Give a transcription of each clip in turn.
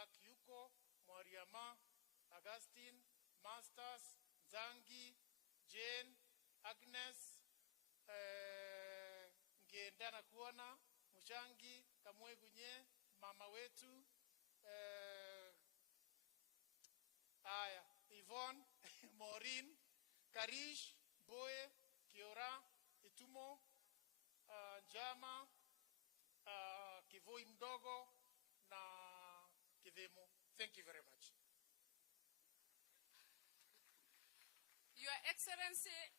Black yuko, Mwariama, Augustine, Masters, Zangi, Jane, Agnes, Ngendana kuona, Mushangi, Kamwegunye, mama wetu, Yvonne, Maureen, Karish, Boye, Kiora, Itumo, Njama, Kivoi mdogo na Kivemo. Thank you very much. Your Excellency,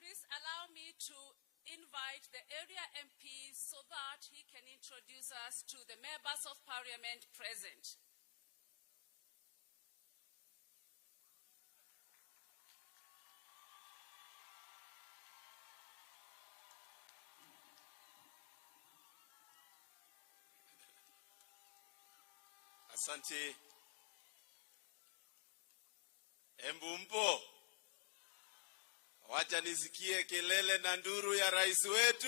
please allow me to invite the area MP so that he can introduce us to the members of parliament present. Asante. Embu mpo. Wacha nisikie kelele na nduru ya rais wetu.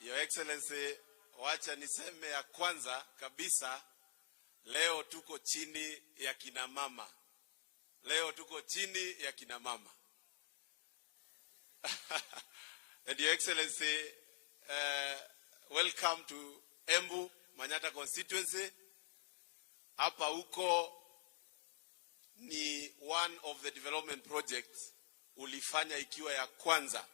Your Excellency, wacha niseme ya kwanza kabisa, leo tuko chini ya kina mama. Leo tuko chini ya kina mama. And Your Excellency, welcome to Embu, Manyata constituency. Hapa huko ni one of the development projects ulifanya ikiwa ya kwanza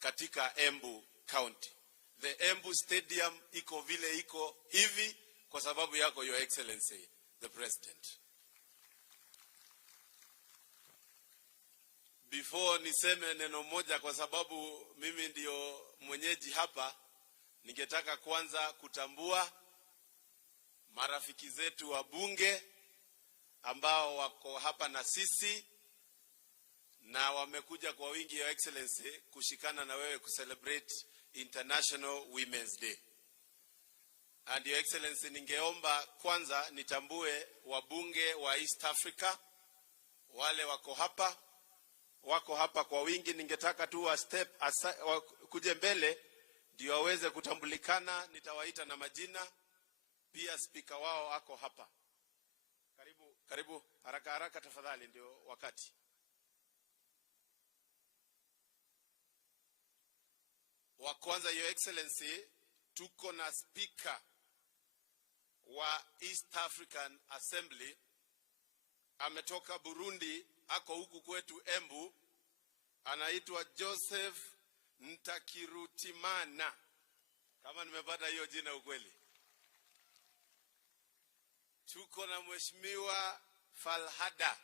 katika Embu County. The Embu Stadium iko vile iko hivi kwa sababu yako, Your Excellency, the President. Before niseme neno moja kwa sababu mimi ndio mwenyeji hapa, ningetaka kwanza kutambua marafiki zetu wa bunge ambao wako hapa na sisi na wamekuja kwa wingi, Your Excellency, kushikana na wewe kucelebrate International Women's Day. And Your Excellency, ningeomba kwanza nitambue wabunge wa East Africa wale wako hapa kwa wingi. Ningetaka tu kuje mbele ndio waweze kutambulikana, nitawaita na majina. Pia speaker wao ako hapa. Karibu haraka tafadhali, ndio wakati. Wa kwanza, Your Excellency, tuko na speaker wa East African Assembly, ametoka Burundi, ako huku kwetu Embu, anaitwa Joseph Ntakirutimana, kama nimepata hiyo jina ukweli. Tuko na Mheshimiwa Falhada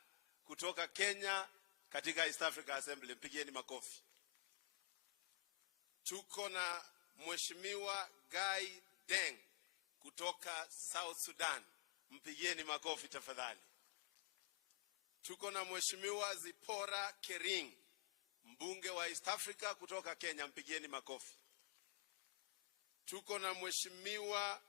kutoka Kenya katika East Africa Assembly, mpigieni makofi. Tuko na Mheshimiwa Guy Deng kutoka South Sudan, mpigieni makofi tafadhali. Tuko na Mheshimiwa Zipora Kering, mbunge wa East Africa kutoka Kenya, mpigieni makofi. Tuko na Mheshimiwa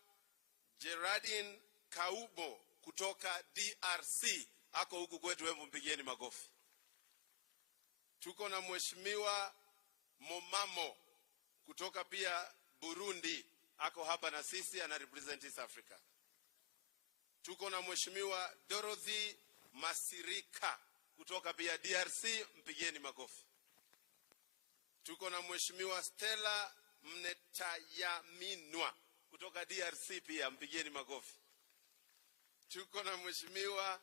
Gerardine Kaubo kutoka DRC, ako huku kwetu Embu, mpigieni makofi. Tuko na Mheshimiwa Momamo kutoka pia Burundi, ako hapa na sisi, ana represent East Africa. Tuko na Mheshimiwa Dorothy Masirika kutoka pia DRC, mpigieni makofi. Tuko na Mheshimiwa Stella Mnetayaminwa kutoka DRC pia, mpigieni makofi. Tuko na Mheshimiwa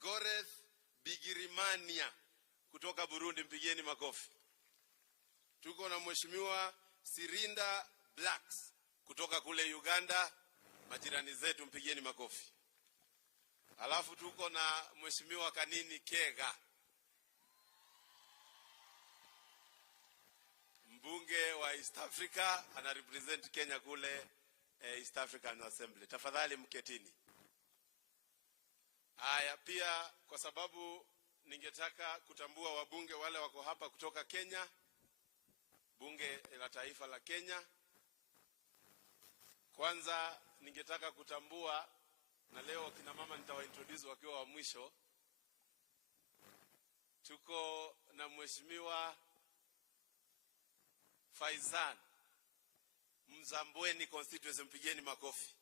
Goreth Bigirimania kutoka Burundi, mpigieni makofi. Tuko na Mheshimiwa Sirinda Blacks kutoka kule Uganda, majirani zetu, mpigieni makofi. Alafu tuko na Mheshimiwa Kanini Kega, mbunge wa East Africa, ana represent Kenya kule East African Assembly. Tafadhali mketini. Haya, pia kwa sababu ningetaka kutambua wabunge wale wako hapa kutoka Kenya, bunge la taifa la Kenya. Kwanza ningetaka kutambua, na leo kina mama nitawaintroduce wakiwa wa mwisho. Tuko na Mheshimiwa Faizan, Mzambweni constituency, mpigeni makofi.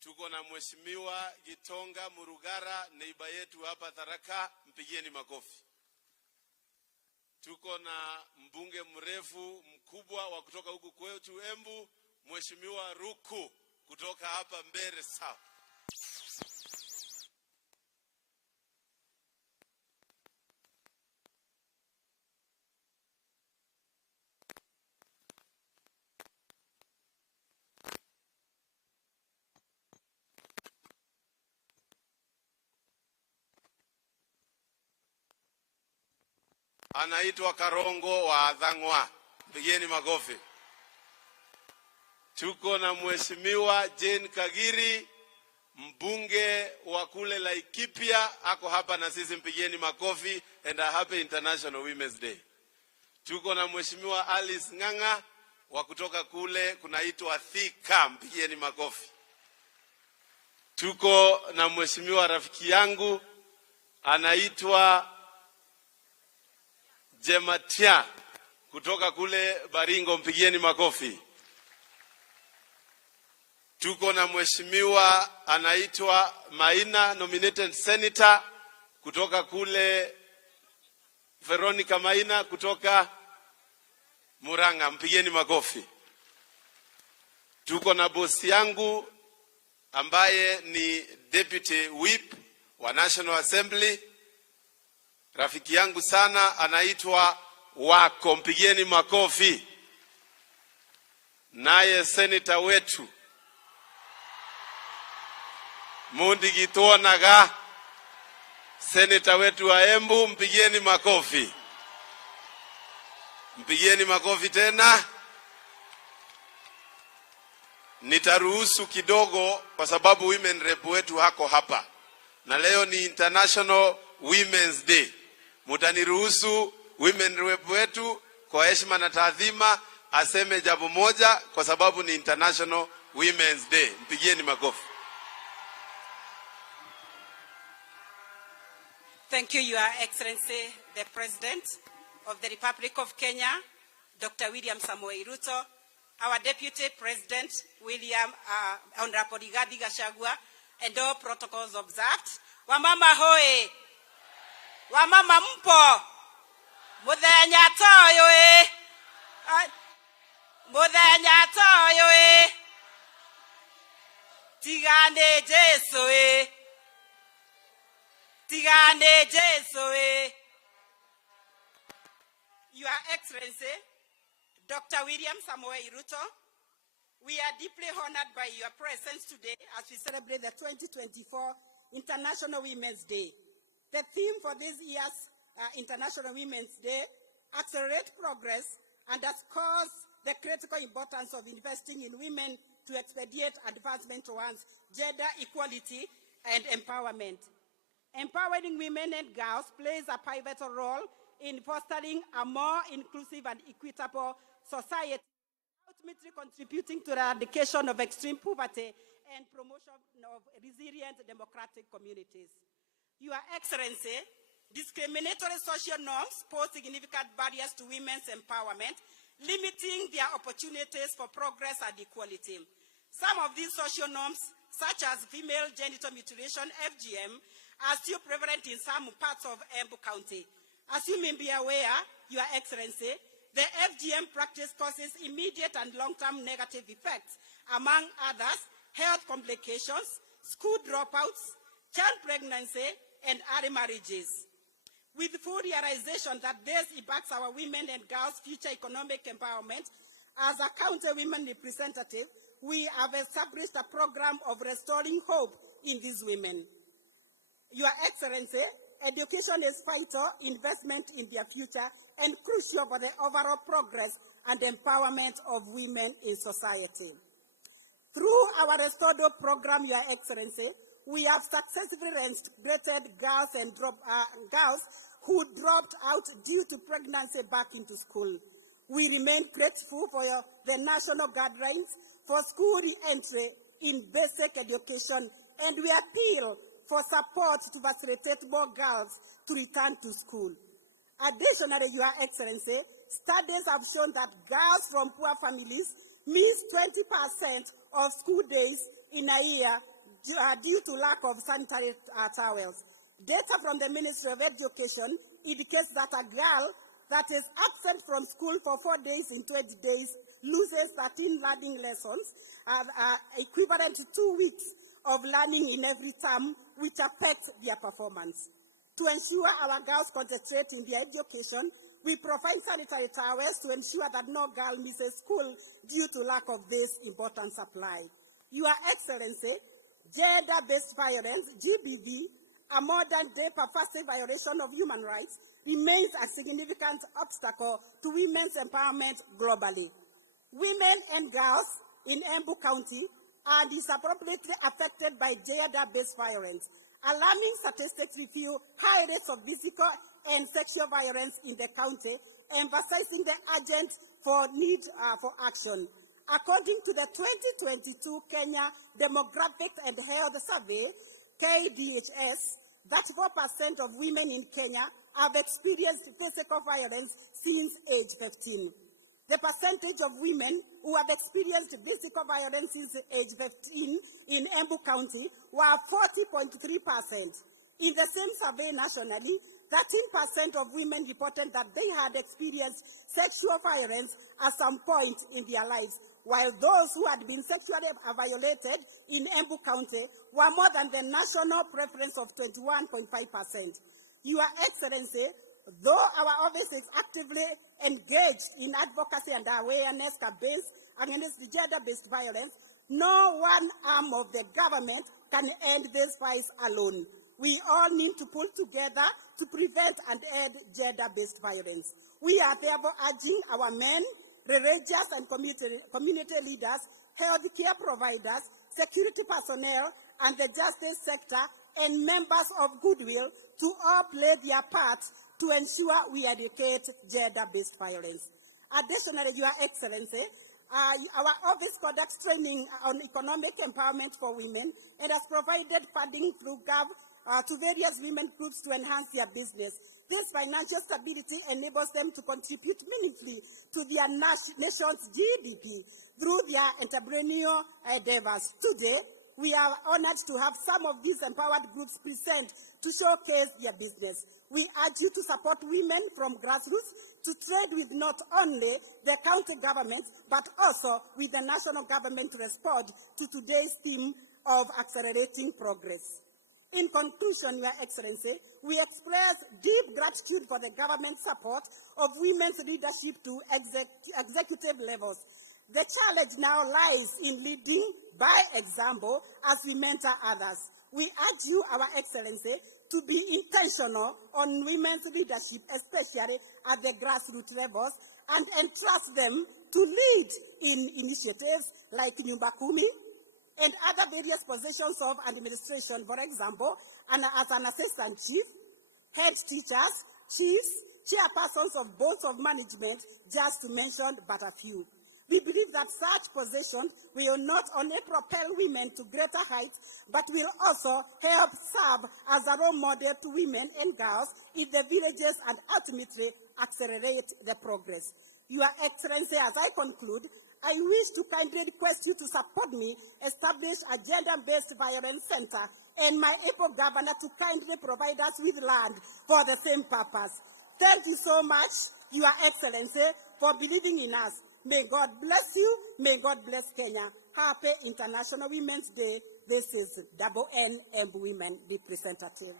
Tuko na Mheshimiwa Gitonga Murugara, neiba yetu hapa Tharaka, mpigeni makofi. Tuko na mbunge mrefu mkubwa wa kutoka huku kwetu Embu, Mheshimiwa Ruku kutoka hapa Mbere South. Anaitwa Karongo wa Adhangwa, mpigeni makofi. Tuko na Mheshimiwa Jane Kagiri, mbunge wa kule Laikipia, ako hapa na sisi, mpigeni makofi, and a happy International Women's Day. Tuko na Mheshimiwa Alice Ng'ang'a wa kutoka kule kunaitwa Thika, mpigeni makofi. Tuko na Mheshimiwa rafiki yangu anaitwa Jematia kutoka kule Baringo, mpigieni makofi. Tuko na Mheshimiwa anaitwa Maina, nominated senator kutoka kule, Veronica Maina kutoka Murang'a, mpigeni makofi. Tuko na bosi yangu ambaye ni deputy whip wa National Assembly, rafiki yangu sana, anaitwa Wako, mpigeni makofi. Naye senator wetu Mundi Gituonaga, senator wetu wa Embu, mpigeni makofi. Mpigeni makofi tena. Nitaruhusu kidogo kwa sababu women rep wetu hako hapa, na leo ni International Women's Day. Mutaniruhusu women rep wetu kwa heshima na taadhima aseme jambo moja kwa sababu ni International Women's Day. Mpigieni makofi. Thank you, Your Excellency, the President of the Republic of Kenya, Dr. William Samoei Ruto, our Deputy President, Honorable Rigathi Gachagua, and all protocols observed. Wamama hoe! Wamama mpo! Muthenya toyo e! Muthenya toyo e! Tigane Jesu e! Tigane Jesu e! Your Excellency, Dr. William Samoei Ruto, we are deeply honored by your presence today as we celebrate the 2024 International Women's Day. The theme for this year's International Women's Day, Accelerate Progress, underscores the critical importance of investing in women to expedite advancement towards gender equality and empowerment. Empowering women and girls plays a pivotal role in fostering a more inclusive and equitable society, ultimately contributing to the eradication of extreme poverty and promotion of resilient democratic communities. Your Excellency, discriminatory social norms pose significant barriers to women's empowerment, limiting their opportunities for progress and equality. Some of these social norms, such as female genital mutilation, FGM, are still prevalent in some parts of Embu County. As you may be aware, Your Excellency, the FGM practice causes immediate and long-term negative effects, among others, health complications, school dropouts, child pregnancy, and early marriages. With full realization that this impacts our women and girls' future economic empowerment, as a county women representative, we have established a program of restoring hope in these women. Your Excellency, education is vital investment in their future and crucial for the overall progress and empowerment of women in society. Through our Restored Hope program, Your Excellency, we have successfully reintegrated girls and girls who dropped out due to pregnancy back into school. We remain grateful for the national guidelines for school re-entry in basic education, and we appeal for support to facilitate more girls to return to school. Additionally, Your Excellency, studies have shown that girls from poor families miss 20% of school days in a year due to lack of sanitary towels. Data from the Ministry of Education indicates that a girl that is absent from school for 4 days in 20 days loses 13 learning lessons, equivalent to 2 weeks of learning in every term, which affects their performance. To ensure our girls concentrate in their education, we provide sanitary towels to ensure that no girl misses school due to lack of this important supply. Your Excellency, gender-based violence, GBV, a modern-day pervasive violation of human rights, remains a significant obstacle to women's empowerment globally. Women and girls in Embu County are disproportionately affected by gender-based violence. Alarming statistics reveal high rates of physical and sexual violence in the county, emphasizing the urgent need for action. According to the 2022 Kenya Demographic and Health Survey, KDHS, 34% of women in Kenya have experienced physical violence since age 15. The percentage of women who have experienced physical violence since age 15 in Embu County were 40.3%. In the same survey nationally, 13% of women reported that they had experienced sexual violence at some point in their lives, while those who had been sexually violated in Embu County were more than the national preference of 21.5%. Your Excellency, though our office is actively engaged in advocacy and awareness campaigns against gender-based violence, no one arm of the government can end this fight alone. We all need to pull together to prevent and end gender-based violence. We are therefore urging our men, religious and community leaders, healthcare providers, security personnel, and the justice sector, and members of goodwill to all play their part to ensure we eradicate gender-based violence. Additionally, Your Excellency, our office conducts training on economic empowerment for women and has provided funding through GAV to various women groups to enhance their business. This financial stability enables them to contribute meaningfully to their nation's GDP through their entrepreneurial endeavors. Today, we are honored to have some of these empowered groups present to showcase their business. We urge you to support women from grassroots to trade with not only the county government, but also with the national government to respond to today's theme of accelerating progress. In conclusion, Your Excellency, we express deep gratitude for the government support of women's leadership to executive levels. The challenge now lies in leading by example as we mentor others. We urge you, Our Excellency, to be intentional on women's leadership, especially at the grassroots levels, and entrust them to lead in initiatives like Nyumba Kumi and other various positions of administration, for example, and as an assistant chief, head teachers, chiefs, chairpersons of boards of management, just to mention but a few. We believe that such positions will not only propel women to greater heights, but will also help serve as a role model to women and girls in the villages and ultimately accelerate the progress. Your Excellency, as I conclude, I wish to kindly request you to support me establish a gender-based violence center and my able governor to kindly provide us with land for the same purpose. Thank you so much, Your Excellency, for believing in us. May God bless you. May God bless Kenya. Happy International Women's Day. This is N Embu Women Representative.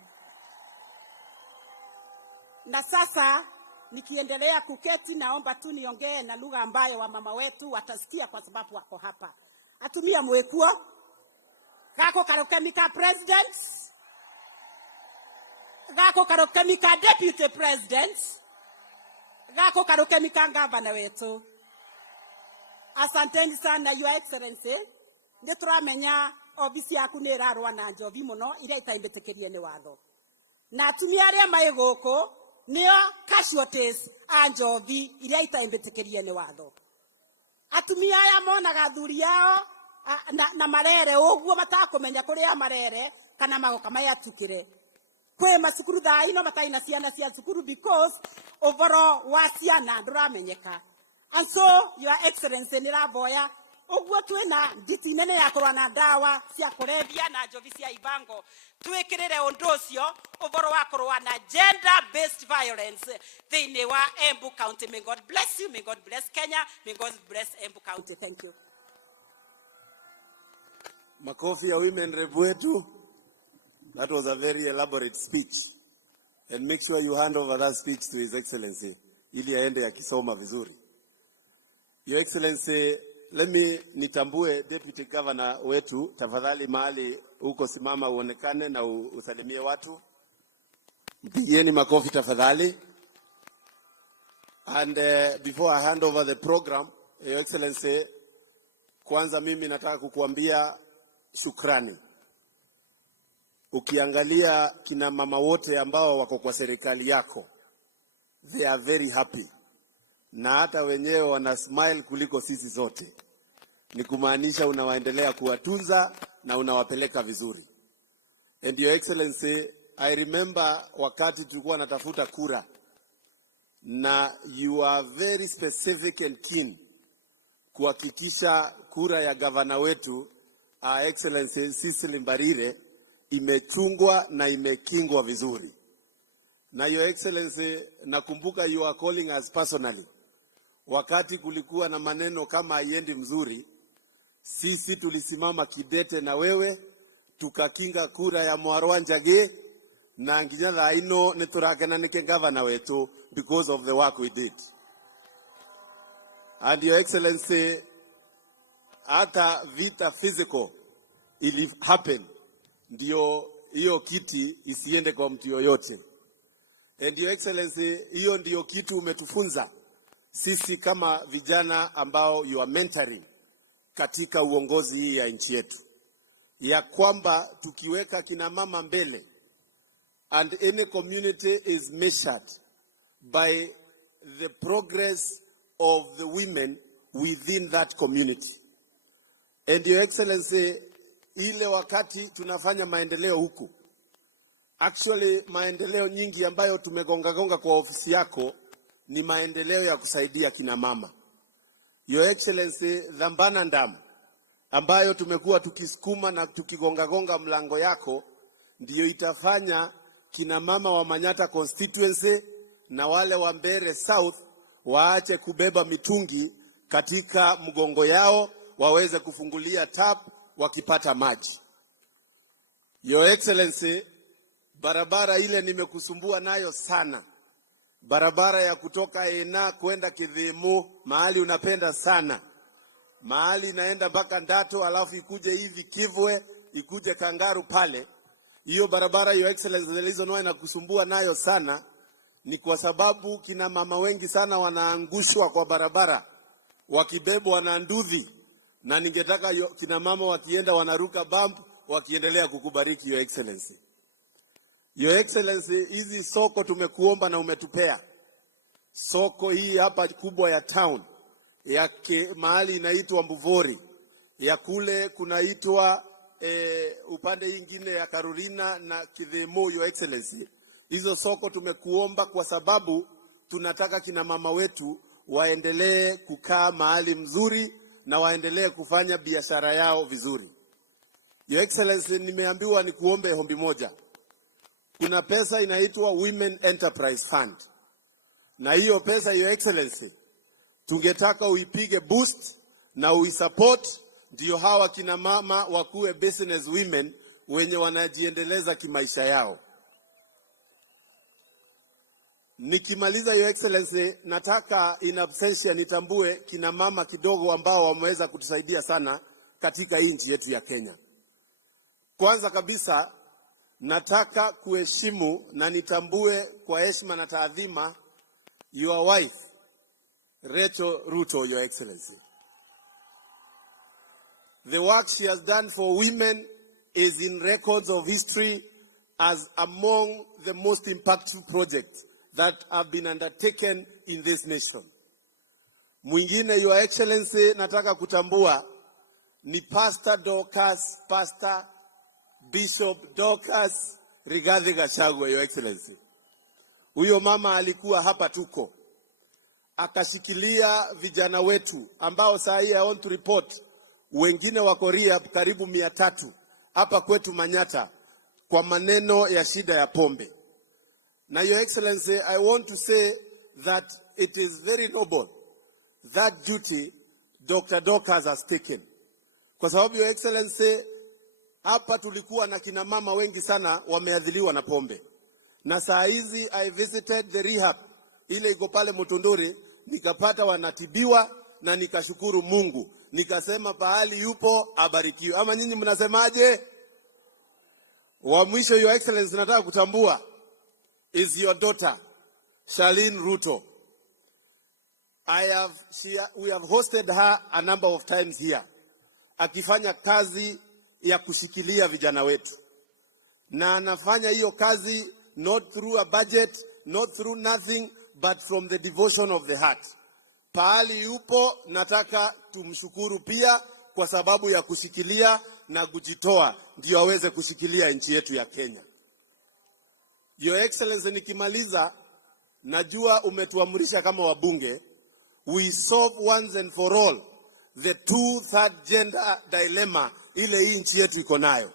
Na sasa nikiendelea kuketi, naomba tu niongee na lugha ambayo wamama wetu watasikia kwa sababu wako hapa. Atumia mwekuo gako karokemika president, gako karokemika deputy president, gako karokemika gavana wetu. Asanteni sana, Your Excellency. Nituramenya ofisi yaku ni irarwa na njovi muno iria itaimbetekerie ni watho. Na atumia aria mai guku nio casualties a njovi iria itaimbetekerie ni watho. Atumia aya monaga athuri yao na marere uguo matakumenya kuria marere kana magoka mayatukire. kwe masukuru da ino matai na ciana cia sukuru because overall wa ciana nduramenyeka. And so your excellency niraboya ogwo twina nditinene ya korana dawa cia kurebia na njovi cia ibango twikirire undu ucio uboro wa korana gender based violence thini wa Embu County. May God bless you, may God bless Kenya, may God bless Embu County. Thank you. Makofi ya women rep wetu. That was a very elaborate speech, and make sure you hand over that speech to His Excellency ili aende akisoma vizuri. Your Excellency, let me nitambue Deputy Governor wetu, tafadhali mahali uko simama uonekane na usalimie watu. Mpigieni makofi tafadhali. And before I hand over the program, Your Excellency, kwanza mimi nataka kukuambia shukrani. Ukiangalia kina mama wote ambao wako kwa serikali yako, they are very happy. Na hata wenyewe wana smile kuliko sisi zote. Ni kumaanisha unawaendelea kuwatunza na unawapeleka vizuri. And Your Excellency, I remember wakati tulikuwa natafuta kura, na you are very specific and keen kuhakikisha kura ya gavana wetu Excellency Cecily Mbarire imechungwa na imekingwa vizuri. Na Your Excellency, nakumbuka you are calling us personally. Wakati kulikuwa na maneno kama haiendi mzuri, sisi tulisimama kidete na wewe, tukakinga kura ya Mwarwa Njage, na nginya ino neturakena nike gavana wetu because of the work we did. And Your Excellency, hata vita physical ili happen ndio hiyo kiti isiende kwa mtu yoyote. And Your Excellency, hiyo ndio kitu umetufunza sisi kama vijana ambao you are mentoring katika uongozi hii ya nchi yetu, ya kwamba tukiweka kina mama mbele, and any community is measured by the progress of the women within that community. And Your Excellency, ile wakati tunafanya maendeleo huku, actually maendeleo nyingi ambayo tumegonga kwa ofisi yako ni maendeleo ya kusaidia kina mama. Your Excellency, Dhambana Ndam ambayo tumekuwa tukisukuma na tukigonga mlango yako, ndiyo itafanya kina mama wa Manyata constituency na wale wa Mbere South waache kubeba mitungi katika mgongo yao, waweze kufungulia tap wakipata maji. Your Excellency, barabara ile nimekusumbua nayo sana. Barabara ya kutoka Ena kwenda Kidhimu, mahali unapenda sana. Mahali inaenda mpaka Ndato alafu ikuje hivi Kivwe, ikuje Kangaru pale. Hiyo barabara Your Excellency zilizonoa na kusumbua nayo sana, ni kwa sababu kina mama wengi sana wanaangushwa kwa barabara wakibebwa na nduthi, na ningetaka kina mama wakienda wanaruka bump wakiendelea kukubariki Your Excellency. Your Excellency, hizi soko tumekuomba na umetupea. Soko hii hapa kubwa ya town, ya mahali inaitwa Mbuvori, ya kule kunaitwa upande ingine ya Carolina na Kidhemo. Your Excellency, hizo soko tumekuomba kwa sababu tunataka kina mama wetu waendelee kukaa mahali mzuri na waendelee kufanya biashara yao vizuri. Your Excellency, nimeambiwa ni kuombe hombi moja. Kuna pesa inaitwa Women Enterprise Fund, na hiyo pesa Your Excellency tungetaka uipige boost na uisupport, ndio hawa kina mama wakuwe business women wenye wanajiendeleza kimaisha yao. Nikimaliza Your Excellency, nataka in absentia nitambue kina mama kidogo ambao wameweza kutusaidia sana katika nchi yetu ya Kenya. Kwanza kabisa nataka kuheshimu na nitambue kwa heshima na taadhima your wife Rachel Ruto. Your Excellency, the work she has done for women is in records of history as among the most impactful projects that have been undertaken in this nation. Mwingine Your Excellency nataka kutambua ni Pastor Dorcas, Pastor Bishop Dorcas Rigathi Gachagua, Your Excellency. Huyo mama alikuwa hapa tuko, akashikilia vijana wetu ambao saa hii I want to report wengine wako rehab karibu 300 hapa kwetu Manyata kwa maneno ya shida ya pombe. Na Your Excellency, I want to say that it is very noble that duty Dr. Dorcas has taken. Kwa sababu Your Excellency, hapa tulikuwa na kina mama wengi sana wameadhiliwa na pombe. Na saa hizi I visited the rehab ile iko pale Mutunduri, nikapata wanatibiwa na nikashukuru Mungu. Nikasema pahali yupo abarikiwe. Ama nyinyi mnasemaje? Wa mwisho Your Excellency, nataka kutambua is your daughter Charlene Ruto. We have hosted her a number of times here, akifanya kazi ya kushikilia vijana wetu, na anafanya hiyo kazi not through a budget, not through nothing, but from the devotion of the heart. Pahali yupo nataka tumshukuru pia kwa sababu ya kushikilia na kujitoa ndio aweze kushikilia nchi yetu ya Kenya. Your Excellency, nikimaliza, najua umetuamrisha kama wabunge we solve once and for all the 2/3 gender dilemma ile hii nchi yetu iko nayo.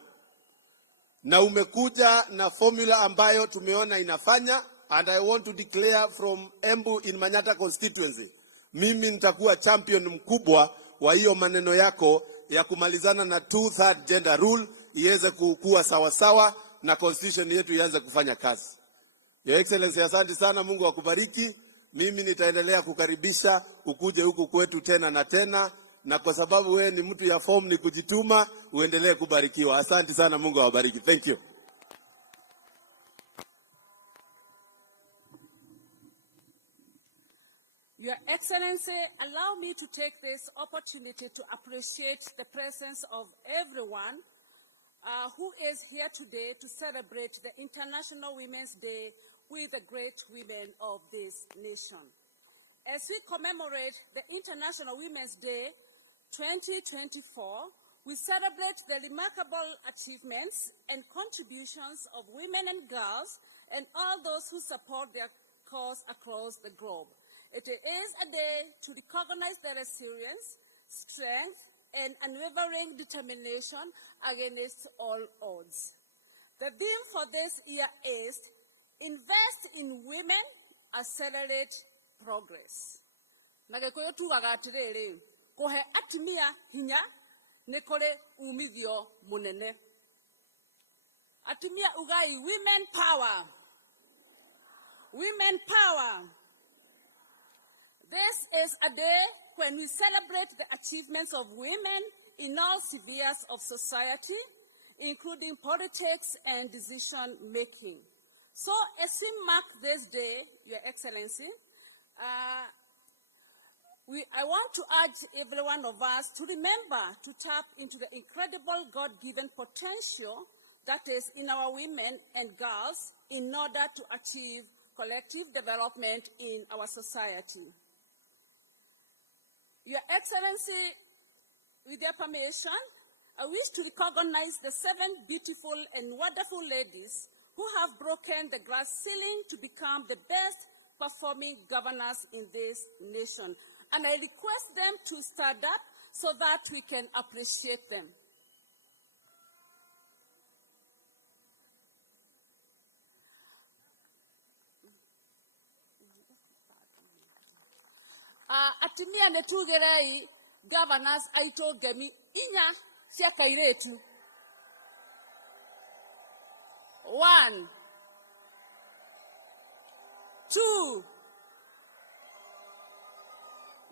Na umekuja na formula ambayo tumeona inafanya, and I want to declare from Embu in Manyata constituency, mimi nitakuwa champion mkubwa wa hiyo maneno yako ya kumalizana na 2/3 gender rule iweze kukua sawa sawa na constitution yetu ianze kufanya kazi. Your Excellency, asante sana, Mungu akubariki. Mimi nitaendelea kukaribisha ukuje huku kwetu tena na tena, na kwa sababu wewe ni mtu ya form ni kujituma, uendelee kubarikiwa. Asante sana, Mungu awabariki. Thank you. Your Excellency, allow me to take this opportunity to appreciate the presence of everyone who is here today to celebrate the International Women's Day with the great women of this nation. As we commemorate the International Women's Day 2024, we celebrate the remarkable achievements and contributions of women and girls and all those who support their cause across the globe. It is a day to recognize their resilience, strength, and unwavering determination against all odds. The theme for this year is Invest in Women, Accelerate Progress. Nagekuyo tuwaga atiriri, kuhe atimia hinya nikore umithio munene. Atimia ugai women power. Women power. This is a day when we celebrate the achievements of women in all spheres of society, including politics and decision making. So as we mark this day, Your Excellency, I want to urge every one of us to remember to tap into the incredible God-given potential that is in our women and girls in order to achieve collective development in our society. Your Excellency, with your permission, I wish to recognize the 7 beautiful and wonderful ladies who have broken the glass ceiling to become the best performing governors in this nation. And I request them to stand up so that we can appreciate them. Atimia netugerei governors aito gemi inya cia kairetu. 1, 2,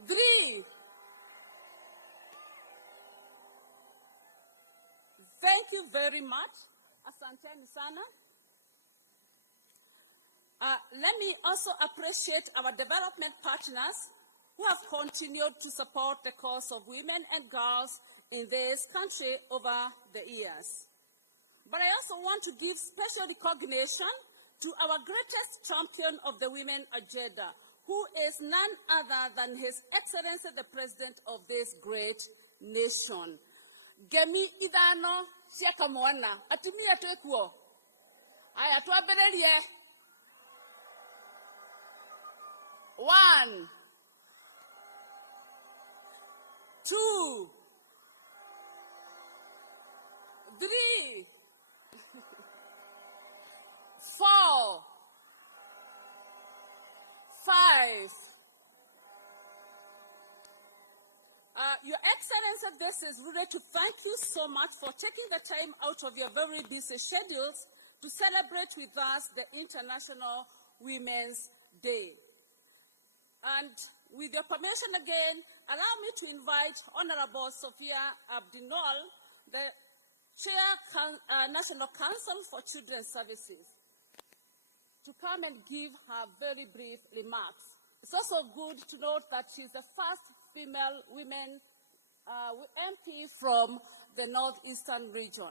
3. Thank you very much. Asanteni sana. Let me also appreciate our development partners who have continued to support the cause of women and girls in this country over the years. But I also want to give special recognition to our greatest champion of the women agenda, who is none other than His Excellency, the President of this great nation. Gemi idano siaka mwana, atimia tuekuo. Aya tuambiririe. 1 2 3 4 5. Your Excellency, this is really to thank you so much for taking the time out of your very busy schedules to celebrate with us the International Women's Day. And with your permission again, allow me to invite Honorable Sophia Abdinol, the National Council for Children's Services, to come and give her very brief remarks. It's also good to note that she's the first female women MP from the Northeastern region.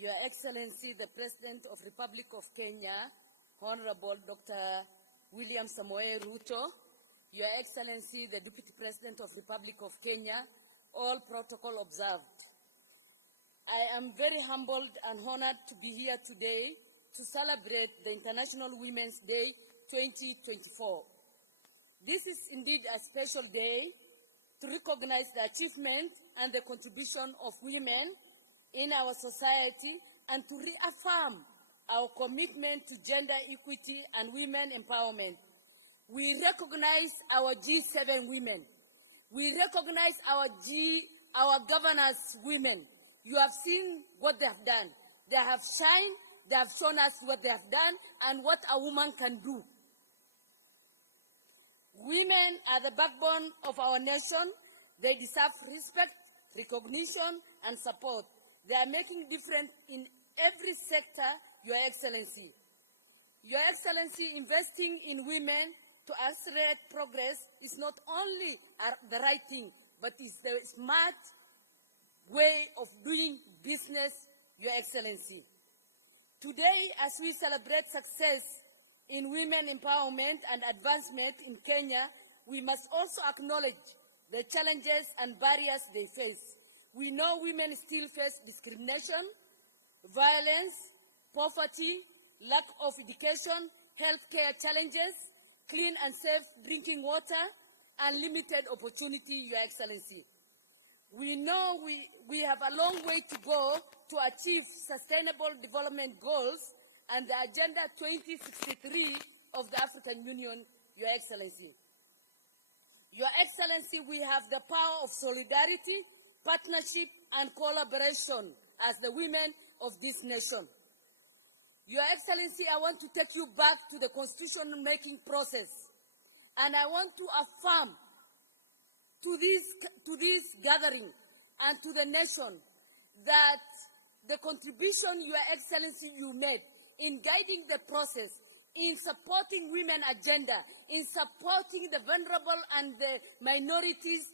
Your Excellency, the President of Republic of Kenya, Honorable Dr. William Samoei Ruto, Your Excellency, the Deputy President of Republic of Kenya, all protocol observed. I am very humbled and honored to be here today to celebrate the International Women's Day 2024. This is indeed a special day to recognize the achievement and the contribution of women in our society and to reaffirm our commitment to gender equity and women empowerment. We recognize our G7 women. We recognize our governors women. You have seen what they have done. They have shined, they have shown us what they have done and what a woman can do. Women are the backbone of our nation. They deserve respect, recognition, and support. They are making difference in every sector, Your Excellency. Your Excellency, investing in women to accelerate progress is not only the right thing, but is the smart way of doing business, Your Excellency. Today, as we celebrate success in women empowerment and advancement in Kenya, we must also acknowledge the challenges and barriers they face. We know women still face discrimination, violence, poverty, lack of education, healthcare challenges, clean and safe drinking water, and limited opportunity, Your Excellency. We know we have a long way to go to achieve sustainable development goals and the Agenda 2063 of the African Union, Your Excellency. Your Excellency, we have the power of solidarity, partnership, and collaboration as the women of this nation. Your Excellency, I want to take you back to the constitution-making process, and I want to affirm to this gathering and to the nation that the contribution, Your Excellency, you made in guiding the process, in supporting women agenda, in supporting the vulnerable and the minorities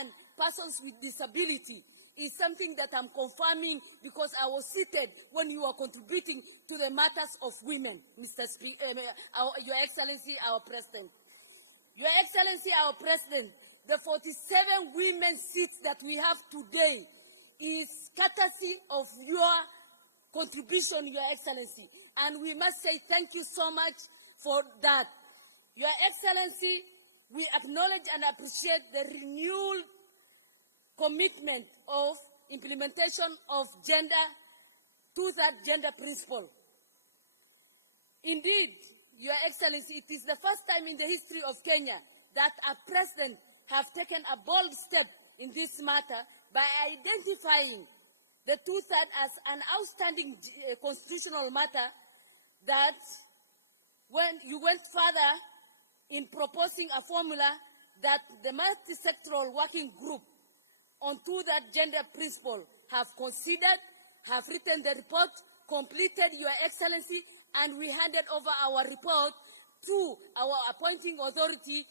and persons with disability is something that I'm confirming because I was seated when you were contributing to the matters of women, Your Excellency, our President. Your Excellency, our President, the 47 women seats that we have today is courtesy of your contribution, Your Excellency. And we must say thank you so much for that. Your Excellency, we acknowledge and appreciate the renewed commitment of implementation of two-thirds gender principle. Indeed, Your Excellency, it is the first time in the history of Kenya that a president has taken a bold step in this matter by identifying the two-thirds as an outstanding constitutional matter, that when you went further in proposing a formula that the multi-sectoral working group on two-thirds gender principle have considered, have written the report, completed, Your Excellency, and we handed over our report to our appointing authority,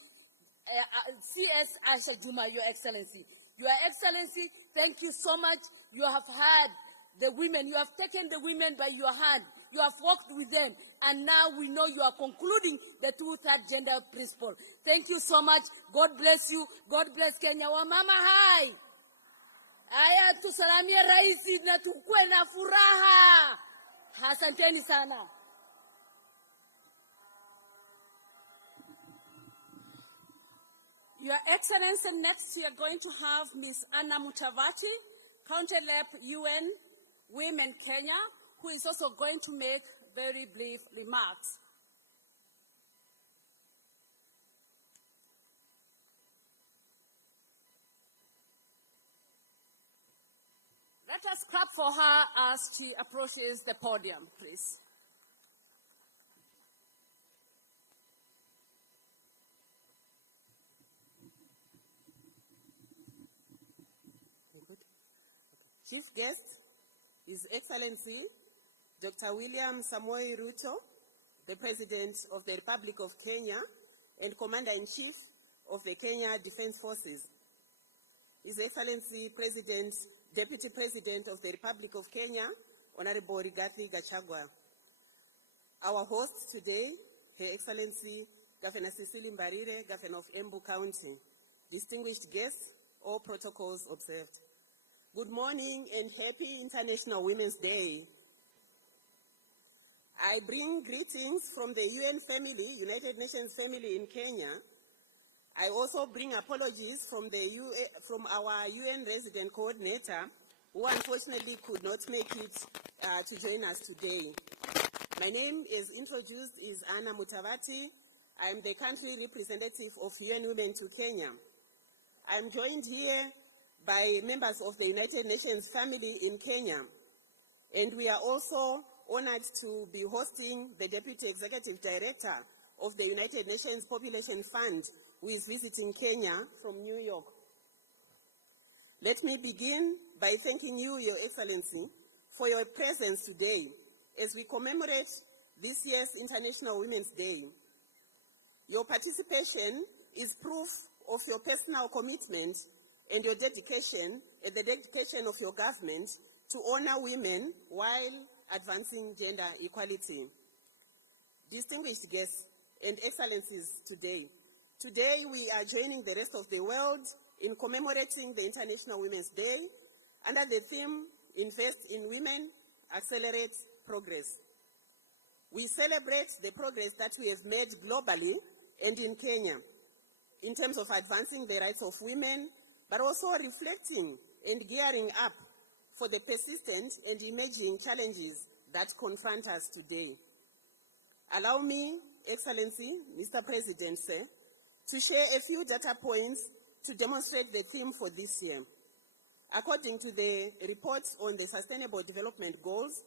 CS Asha Juma, Your Excellency. Your Excellency, thank you so much. You have heard the women. You have taken the women by your hand. You have worked with them. And now we know you are concluding the 2/3 gender principle. Thank you so much. God bless you. God bless Kenya. Wamama hai. Aya tusalamie rais na tukue na furaha. Asanteni sana. Your Excellency, next we are going to have Ms. Anna Mutavati, County Rep UN Women Kenya, who is also going to make very brief remarks. Let us clap for her as she approaches the podium, please. Chief guest, His Excellency Dr. William Samoei Ruto, the President of the Republic of Kenya and Commander-in-Chief of the Kenya Defense Forces. His Excellency Deputy President of the Republic of Kenya, Honorable Rigathi Gachagua. Our host today, Her Excellency Governor Cecily Mbarire, Governor of Embu County. Distinguished guests, all protocols observed. Good morning and happy International Women's Day. I bring greetings from the UN family, United Nations family in Kenya. I also bring apologies from our UN resident coordinator, who unfortunately could not make it to join us today. My name, as introduced, is Anna Mutavati. I am the country representative of UN Women to Kenya. I am joined here by members of the United Nations family in Kenya. And we are also honored to be hosting the Deputy Executive Director of the United Nations Population Fund, who is visiting Kenya from New York. Let me begin by thanking you, Your Excellency, for your presence today as we commemorate this year's International Women's Day. Your participation is proof of your personal commitment and your dedication, and the dedication of your government to honor women while advancing gender equality. Distinguished guests and excellencies today we are joining the rest of the world in commemorating the International Women's Day under the theme, Invest in Women, Accelerate Progress. We celebrate the progress that we have made globally and in Kenya in terms of advancing the rights of women, but also reflecting and gearing up for the persistent and emerging challenges that confront us today. Allow me, Excellency, Mr. President, sir, to share a few data points to demonstrate the theme for this year. According to the reports on the Sustainable Development Goals,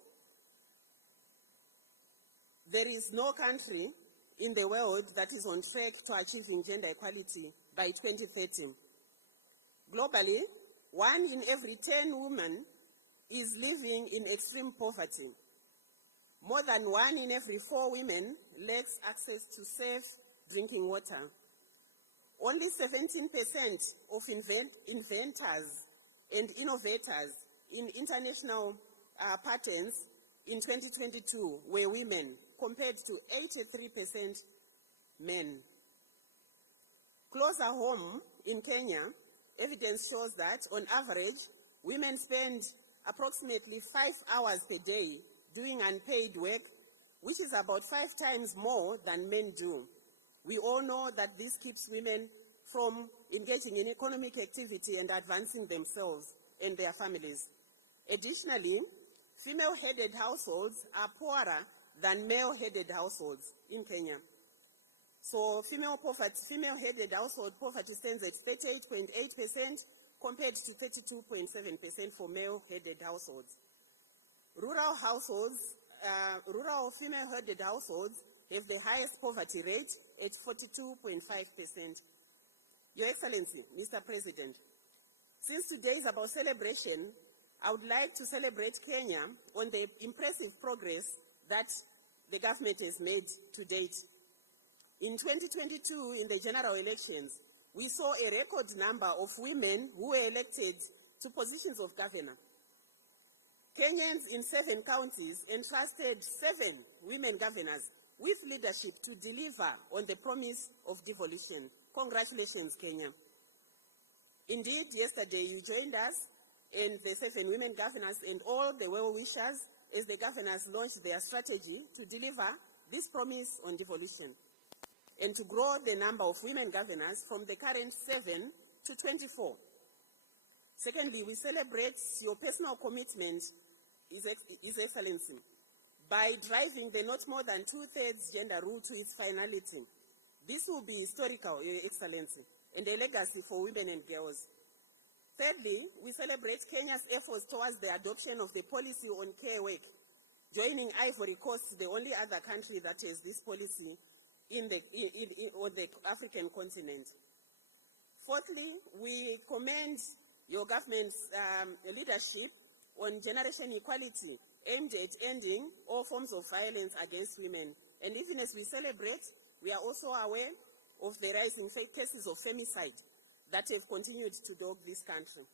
there is no country in the world that is on track to achieving gender equality by 2030. Globally, 1 in every 10 women is living in extreme poverty. More than 1 in every 4 women lacks access to safe drinking water. Only 17% of inventors and innovators in international patents in 2022 were women, compared to 83% men. Closer home in Kenya, evidence shows that, on average, women spend approximately 5 hours per day doing unpaid work, which is about 5 times more than men do. We all know that this keeps women from engaging in economic activity and advancing themselves and their families. Additionally, female-headed households are poorer than male-headed households in Kenya. So female-headed household poverty stands at 38.8% compared to 32.7% for male-headed households. Rural female-headed households have the highest poverty rate at 42.5%. Your Excellency, Mr. President, since today is about celebration, I would like to celebrate Kenya on the impressive progress that the government has made to date. In 2022, in the general elections, we saw a record number of women who were elected to positions of governor. Kenyans in 7 counties entrusted 7 women governors with leadership to deliver on the promise of devolution. Congratulations, Kenya. Indeed, yesterday you joined us and the 7 women governors and all the well-wishers as the governors launched their strategy to deliver this promise on devolution and to grow the number of women governors from the current 7 to 24. Secondly, we celebrate your personal commitment, His Excellency, by driving the not more than 2/3 gender rule to its finality. This will be historical, Your Excellency, and a legacy for women and girls. Thirdly, we celebrate Kenya's efforts towards the adoption of the policy on care work, joining Ivory Coast, the only other country that has this policy on the African continent. Fourthly, we commend your government's leadership on generation equality, aimed at ending all forms of violence against women. And even as we celebrate, we are also aware of the rising cases of femicide that have continued to dog this country.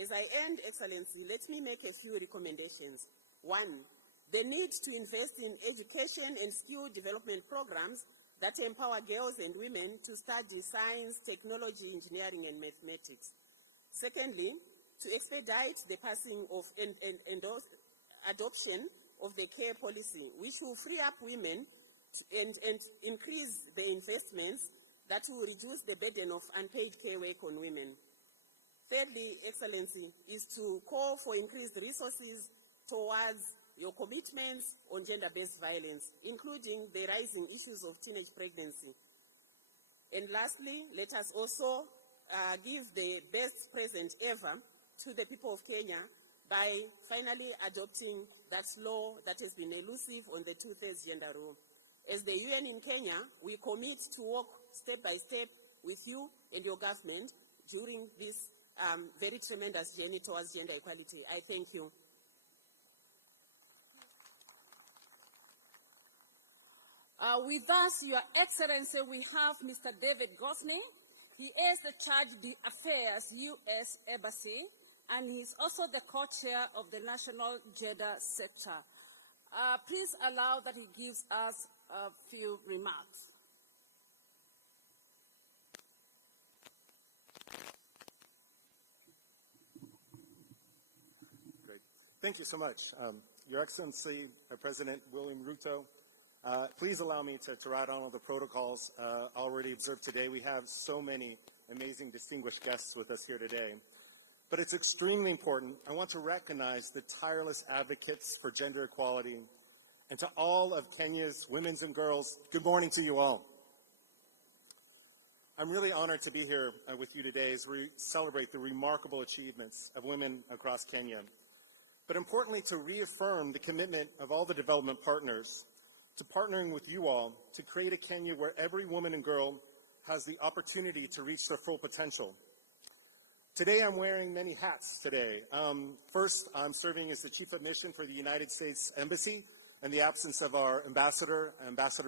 As I end, Excellency, let me make a few recommendations. 1, the need to invest in education and skill development programs that empower girls and women to study science, technology, engineering, and mathematics. Secondly, to expedite the passing of and adoption of the care policy, which will free up women and increase the investments that will reduce the burden of unpaid care work on women. Thirdly, Excellency, is to call for increased resources towards your commitments on gender-based violence, including the rising issues of teenage pregnancy. And lastly, let us also give the best present ever to the people of Kenya by finally adopting that law that has been elusive on the 2/3 gender rule. As the UN in Kenya, we commit to work step by step with you and your government during this very tremendous journey towards gender equality. I thank you. With us, Your Excellency, we have Mr. David Gosney. He is the Charge d'Affaires U.S. Embassy, and he is also the co-chair of the National Gender Sector. Please allow that he gives us a few remarks. Great. Thank you so much. Your Excellency, President William Ruto, please allow me to write on all the protocols already observed today. We have so many amazing distinguished guests with us here today. But it's extremely important. I want to recognize the tireless advocates for gender equality. And to all of Kenya's women and girls, good morning to you all. I'm really honored to be here with you today as we celebrate the remarkable achievements of women across Kenya. But importantly, to reaffirm the commitment of all the development partners to partnering with you all to create a Kenya where every woman and girl has the opportunity to reach their full potential. Today, I'm wearing many hats today. First, I'm serving as the Chief of Mission for the United States Embassy in the absence of our Ambassador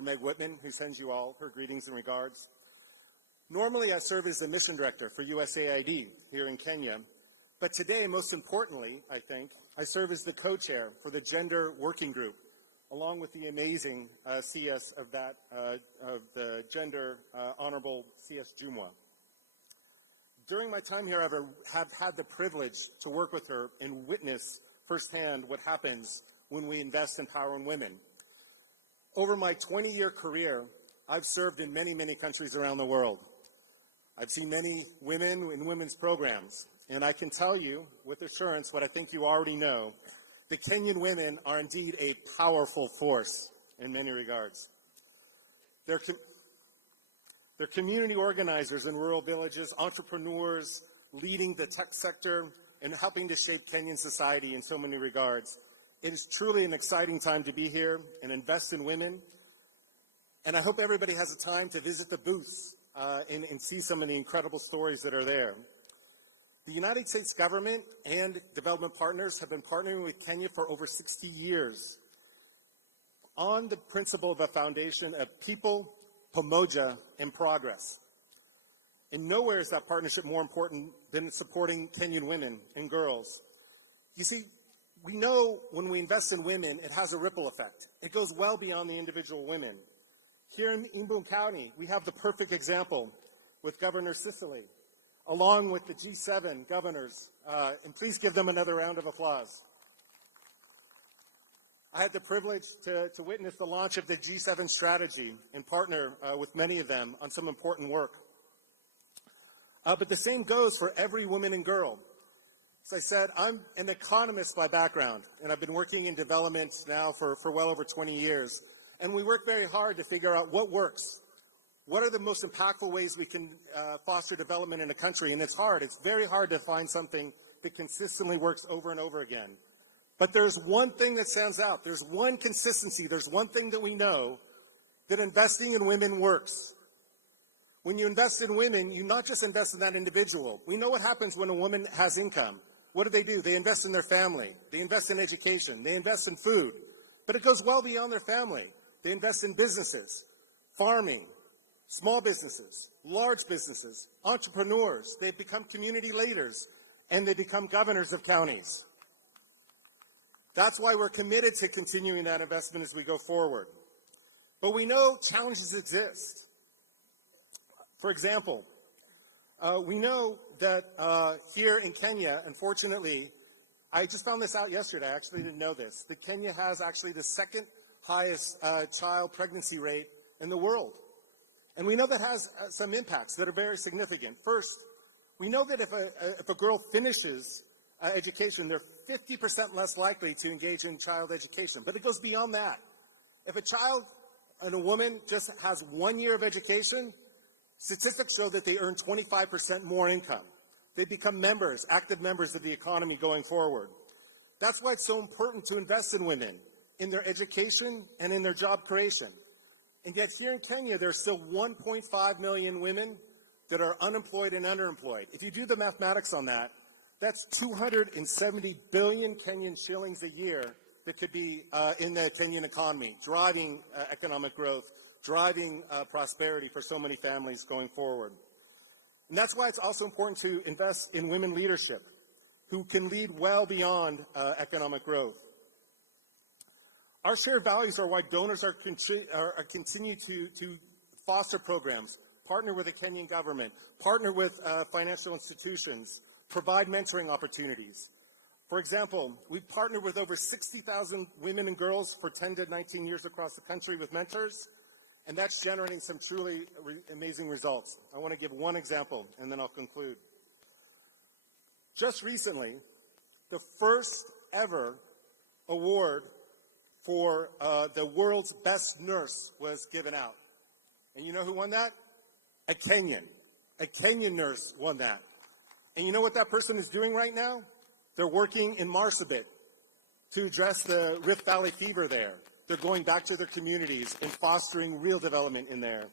Meg Whitman, who sends you all her greetings and regards. Normally, I serve as the Mission Director for USAID here in Kenya. But today, most importantly, I think, I serve as the co-chair for the Gender Working Group, along with the amazing CS of the Gender Honorable CS Jumwa. During my time here, I have had the privilege to work with her and witness firsthand what happens when we invest in empowering women. Over my 20-year career, I've served in many, many countries around the world. I've seen many women in women's programs, and I can tell you with assurance what I think you already know. The Kenyan women are indeed a powerful force in many regards. They're community organizers in rural villages, entrepreneurs, leading the tech sector, and helping to shape Kenyan society in so many regards. It is truly an exciting time to be here and invest in women. And I hope everybody has a time to visit the booths and see some of the incredible stories that are there. The United States government and development partners have been partnering with Kenya for over 60 years on the principle of a foundation of people, pamoja, and progress. And nowhere is that partnership more important than supporting Kenyan women and girls. You see, we know when we invest in women, it has a ripple effect. It goes well beyond the individual women. Here in Embu County, we have the perfect example with Governor Sicily, along with the G7 governors. And please give them another round of applause. I had the privilege to witness the launch of the G7 strategy and partner with many of them on some important work. But the same goes for every woman and girl. As I said, I'm an economist by background, and I've been working in development now for well over 20 years. And we work very hard to figure out what works. What are the most impactful ways we can foster development in a country? And it's hard. It's very hard to find something that consistently works over and over again. But there's one thing that stands out. There's one consistency. There's one thing that we know, that investing in women works. When you invest in women, you not just invest in that individual. We know what happens when a woman has income. What do? They invest in their family. They invest in education. They invest in food. But it goes well beyond their family. They invest in businesses, farming, small businesses, large businesses, entrepreneurs. They become community leaders, and they become governors of counties. That's why we're committed to continuing that investment as we go forward. But we know challenges exist. For example, we know that here in Kenya, unfortunately, I just found this out yesterday. I actually didn't know this, that Kenya has actually the second highest child pregnancy rate in the world. And we know that has some impacts that are very significant. First, we know that if a girl finishes education, they're 50% less likely to engage in child education. But it goes beyond that. If a child and a woman just has 1 year of education, statistics show that they earn 25% more income. They become members, active members of the economy going forward. That's why it's so important to invest in women, in their education and in their job creation. And yet here in Kenya, there's still 1.5 million women that are unemployed and underemployed. If you do the mathematics on that, that's 270 billion Kenyan shillings a year that could be in the Kenyan economy, driving economic growth, driving prosperity for so many families going forward. And that's why it's also important to invest in women leadership who can lead well beyond economic growth. Our shared values are why donors are continue to foster programs, partner with the Kenyan government, partner with financial institutions, provide mentoring opportunities. For example, we've partnered with over 60,000 women and girls for 10 to 19 years across the country with mentors, and that's generating some truly amazing results. I want to give one example, and then I'll conclude. Just recently, the first ever award for the world's best nurse was given out. And you know who won that? A Kenyan. A Kenyan nurse won that. And you know what that person is doing right now? They're working in Marsabit to address the Rift Valley fever there. They're going back to their communities and fostering real development in there.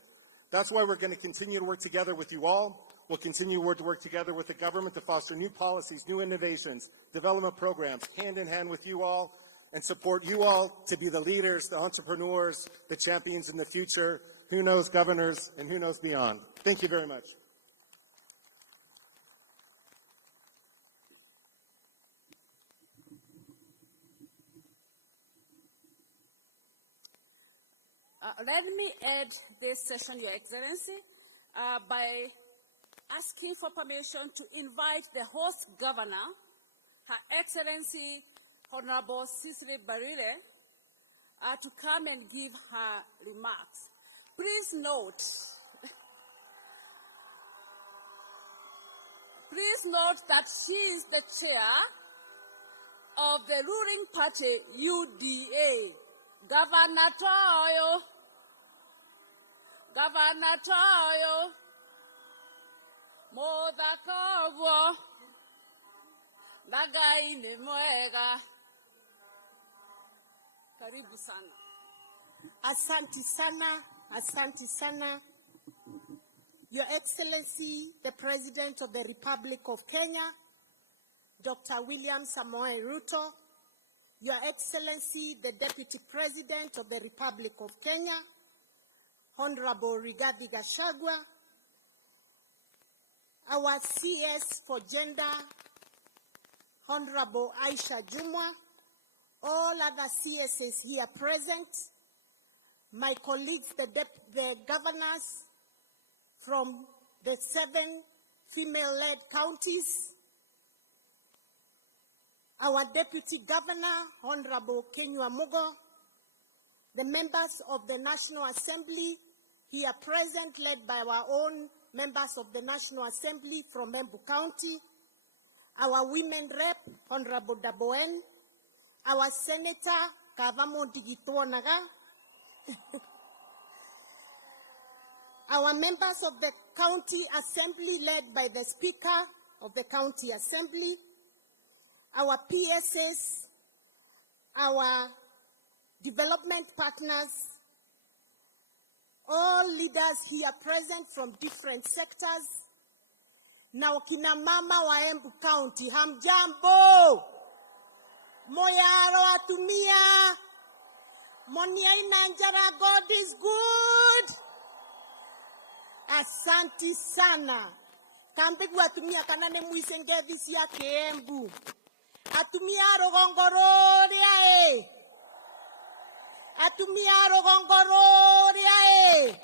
That's why we're going to continue to work together with you all. We'll continue to work together with the government to foster new policies, new innovations, development programs, hand in hand with you all, and support you all to be the leaders, the entrepreneurs, the champions in the future, who knows governors, and who knows beyond. Thank you very much. Let me add this session, Your Excellency, by asking for permission to invite the host governor, Her Excellency Honorable Cicely Barile, to come and give her remarks. Please note that she is the chair of the ruling party, UDA. Governor Toyo, Modakavo, Nagaini Moega. Karibu sana. Asante sana, asante sana. Your Excellency, the President of the Republic of Kenya, Dr. William Samoei Ruto, Your Excellency, the Deputy President of the Republic of Kenya, Honorable Rigathi Gachagua, our CS for Gender, Honorable Aisha Jumwa, all other CSs here present, my colleagues, the governors from the 7 female-led counties, our Deputy Governor, Honorable Kenywa Mugo, the members of the National Assembly here present, led by our own members of the National Assembly from Embu County, our women rep, Honorable Daboen, our Senator, Kavamo Digituonaga, our members of the County Assembly led by the Speaker of the County Assembly, our PSS, our development partners, all leaders here present from different sectors, na wakina mama wa Embu County, hamjambo, moyaro atumia, monia inanjara, God is good. Asanti sana. Kambegu atumia kanane muisengevisi ya Embu. Atumia rogongororia e. Atumia rogongororia e.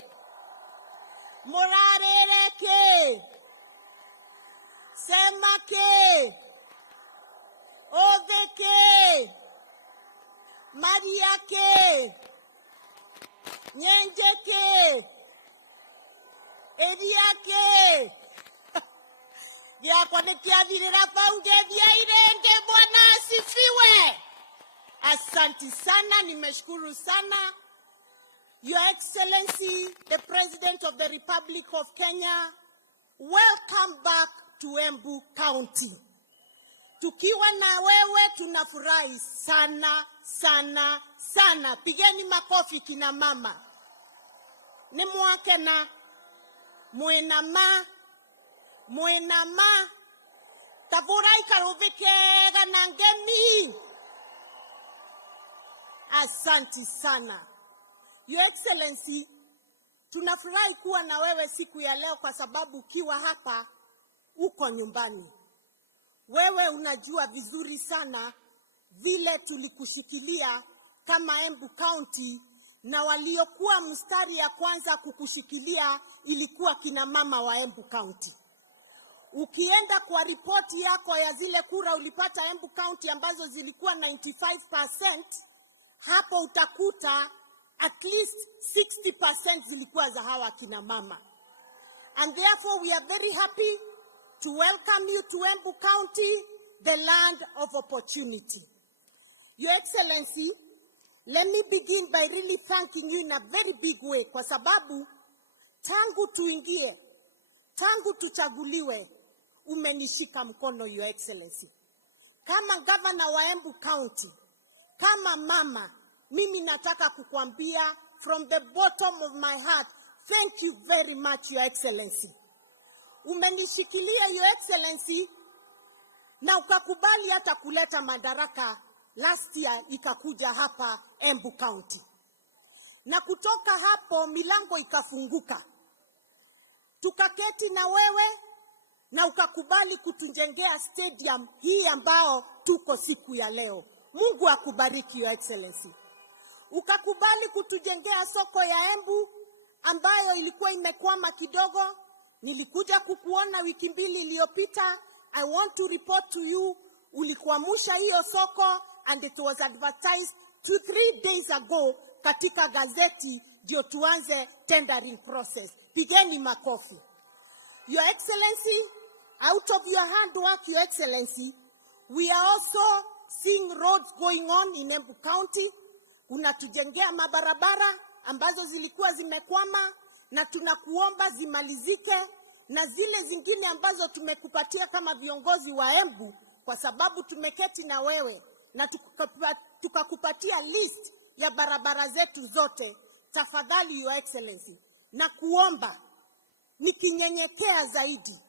Morarere ke. Sema ke. Ode ke. Maria ke. Nyenje ke. Eria ke. Ya konekia virera paunge vya irenge Bwana asifiwe. Asanti sana, nimeshukuru sana. Your Excellency, the President of the Republic of Kenya, welcome back to Embu County. Tukiwa na wewe tunafurahi sana, sana, sana. Pigeni makofi kina mama. Ni mwake na Mwenama tavurai karuvike ganangemi. Asanti sana. Your Excellency, tunafurahi kuwa na wewe siku ya leo kwa sababu ukiwa hapa uko nyumbani. Wewe unajua vizuri sana vile tulikushikilia kama Embu County, na waliokuwa mstari ya kwanza kukushikilia ilikuwa kina mama wa Embu County. Ukienda kwa ripoti yako ya zile kura ulipata Embu County ambazo zilikuwa 95%, hapo utakuta at least 60% zilikuwa za hawa kina mama. And therefore we are very happy to welcome you to Embu County, the land of opportunity. Your Excellency, let me begin by really thanking you in a very big way kwa sababu tangu tuingie, tangu tuchaguliwe, umenishika mkono, Your Excellency. Kama governor wa Embu County, kama mama, mimi nataka kukuambia from the bottom of my heart, thank you very much, Your Excellency. Umenishikilia, Your Excellency, na ukakubali hata kuleta madaraka last year ikakuja hapa Embu County. Na kutoka hapo milango ikafunguka. Tukaketi na wewe na ukakubali kutujengea stadium hii ambao tuko siku ya leo. Mungu akubariki, Your Excellency. Ukakubali kutujengea soko ya Embu ambayo ilikuwa imekwama kidogo. Nilikuja kukuona wiki 2 iliyopita. I want to report to you, ulikuamusha hiyo soko and it was advertised 2-3 days ago katika gazeti ndio tuanze tendering process. Pigeni makofi. Your Excellency, out of your hard work, Your Excellency, we are also seeing roads going on in Embu County. Unatujengea mabarabara ambazo zilikuwa zimekwama na tunakuomba zimalizike, na zile zingine ambazo tumekupatia kama viongozi wa Embu kwa sababu tumeketi na wewe na tukakupatia list ya barabara zetu zote. Tafadhali, Your Excellency, na kuomba nikinyenyekea zaidi,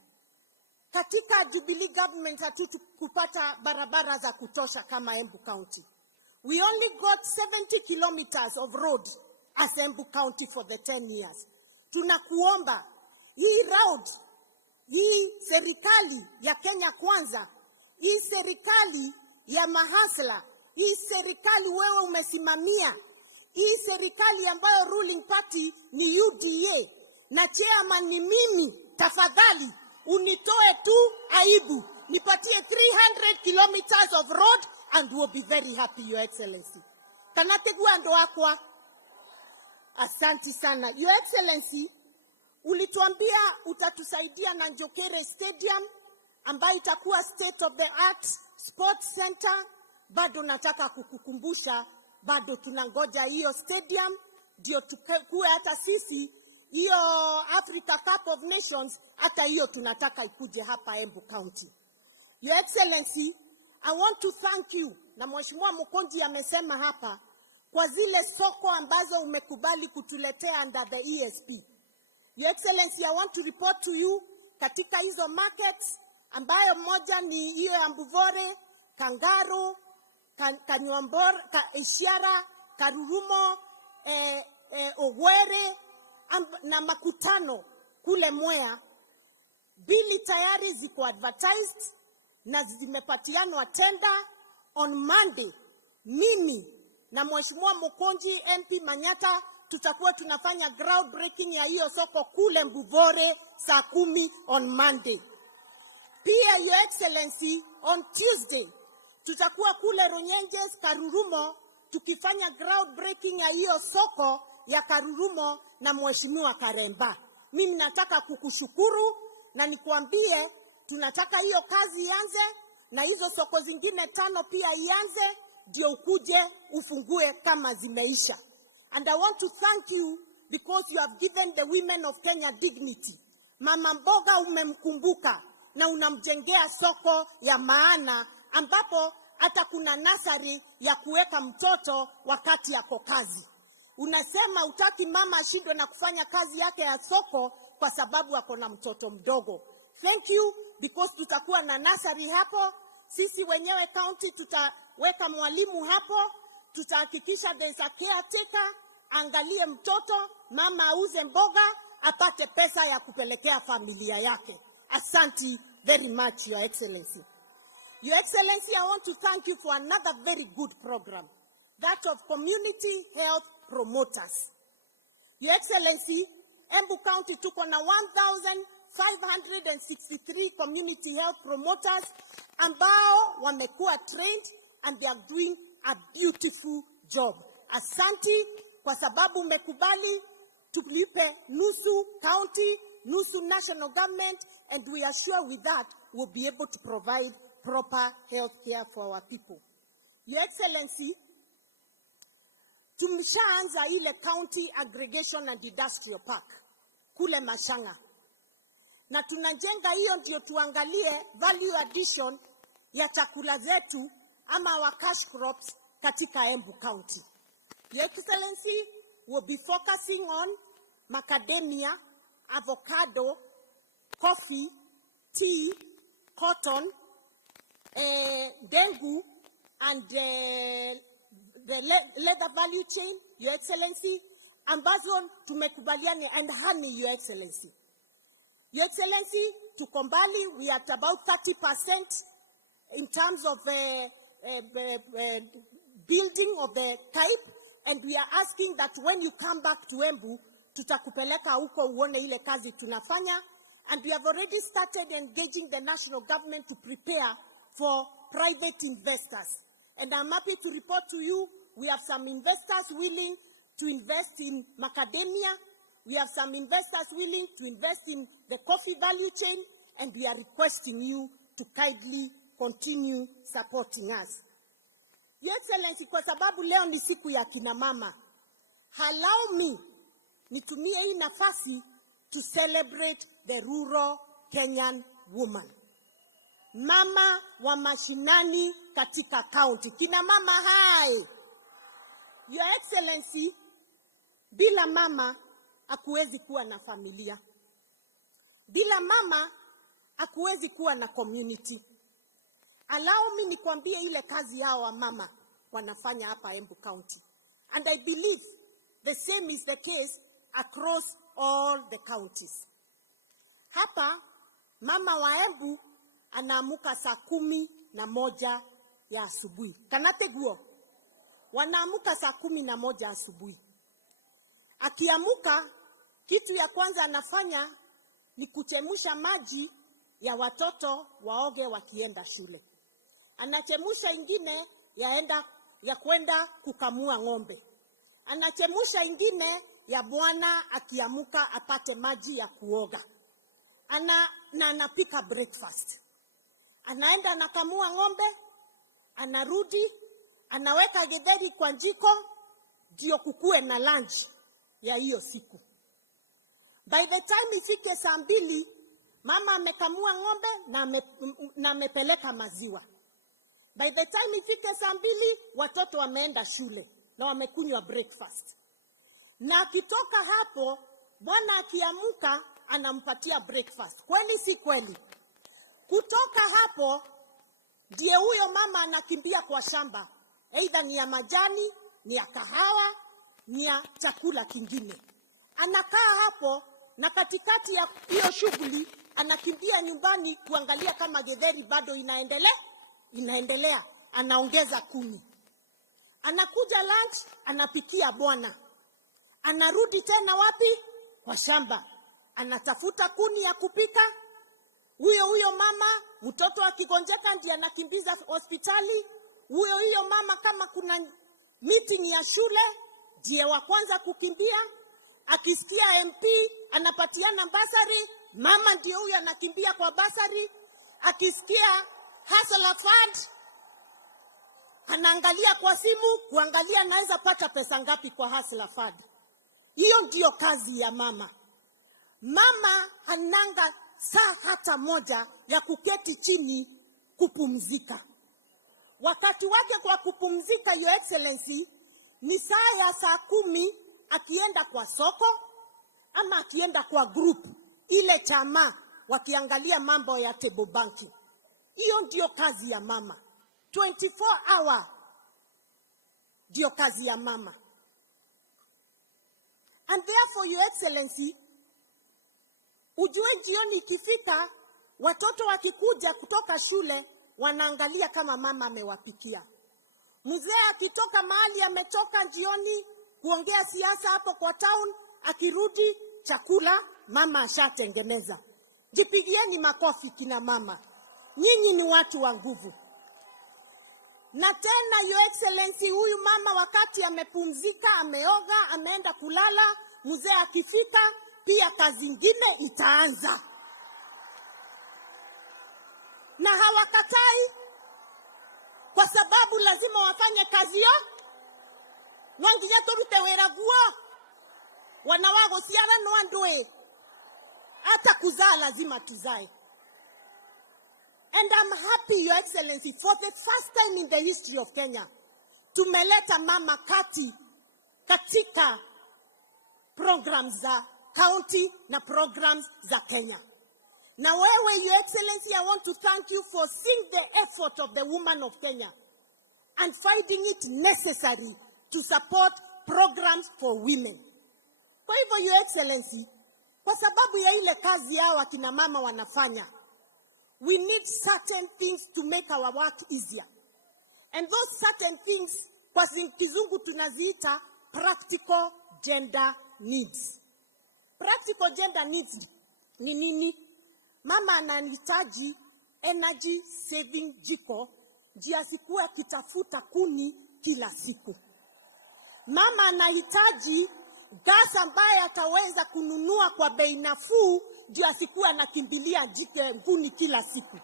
katika Jubilee government hatutukupata barabara za kutosha kama Embu County. We only got 70 kilometers of road as Embu County for the 10 years. Tunakuomba hii road, hii serikali ya Kenya Kwanza, hii serikali ya mahasla, hii serikali wewe umesimamia, hii serikali ambayo ruling party ni UDA na chairman ni mimi, tafadhali unitoe tu aibu, nipatie 300 kilometers of road and we'll be very happy, Your Excellency. Kanategua ndo akwa. Asante sana. Your Excellency, ulituambia utatusaidia na Njokere Stadium ambayo itakuwa state of the art sports center. Bado nataka kukukumbusha, bado tunangoja hiyo stadium ndio tukue hata sisi hiyo Africa Cup of Nations, hata hiyo tunataka ikuje hapa Embu County. Your Excellency, I want to thank you, na Mheshimiwa Mukonji amesema hapa, kwa zile soko ambazo umekubali kutuletea under the ESP. Your Excellency, I want to report to you, katika hizo markets ambayo moja ni hiyo ya Mbuvore, Kangaru, Kanywambor, Isiara, Karurumo, Ogwere na Makutano kule Mwea. Bili tayari ziko advertised na zimepatianwa tender. On Monday, mimi na Mheshimiwa Mukonji MP Manyata tutakuwa tunafanya ground breaking ya hiyo soko kule Mbuvore saa 10 on Monday. Pia Your Excellency, on Tuesday tutakuwa kule Runyenjes, Karurumo, tukifanya ground breaking ya hiyo soko ya Karurumo na Mheshimiwa Karemba. Mimi nataka kukushukuru na nikuambie tunataka hiyo kazi ianze na hizo soko zingine 5 pia ianze ndio ukuje ufungue kama zimeisha. And I want to thank you because you have given the women of Kenya dignity. Mama mboga umemkumbuka na unamjengea soko ya maana ambapo hata kuna nasari ya kuweka mtoto wakati yako kazi. Unasema utaki mama ashindwe na kufanya kazi yake ya soko kwa sababu ako na mtoto mdogo. Thank you because tutakuwa na nasari hapo. Sisi wenyewe county tutaweka mwalimu hapo. Tutahakikisha there is a caretaker, angalie mtoto, mama auze mboga, apate pesa ya kupelekea familia yake. Asante very much, Your Excellency. Your Excellency, I want to thank you for another very good program, that of community health promoters. Your Excellency, Embu County tuko na 1,563 community health promoters ambao wamekuwa trained and they are doing a beautiful job. Asante kwa sababu umekubali tulipe nusu county, nusu national government, and we are sure with that we'll be able to provide proper health care for our people. Your Excellency, tumeshaanza ile county aggregation and industrial park kule Mashanga. Na tunajenga hiyo ndio tuangalie value addition ya chakula zetu ama our cash crops katika Embu County. Your Excellency, will be focusing on macadamia, avocado, coffee, tea, cotton, dengu, and the leather value chain, Your Excellency, ambazo tumekubaliana, and honey, Your Excellency. Your Excellency, to Kombali, we are at about 30% in terms of building of the type, and we are asking that when you come back to Embu, tutakupeleka huko uone ile kazi tunafanya, and we have already started engaging the national government to prepare for private investors. And I'm happy to report to you, we have some investors willing to invest in macadamia, we have some investors willing to invest in the coffee value chain, and we are requesting you to kindly continue supporting us. Your Excellency, kwa sababu leo ni siku ya kina mama, allow me nitumie hii nafasi to celebrate the rural Kenyan woman. Mama wa mashinani katika county. Kina mama hai. Your Excellency, bila mama hakuwezi kuwa na familia. Bila mama hakuwezi kuwa na community. Allow me nikwambie ile kazi yao wa mama wanafanya hapa Embu County. And I believe the same is the case across all the counties. Hapa mama wa Embu anaamuka saa 11 ya asubuhi. Kanateguo. wanaamuka saa 11 asubuhi. Akiamuka, kitu ya kwanza anafanya ni kuchemusha maji ya watoto waoge wakienda shule. Anachemusha ingine ya kwenda kukamua ng'ombe. Anachemusha ingine ya bwana akiamuka apate maji ya kuoga. Na anapika breakfast. Anaenda anakamua ng'ombe, anarudi, anaweka githeri kwa jiko, ndio kukue na lunch ya hiyo siku. By the time ifike saa 2, mama amekamua ng'ombe na amepeleka maziwa. By the time ifike saa 2, watoto wameenda shule na wamekunywa breakfast. Na akitoka hapo, bwana akiamuka anampatia breakfast. Kweli si kweli? Kutoka hapo, ndiye huyo mama anakimbia kwa shamba. Either ni ya majani, ni ya kahawa, ni ya chakula kingine. Anakaa hapo na katikati ya hiyo shughuli anakimbia nyumbani kuangalia kama githeri bado inaendelea. Anaongeza kuni. Anakuja lunch, anapikia bwana. Anarudi tena wapi? Kwa shamba. Anatafuta kuni ya kupika. Huyo mama, mtoto akigonjeka ndiye anakimbiza hospitali. Huyo mama, kama kuna meeting ya shule, ndiye wa kwanza kukimbia. Akisikia MP anapatiana basari, mama ndiye huyo anakimbia kwa basari. Akisikia hustler fund, anaangalia kwa simu kuangalia anaweza pata pesa ngapi kwa hustler fund. Hiyo ndio kazi ya mama. Mama hananga saa hata moja ya kuketi chini kupumzika. Wakati wake kwa kupumzika, Your Excellency, ni saa ya saa 10 akienda kwa soko ama akienda kwa group ile chama wakiangalia mambo ya table banking. Hiyo ndio kazi ya mama. 24 hour ndio kazi ya mama. And therefore, Your Excellency, ujue jioni ikifika, watoto wakikuja kutoka shule wanaangalia kama mama amewapikia. Mzee akitoka mahali amechoka jioni kuongea siasa hapo kwa town, akirudi chakula mama ashatengeneza. Jipigieni makofi kina mama. Nyinyi ni watu wa nguvu. Na tena Your Excellency, huyu mama wakati amepumzika, ameoga, ameenda kulala, mzee akifika pia kazi nyingine itaanza. Na hawakatai kwa sababu lazima wafanye kazi hiyo. Wanginya turute wera guo. Wanawago siara no andoe. Hata kuzaa lazima tuzae. And I'm happy, Your Excellency, for the first time in the history of Kenya, tumeleta mama katika programs za county na programs za Kenya. Na wewe, Your Excellency, I want to thank you for seeing the effort of the woman of Kenya and finding it necessary to support programs for women. Kwa hivyo, Your Excellency, kwa sababu ya ile kazi yao akina mama wanafanya, we need certain things to make our work easier. And those certain things, kwa kizungu tunaziita practical gender needs. Practical gender needs ni nini? Mama anahitaji energy saving jiko, ndio asikuwe akitafuta kuni kila siku. Mama anahitaji gas ambaye ataweza kununua kwa bei nafuu, ndio asikuwe anakimbilia kuni kila siku.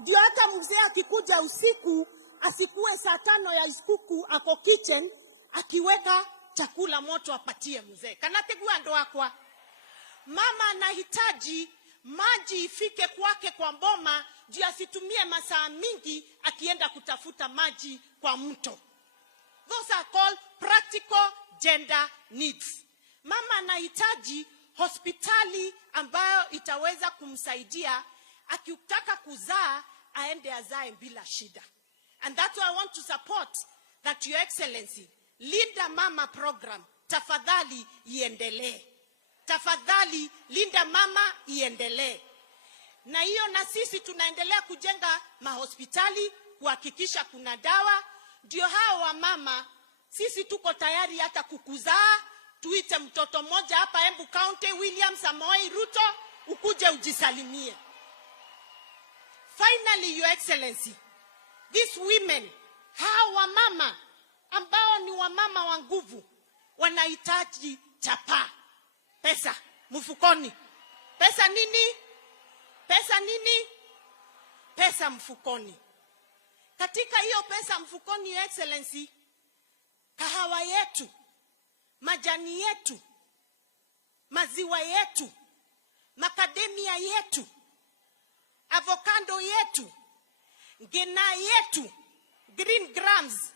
Ndio hata mzee akikuja usiku asikuwe saa 5 ya usiku ako kitchen akiweka chakula moto apatie mzee. Kanategua ndo akwa. Mama anahitaji maji ifike kwake kwa mboma, ndio asitumie masaa mingi akienda kutafuta maji kwa mto. Those are called practical gender needs. Mama anahitaji hospitali ambayo itaweza kumsaidia akitaka kuzaa aende azae bila shida. And that's why I want to support that, Your Excellency, Linda Mama program tafadhali iendelee. Tafadhali Linda Mama iendelee. Na hiyo na sisi tunaendelea kujenga mahospitali kuhakikisha kuna dawa. ndio hao wa mama, sisi tuko tayari hata kukuzaa, tuite mtoto mmoja hapa Embu County, William Samoei Ruto, ukuje ujisalimie. Finally, Your Excellency, these women, hao wa mama ambao ni wa mama wa nguvu, wanahitaji chapa, pesa mfukoni. Pesa nini? Pesa nini? Pesa mfukoni. Katika hiyo pesa mfukoni, Your Excellency, kahawa yetu, majani yetu, maziwa yetu, macadamia yetu, avocado yetu, ngena yetu, green grams,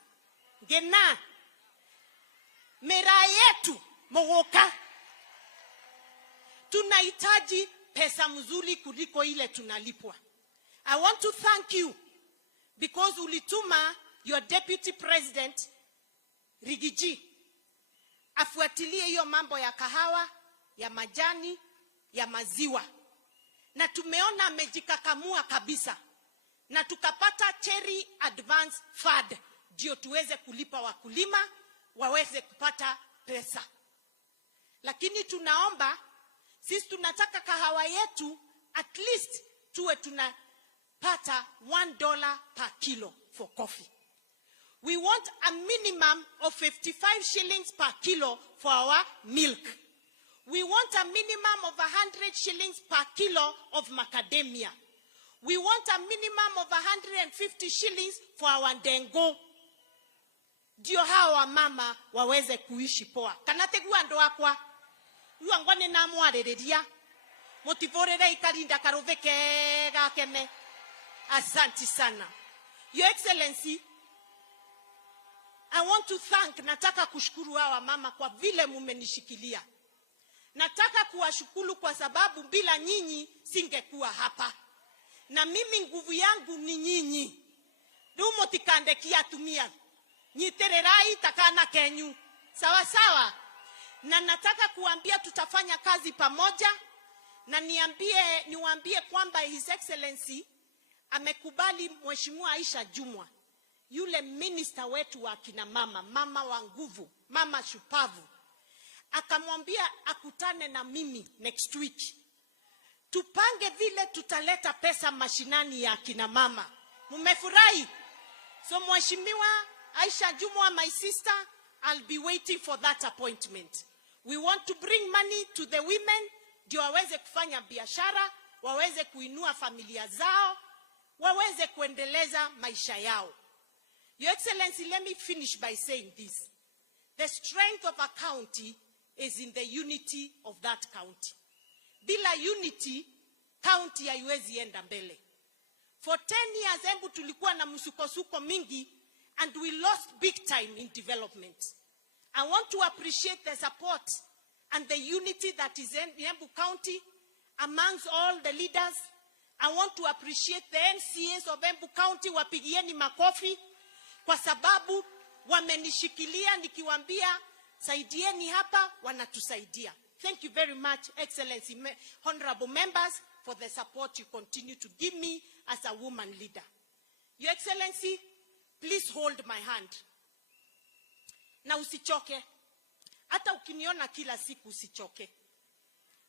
ngena, mera yetu, mogoka. Tunahitaji pesa mzuri kuliko ile tunalipwa. I want to thank you because ulituma your deputy president Rigiji afuatilie hiyo mambo ya kahawa, ya majani, ya maziwa. Na tumeona amejikakamua kabisa. Na tukapata cherry advance fund ndio tuweze kulipa wakulima waweze kupata pesa. Lakini tunaomba, sisi tunataka kahawa yetu at least tuwe tunapata $1 per kilo for coffee. We want a minimum of 55 shillings per kilo for our milk. We want a minimum of 100 shillings per kilo of macadamia. We want a minimum of 150 shillings for our ndengo. Ndio hawa mama waweze kuishi poa. Kanategua ndo akwa. Yuangwane na mwarereria. Motivorere ikarinda karoveke gakene. Asante sana. Your Excellency, I want to thank, nataka kushukuru hawa mama kwa vile mumenishikilia. Nataka kuwashukuru kwa sababu bila nyinyi singekuwa hapa. Na mimi nguvu yangu ni nyinyi. Dumo tikande kia tumia. Nyitererai takana kenyu. Sawa sawa. Na nataka kuambia tutafanya kazi pamoja. Na niwaambie kwamba His Excellency amekubali Mheshimiwa Aisha Jumwa, yule minister wetu wa kina mama, mama wa nguvu, mama shupavu. Akamwambia akutane na mimi next week. Tupange vile tutaleta pesa mashinani ya kina mama. Mumefurahi? So Mheshimiwa Aisha Jumwa, my sister, I'll be waiting for that appointment. We want to bring money to the women, ndio waweze kufanya biashara, waweze kuinua familia zao, waweze kuendeleza maisha yao. Your Excellency, let me finish by saying this. The strength of a county is in the unity of that county. Bila unity, county haiwezi enda mbele. For 10 years, Embu tulikuwa na msukosuko mingi, and we lost big time in development. I want to appreciate the support and the unity that is in Embu County amongst all the leaders. I want to appreciate the MCAs of Embu County, wapigieni makofi, kwa sababu wamenishikilia nikiwaambia saidieni hapa, wanatusaidia. Thank you very much, Excellency, honorable members, for the support you continue to give me as a woman leader. Your Excellency, please hold my hand. Na usichoke. Hata ukiniona kila siku usichoke.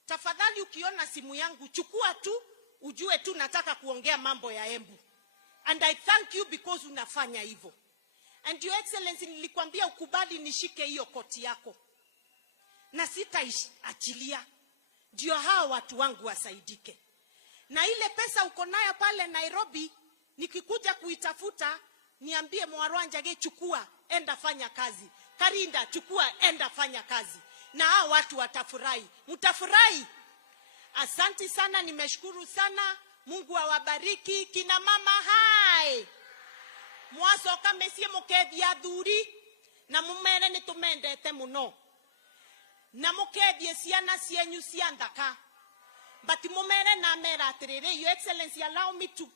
Tafadhali ukiona simu yangu, chukua tu, ujue tu nataka kuongea mambo ya Embu. And I thank you because unafanya hivyo. And Your Excellency, nilikwambia ukubali nishike hiyo koti yako. Na sitaachilia. Ndio hao watu wangu wasaidike. Na ile pesa uko nayo pale Nairobi, nikikuja kuitafuta, niambie Mwarwanja, chukua, enda fanya kazi. Karinda, chukua, enda fanya kazi. Na hao watu watafurahi. Mtafurahi. Asante sana, nimeshukuru sana. Mungu awabariki. Kina mama hai. Mwasoka mesie mukethia thuri. Na mumere nitumendete muno. Na mukethie ciana cienyu cia ndaka. But mumere na mera atiriri. Your Excellency, allow me to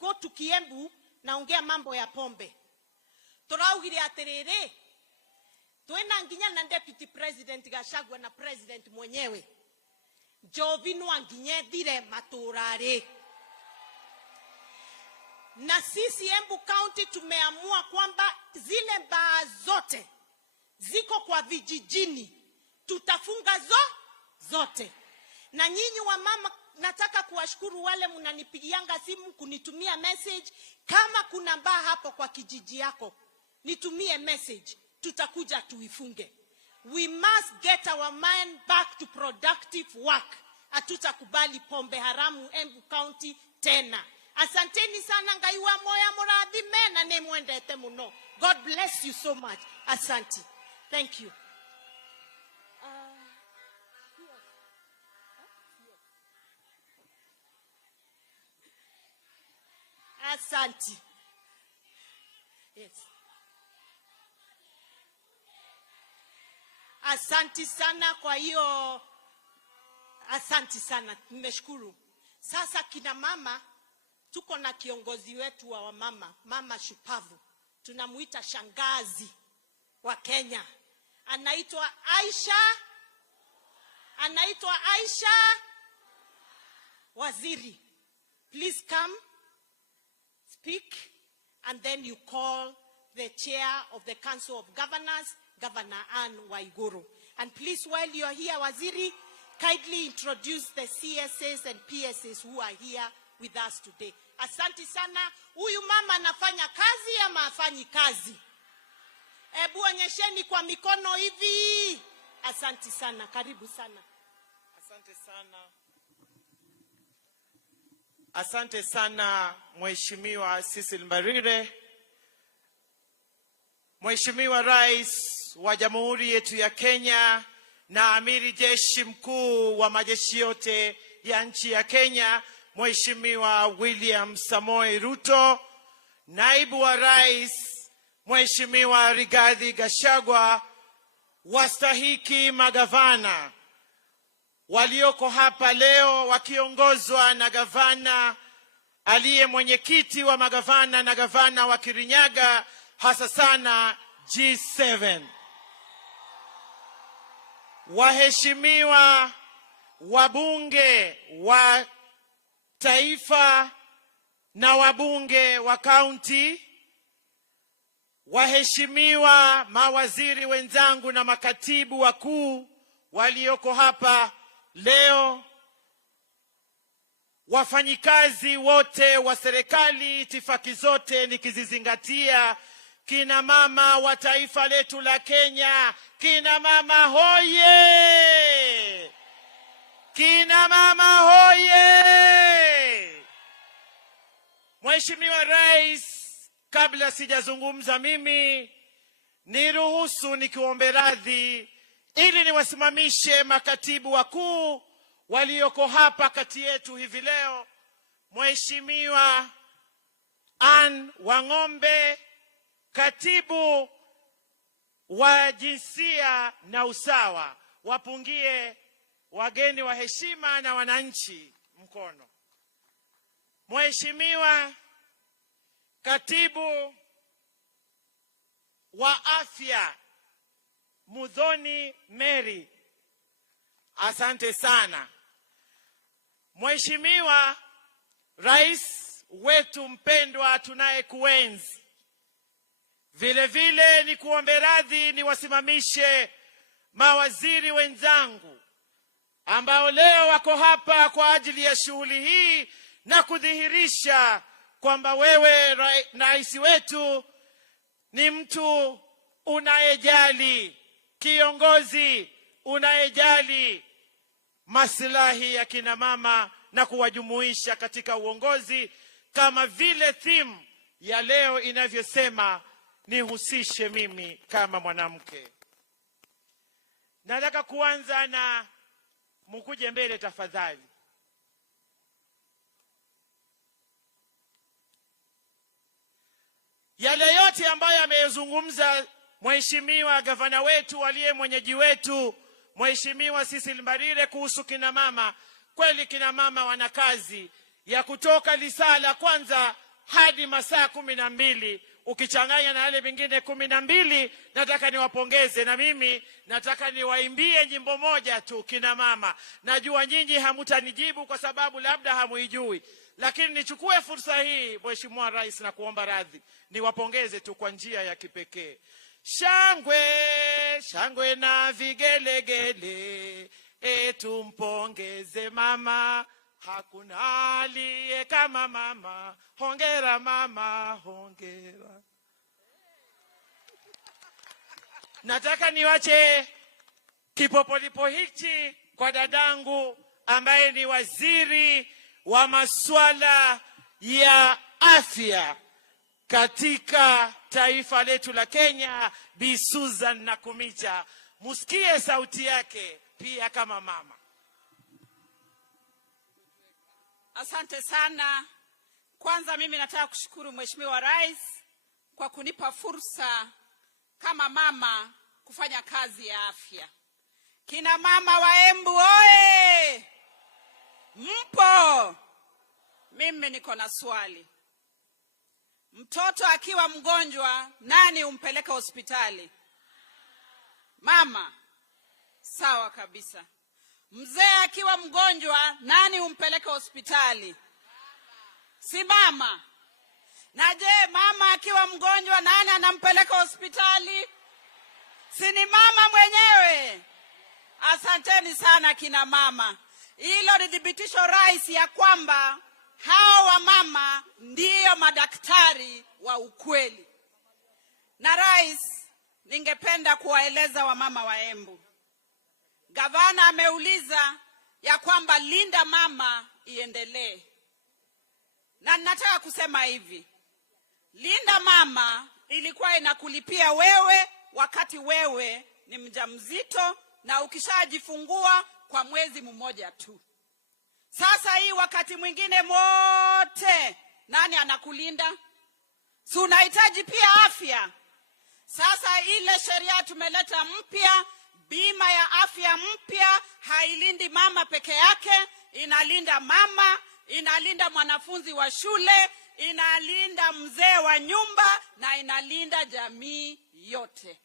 go to Kiembu na ongea mambo ya pombe. Turaugire atiriri. Tuena nginya na deputy president Gachagua na president mwenyewe. Jovinu anginye dire maturare. Na sisi Embu County tumeamua kwamba zile baa zote ziko kwa vijijini, tutafunga zote. Na nyinyi wa mama, nataka kuwashukuru wale mnanipigianga simu kunitumia message. Kama kuna baa hapo kwa kijiji yako, nitumie message, tutakuja tuifunge. We must get our mind back to productive work. Hatutakubali pombe haramu Embu County tena. Asanteni sana, ngaiwa moya muradhime na nemwendete muno. God bless you so much. Asante. Thank you. Asante. Yes. Asante sana kwa hiyo. Asante sana. Nimeshukuru. Sasa kina mama, tuko na kiongozi wetu wa mama, mama shupavu. Tunamuita shangazi wa Kenya. Anaitwa Aisha Waziri. Please come, speak, and then you call the chair of the Council of Governors, Governor Anne Waiguru. And please, while you are here, Waziri, kindly introduce the CSAs and PSAs who are here with us today. Asante sana. Huyu mama anafanya kazi ama afanyi kazi? Ebu onyesheni kwa mikono hivi. Asante sana. Karibu sana. Asante sana. Asante sana Mheshimiwa Cecil Mbarire, Mheshimiwa Rais wa Jamhuri yetu ya Kenya na Amiri Jeshi Mkuu wa majeshi yote ya nchi ya Kenya, Mheshimiwa William Samoei Ruto, Naibu wa Rais Mheshimiwa Rigathi Gachagua, wastahiki magavana walioko hapa leo wakiongozwa na gavana aliye mwenyekiti wa magavana na gavana wa Kirinyaga, hasa sana G7. Waheshimiwa wabunge wa taifa na wabunge wa kaunti, waheshimiwa mawaziri wenzangu na makatibu wakuu walioko hapa leo, wafanyikazi wote wa serikali, itifaki zote nikizizingatia, kina mama wa taifa letu la Kenya, kina mama hoye! Kina mama hoye! Mheshimiwa Rais, kabla sijazungumza mimi, niruhusu nikiombe radhi ili niwasimamishe makatibu wakuu walioko hapa kati yetu hivi leo. Mheshimiwa Anne Wang'ombe, katibu wa jinsia na usawa, wapungie wageni wa heshima na wananchi mkono. Mheshimiwa katibu wa afya Mudhoni Mary, asante sana. Mheshimiwa Rais wetu mpendwa tunayekuenzi, vile vile ni kuombe radhi niwasimamishe mawaziri wenzangu ambao leo wako hapa kwa ajili ya shughuli hii na kudhihirisha kwamba wewe rais wetu ni mtu unayejali, kiongozi unayejali maslahi ya kina mama na kuwajumuisha katika uongozi, kama vile theme ya leo inavyosema, nihusishe mimi kama mwanamke. Nataka kuanza na mkuje mbele tafadhali. Yale yote ambayo ameyazungumza Mheshimiwa gavana wetu aliye mwenyeji wetu Mheshimiwa Cecil Mbarire kuhusu kina mama, kweli kina mama wana kazi ya kutoka lisaa la kwanza hadi masaa 12 ukichanganya na wale vingine 12, nataka niwapongeze, na mimi nataka niwaimbie nyimbo moja tu kina mama. Najua nyinyi hamutanijibu kwa sababu labda hamuijui, lakini nichukue fursa hii Mheshimiwa Rais na kuomba radhi, niwapongeze tu kwa njia ya kipekee. Shangwe, shangwe na vigelegele, tumpongeze mama. Hakuna aliye kama mama. Hongera mama, hongera. Nataka niwache kipopolipo hichi kwa dadangu ambaye ni waziri wa masuala ya afya katika taifa letu la Kenya, Bi Susan Nakumicha. Musikie sauti yake pia kama mama. Asante sana. Kwanza mimi nataka kushukuru Mheshimiwa Rais kwa kunipa fursa kama mama kufanya kazi ya afya. Kina mama wa Embu oye! Mpo? Mimi niko na swali. Mtoto akiwa mgonjwa, nani umpeleka hospitali? Mama. Sawa kabisa. Mzee akiwa mgonjwa, nani umpeleka hospitali? Si mama. Na je, mama akiwa mgonjwa, nani anampeleka hospitali? Si ni mama mwenyewe? Asanteni sana kina mama. Hilo ni thibitisho Rais ya kwamba hao wa mama ndiyo madaktari wa ukweli. Na Rais, ningependa kuwaeleza wa mama wa Embu. Gavana ameuliza ya kwamba linda mama iendelee. Na nataka kusema hivi. Linda mama ilikuwa inakulipia wewe wakati wewe ni mjamzito na ukishajifungua kwa mwezi mmoja tu. Sasa hii wakati mwingine mote, nani anakulinda? Si unahitaji pia afya. Sasa ile sheria tumeleta mpya, bima ya afya mpya, hailindi mama peke yake, inalinda mama, inalinda mwanafunzi wa shule, inalinda mzee wa nyumba na inalinda jamii yote.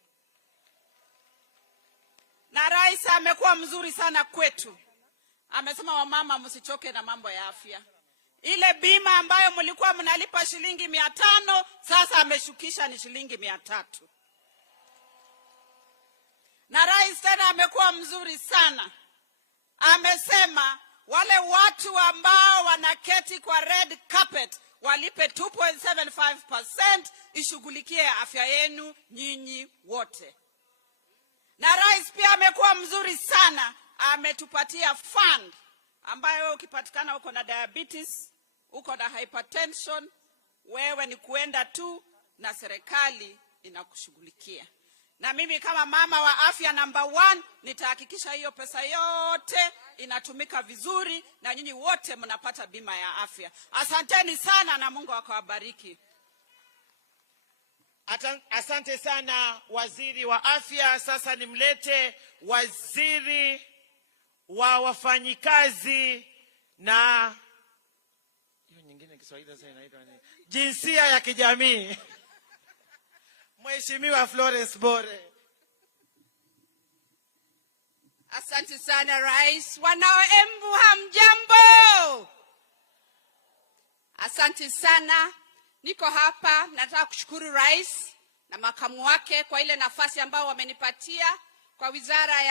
Na Rais amekuwa mzuri sana kwetu. Amesema wamama msichoke na mambo ya afya. Ile bima ambayo mlikuwa mnalipa shilingi 500, sasa ameshukisha ni shilingi 300. Na Rais tena amekuwa mzuri sana. Amesema wale watu ambao wanaketi kwa red carpet walipe 2.75%, ishughulikie afya yenu nyinyi wote. Na Rais pia amekuwa mzuri sana. Ametupatia fund ambayo ukipatikana uko na diabetes, uko na hypertension, wewe ni kuenda tu na serikali inakushughulikia. Na mimi kama mama wa afya number 1, nitahakikisha hiyo pesa yote inatumika vizuri na nyinyi wote mnapata bima ya afya. Asanteni sana na Mungu akawabariki. Asante sana waziri wa afya. Sasa nimlete waziri wa wafanyikazi na hiyo nyingine Kiswahili sasa inaitwa nini? Jinsia ya kijamii. Mheshimiwa Florence Bore. Asante sana Rais. Wanao Embu hamjambo? Asante sana. Niko hapa nataka kushukuru Rais na makamu wake kwa ile nafasi ambayo wamenipatia kwa Wizara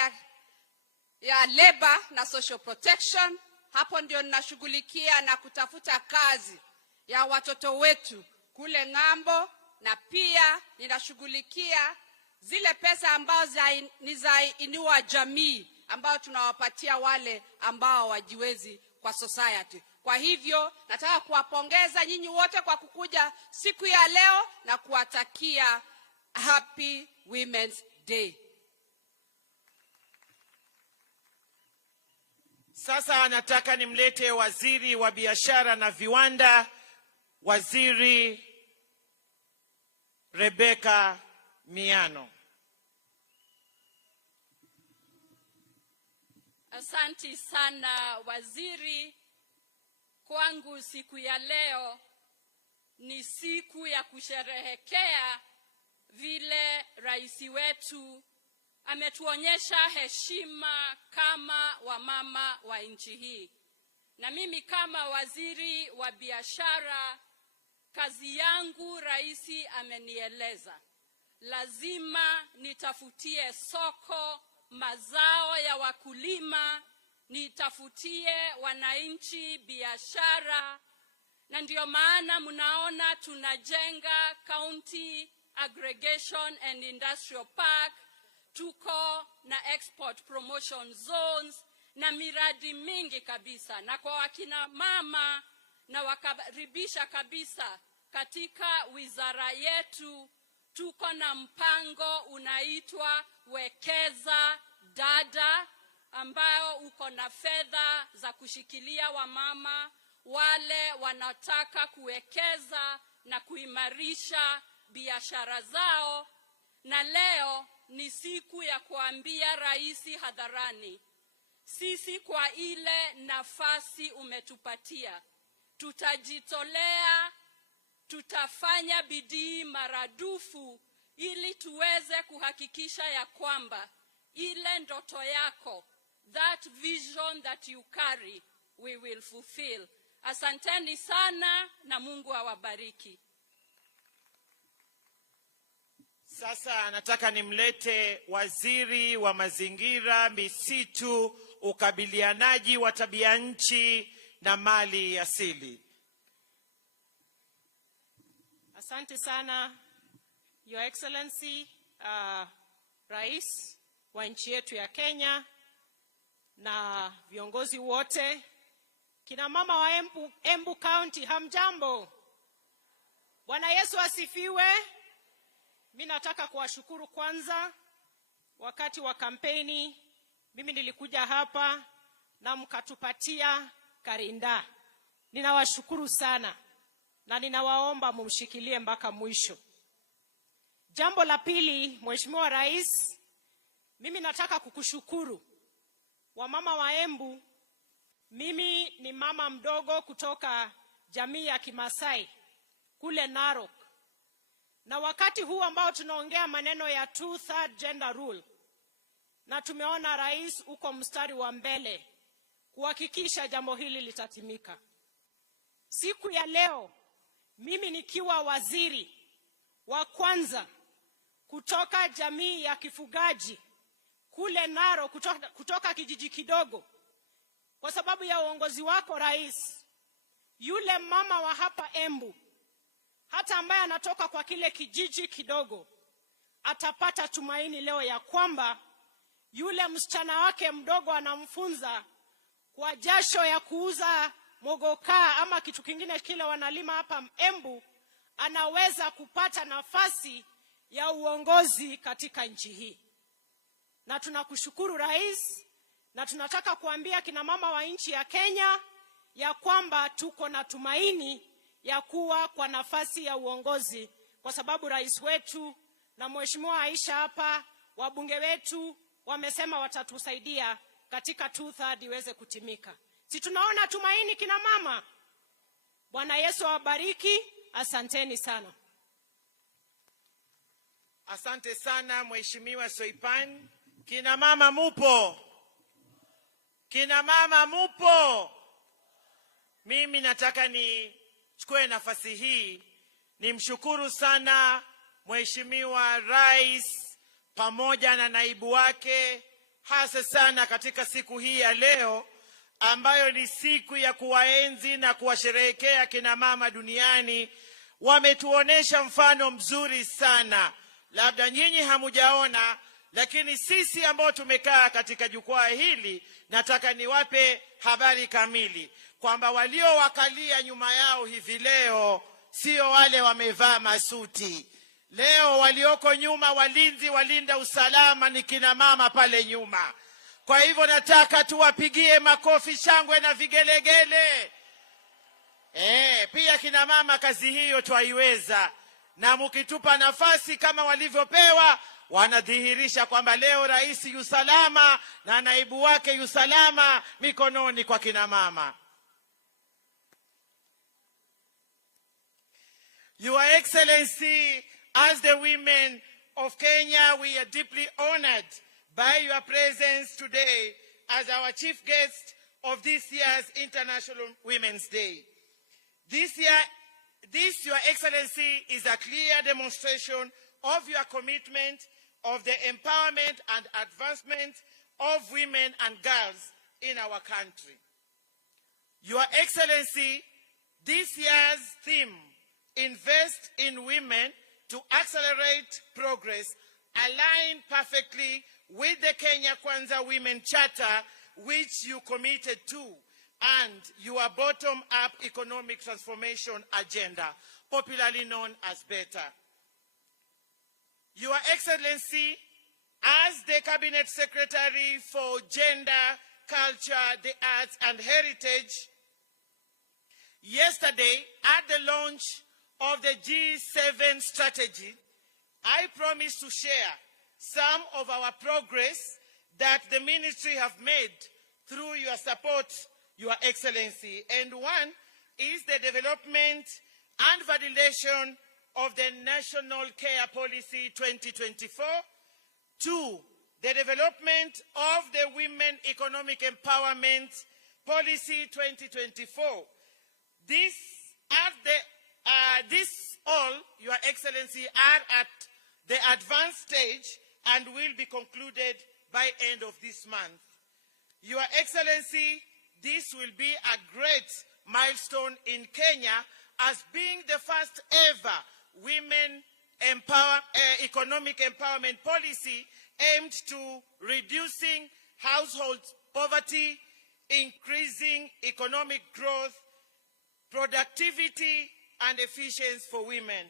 ya Labor na Social Protection. Hapo ndio ninashughulikia na kutafuta kazi ya watoto wetu kule ng'ambo, na pia ninashughulikia zile pesa ambazo ni za inua jamii ambao tunawapatia wale ambao wajiwezi kwa society. Kwa hivyo nataka kuwapongeza nyinyi wote kwa kukuja siku ya leo na kuwatakia Happy Women's Day. Sasa nataka nimlete waziri wa biashara na viwanda, Waziri Rebecca Miano. Asante sana waziri. Kwangu siku ya leo ni siku ya kusherehekea vile rais wetu ametuonyesha heshima kama wamama wa nchi hii. Na mimi kama waziri wa biashara, kazi yangu rais amenieleza, lazima nitafutie soko mazao ya wakulima, nitafutie wananchi biashara, na ndio maana mnaona tunajenga County Aggregation and Industrial Park, tuko na export promotion zones na miradi mingi kabisa. Na kwa wakina mama na wakaribisha kabisa, katika wizara yetu tuko na mpango unaitwa Wekeza Dada, ambao uko na fedha za kushikilia wamama wale wanataka kuwekeza na kuimarisha biashara zao. Na leo ni siku ya kuambia rais hadharani, sisi kwa ile nafasi umetupatia, tutajitolea, tutafanya bidii maradufu ili tuweze kuhakikisha ya kwamba ile ndoto yako, that vision that you carry, we will fulfill. Asanteni sana na Mungu awabariki. Sasa nataka nimlete waziri wa mazingira, misitu, ukabilianaji wa tabia nchi na mali asili. Asante sana Your Excellency, Rais wa nchi yetu ya Kenya na viongozi wote. Kina mama wa Embu County, hamjambo? Bwana Yesu asifiwe. Mimi nataka kuwashukuru kwanza. Wakati wa kampeni mimi nilikuja hapa na mkatupatia karinda. Ninawashukuru sana na ninawaomba mumshikilie mpaka mwisho. Jambo la pili, Mheshimiwa Rais, mimi nataka kukushukuru. Wamama wa Embu, mimi ni mama mdogo kutoka jamii ya Kimasai kule Narok. Na wakati huu ambao tunaongea maneno ya 2/3 gender rule, na tumeona rais uko mstari wa mbele kuhakikisha jambo hili litatimika. Siku ya leo mimi nikiwa waziri wa kwanza kutoka jamii ya kifugaji kule Narok, kutoka kijiji kidogo, kwa sababu ya uongozi wako rais, yule mama wa hapa Embu, hata ambaye anatoka kwa kile kijiji kidogo, atapata tumaini leo ya kwamba yule msichana wake mdogo anamfunza kwa jasho ya kuuza mogoka ama kitu kingine kile wanalima hapa Embu, anaweza kupata nafasi ya uongozi katika nchi hii. Na tunakushukuru rais, na tunataka kuambia kina mama wa nchi ya Kenya ya kwamba tuko na tumaini ya kuwa kwa nafasi ya uongozi, kwa sababu rais wetu na Mheshimiwa Aisha hapa, wabunge wetu wamesema watatusaidia katika 2/3 iweze kutimika. Si tunaona tumaini kina mama? Bwana Yesu awabariki. Asanteni sana. Asante sana Mheshimiwa Soipan. Kina mama mupo? Kina mama mupo? Mimi nataka nichukue nafasi hii nimshukuru sana Mheshimiwa Rais pamoja na naibu wake, hasa sana katika siku hii ya leo ambayo ni siku ya kuwaenzi na kuwasherehekea kina mama duniani. Wametuonesha mfano mzuri sana. Labda nyinyi hamujaona, lakini sisi ambao tumekaa katika jukwaa hili, nataka niwape habari kamili kwamba waliowakalia nyuma yao hivi leo sio wale wamevaa masuti. Leo walioko nyuma, walinzi walinda usalama, ni kina mama pale nyuma. Kwa hivyo nataka tuwapigie makofi, shangwe na vigelegele. Pia kina mama kazi hiyo twaiweza, na mkitupa nafasi kama walivyopewa, wanadhihirisha kwamba leo rais yusalama na naibu wake yusalama mikononi kwa kina mama. Your Excellency, as the women of Kenya, we are deeply honored by your presence today as our chief guest of this year's International Women's Day. This, Your Excellency, is a clear demonstration of your commitment of the empowerment and advancement of women and girls in our country. Your Excellency, this year's theme, Invest in Women to Accelerate Progress, align perfectly with the Kenya Kwanza Women Charter, which you committed to, and your bottom-up economic transformation agenda, popularly known as BETTER. Your Excellency, as the Cabinet Secretary for Gender, Culture, the Arts and Heritage, yesterday at the launch of the G7 strategy, I promised to share some of our progress that the ministry have made through your support, Your Excellency. And one is the development and validation of the National Care Policy 2024. Two, the development of the Women Economic Empowerment Policy 2024. This all, Your Excellency, are at the advanced stage and will be concluded by end of this month. Your Excellency, this will be a great milestone in Kenya as being the first ever women economic empowerment policy aimed to reducing household poverty, increasing economic growth, productivity, and efficiency for women.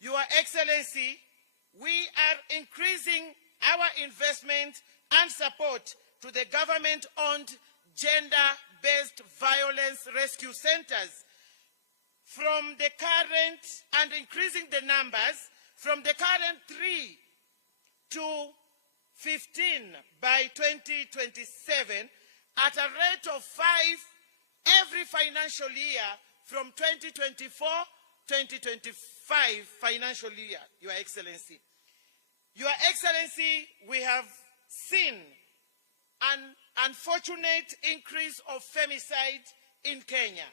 Your Excellency, we are increasing our investment and support to the government-owned gender-based violence rescue centers from the current, and increasing the numbers from the current 3 to 15 by 2027 at a rate of 5 every financial year from 2024-2025 financial year, Your Excellency. Your Excellency, we have seen an unfortunate increase of femicide in Kenya.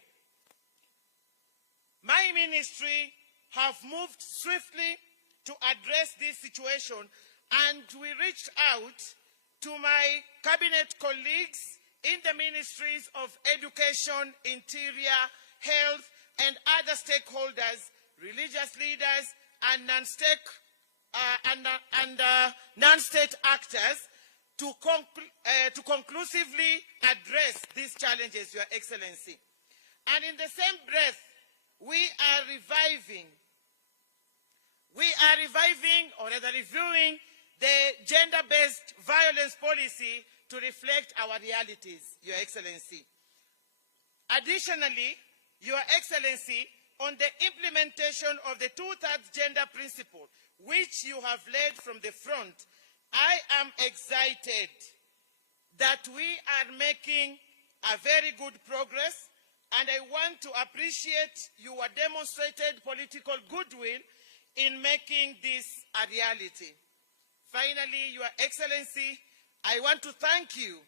My ministry have moved swiftly to address this situation, and we reached out to my cabinet colleagues in the ministries of Education, Interior, Health, and other stakeholders, religious leaders, and non-state actors to conclusively address these challenges, Your Excellency. And in the same breath, we are reviewing the gender-based violence policy to reflect our realities, Your Excellency. Additionally, Your Excellency, on the implementation of the 2/3 gender principle, which you have led from the front, I am excited that we are making a very good progress, and I want to appreciate your demonstrated political goodwill in making this a reality. Finally, Your Excellency, I want to thank you,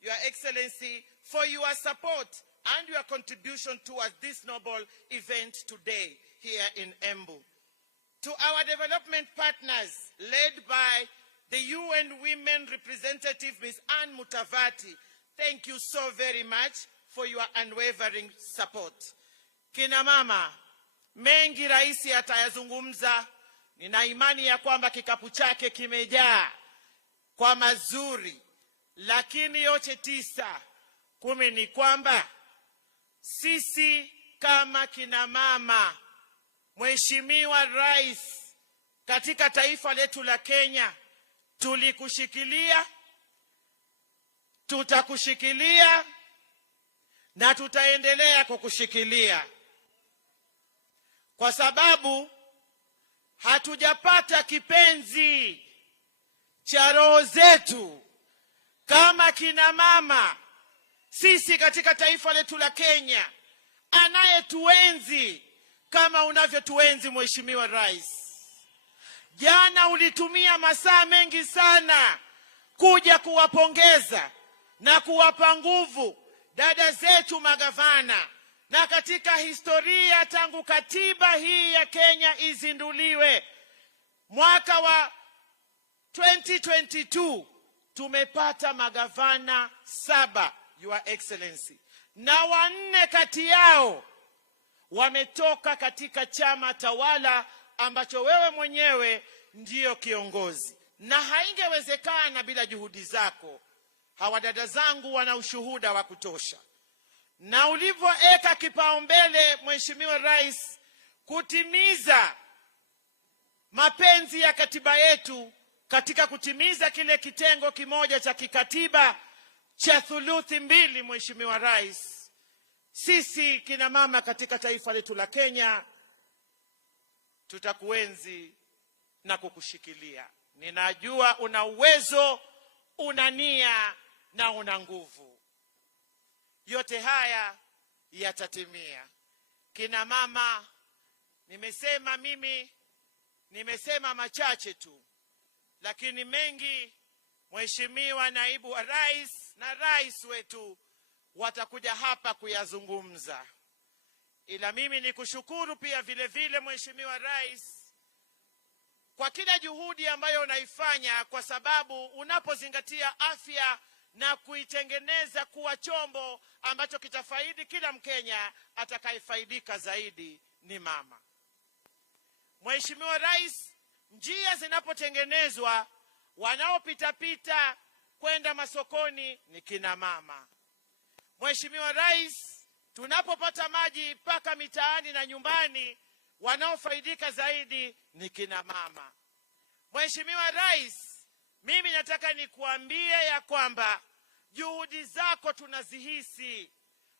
Your Excellency, for your support and your contribution towards this noble event today here in Embu. To our development partners, led by the UN Women Representative, Ms. Anne Mutavati, thank you so very much for your unwavering support. Kina mama, mengi raisi atayazungumza. Nina imani ya kwamba kikapu chake kimejaa kwa mazuri, lakini yote 9, 10 ni kwamba sisi kama kina mama, Mheshimiwa Rais, katika taifa letu la Kenya, tulikushikilia, tutakushikilia na tutaendelea kukushikilia, kwa sababu hatujapata kipenzi cha roho zetu kama kina mama sisi katika taifa letu la Kenya, anayetuenzi kama unavyotuenzi Mheshimiwa Rais. Jana ulitumia masaa mengi sana kuja kuwapongeza na kuwapa nguvu dada zetu magavana, na katika historia tangu katiba hii ya Kenya izinduliwe mwaka wa 2022 tumepata magavana 7, Your Excellency, na 4 kati yao wametoka katika chama tawala ambacho wewe mwenyewe ndiyo kiongozi, na haingewezekana bila juhudi zako. Hawa dada zangu wana ushuhuda wa kutosha. Na ulivyoeka kipaumbele Mheshimiwa Rais kutimiza mapenzi ya katiba yetu katika kutimiza kile kitengo kimoja cha kikatiba cha thuluthi 2, Mheshimiwa Rais, sisi kina mama katika taifa letu la Kenya tutakuenzi na kukushikilia. Ninajua una uwezo, una nia na una nguvu. Yote haya yatatimia. Kina mama, nimesema machache tu, lakini mengi Mheshimiwa Naibu wa Rais na Rais wetu watakuja hapa kuyazungumza. Ila mimi nikushukuru pia vile vile Mheshimiwa Rais kwa kila juhudi ambayo unaifanya, kwa sababu unapozingatia afya na kuitengeneza kuwa chombo ambacho kitafaidi kila Mkenya, atakayefaidika zaidi ni mama. Mheshimiwa Rais, njia zinapotengenezwa, wanaopita kwenda masokoni ni kina mama. Mheshimiwa Rais, tunapopata maji mpaka mitaani na nyumbani, wanaofaidika zaidi ni kina mama. Mheshimiwa Rais, mimi nataka nikuambie ya kwamba juhudi zako tunazihisi,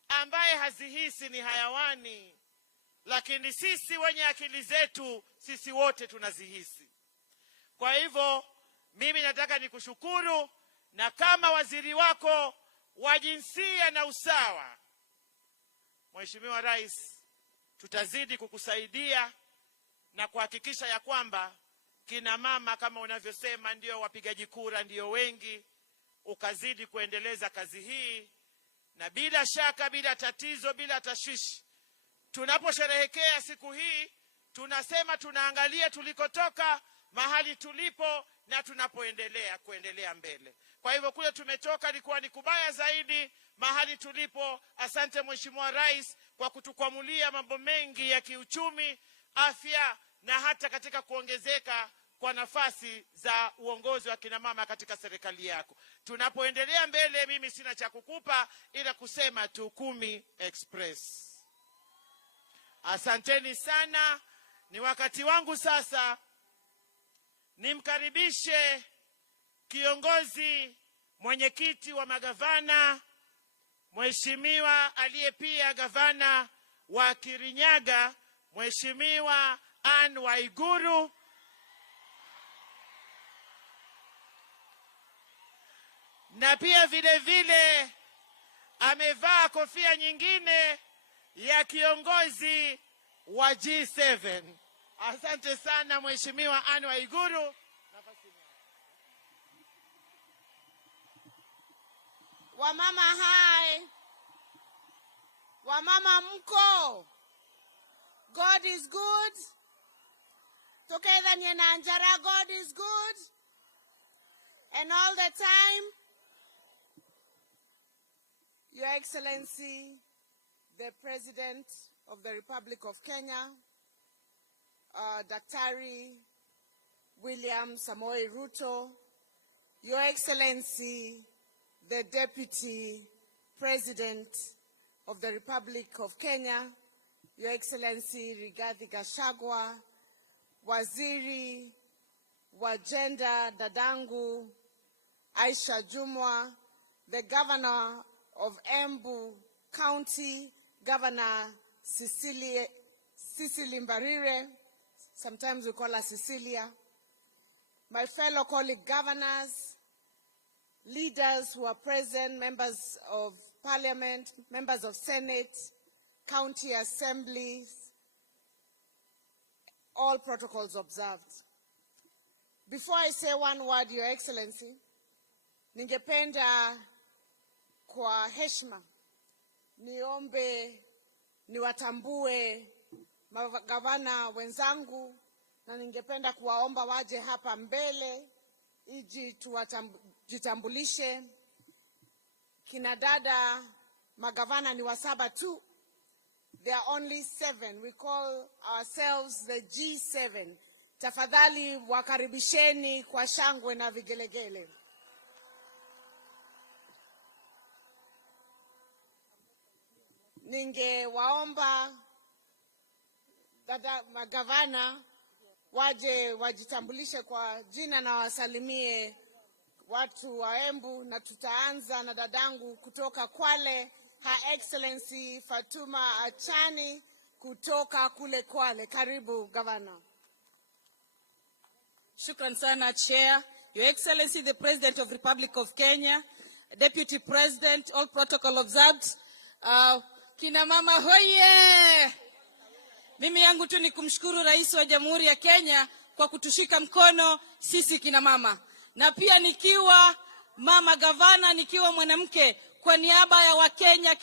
ambaye hazihisi ni hayawani, lakini sisi wenye akili zetu, sisi wote tunazihisi. Kwa hivyo mimi nataka nikushukuru, na kama waziri wako wa jinsia na usawa, Mheshimiwa Rais, tutazidi kukusaidia na kuhakikisha ya kwamba kina mama kama unavyosema ndio wapigaji kura, ndio wengi, ukazidi kuendeleza kazi hii. Na bila shaka, bila tatizo, bila tashwishi, tunaposherehekea siku hii tunasema tunaangalia tulikotoka, mahali tulipo na kuendelea mbele. Kwa hivyo kule tumetoka ilikuwa ni kubaya zaidi, mahali tulipo. Asante Mheshimiwa Rais kwa kutukwamulia mambo mengi ya kiuchumi, afya na hata katika kuongezeka kwa nafasi za uongozi wa kina mama katika serikali yako. Tunapoendelea mbele, mimi sina cha kukupa ila kusema tu 10 Express. Asanteni sana. Ni wakati wangu sasa nimkaribishe kiongozi mwenyekiti wa magavana, Mheshimiwa aliye pia gavana wa Kirinyaga, Mheshimiwa Anne Waiguru, na pia vile vile amevaa kofia nyingine ya kiongozi wa G7. Asante sana Mheshimiwa Anne Waiguru. Wamama hai, wamama mko, God is good. Together nyena njara, God is good, and all the time. Your Excellency, the President of the Republic of Kenya, Daktari William Samoei Ruto, Your Excellency, the Deputy President of the Republic of Kenya, Your Excellency Rigathi Gachagua, Waziri wa Gender dadangu Aisha Jumwa, the Governor of Embu County, Governor Cecily Mbarire, sometimes we call her Cecilia, my fellow colleague governors, leaders who are present, members of parliament, members of Senate, county assemblies, all protocols observed. Before I say one word, Your Excellency, ningependa kwa heshima niombe niwatambue magavana wenzangu, na ningependa kuwaomba waje hapa mbele ili tujitambulishe. Kina dada magavana ni wasaba tu. There are only 7. We call ourselves the G7. Tafadhali wakaribisheni kwa shangwe na vigelegele. Ningewaomba dada magavana waje wajitambulishe kwa jina na wasalimie watu wa Embu, na tutaanza na dadangu kutoka Kwale, Her Excellency Fatuma Achani kutoka kule Kwale. Karibu gavana. Shukran sana, Chair. Your Excellency, the President of the Republic of Kenya, Deputy President, all protocol observed. Kina mama hoye! Mimi yangu tu ni kumshukuru Rais wa Jamhuri ya Kenya kwa kutushika mkono sisi kina mama. Na pia nikiwa mama gavana, nikiwa mwanamke, kwa niaba ya Wakenya,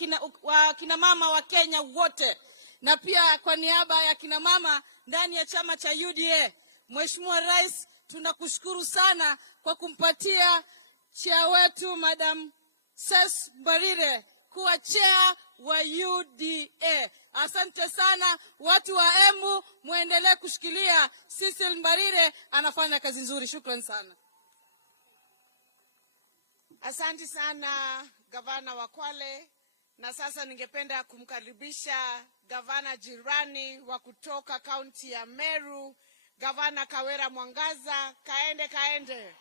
kina mama wa Kenya wote, na pia kwa niaba ya kina mama ndani ya chama cha UDA, Mheshimiwa Rais, tunakushukuru sana kwa kumpatia chair wetu Madam Ses Mbarire kuwa chair wa UDA. Asante sana watu wa Embu, muendelee kushikilia. Cecil Mbarire anafanya kazi nzuri. Shukran sana. Asante sana gavana wa Kwale. Na sasa ningependa kumkaribisha gavana jirani wa kutoka kaunti ya Meru, Gavana Kawera Mwangaza. Kaende. Kaende.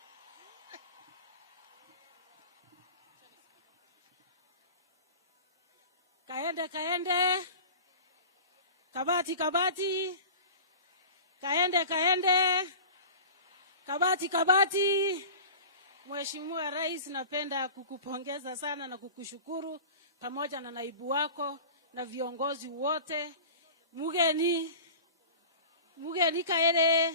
Kabati. Kaende. Kabati. Mheshimiwa Rais, napenda kukupongeza sana na kukushukuru pamoja na naibu wako na viongozi wote. Mugeni kaere.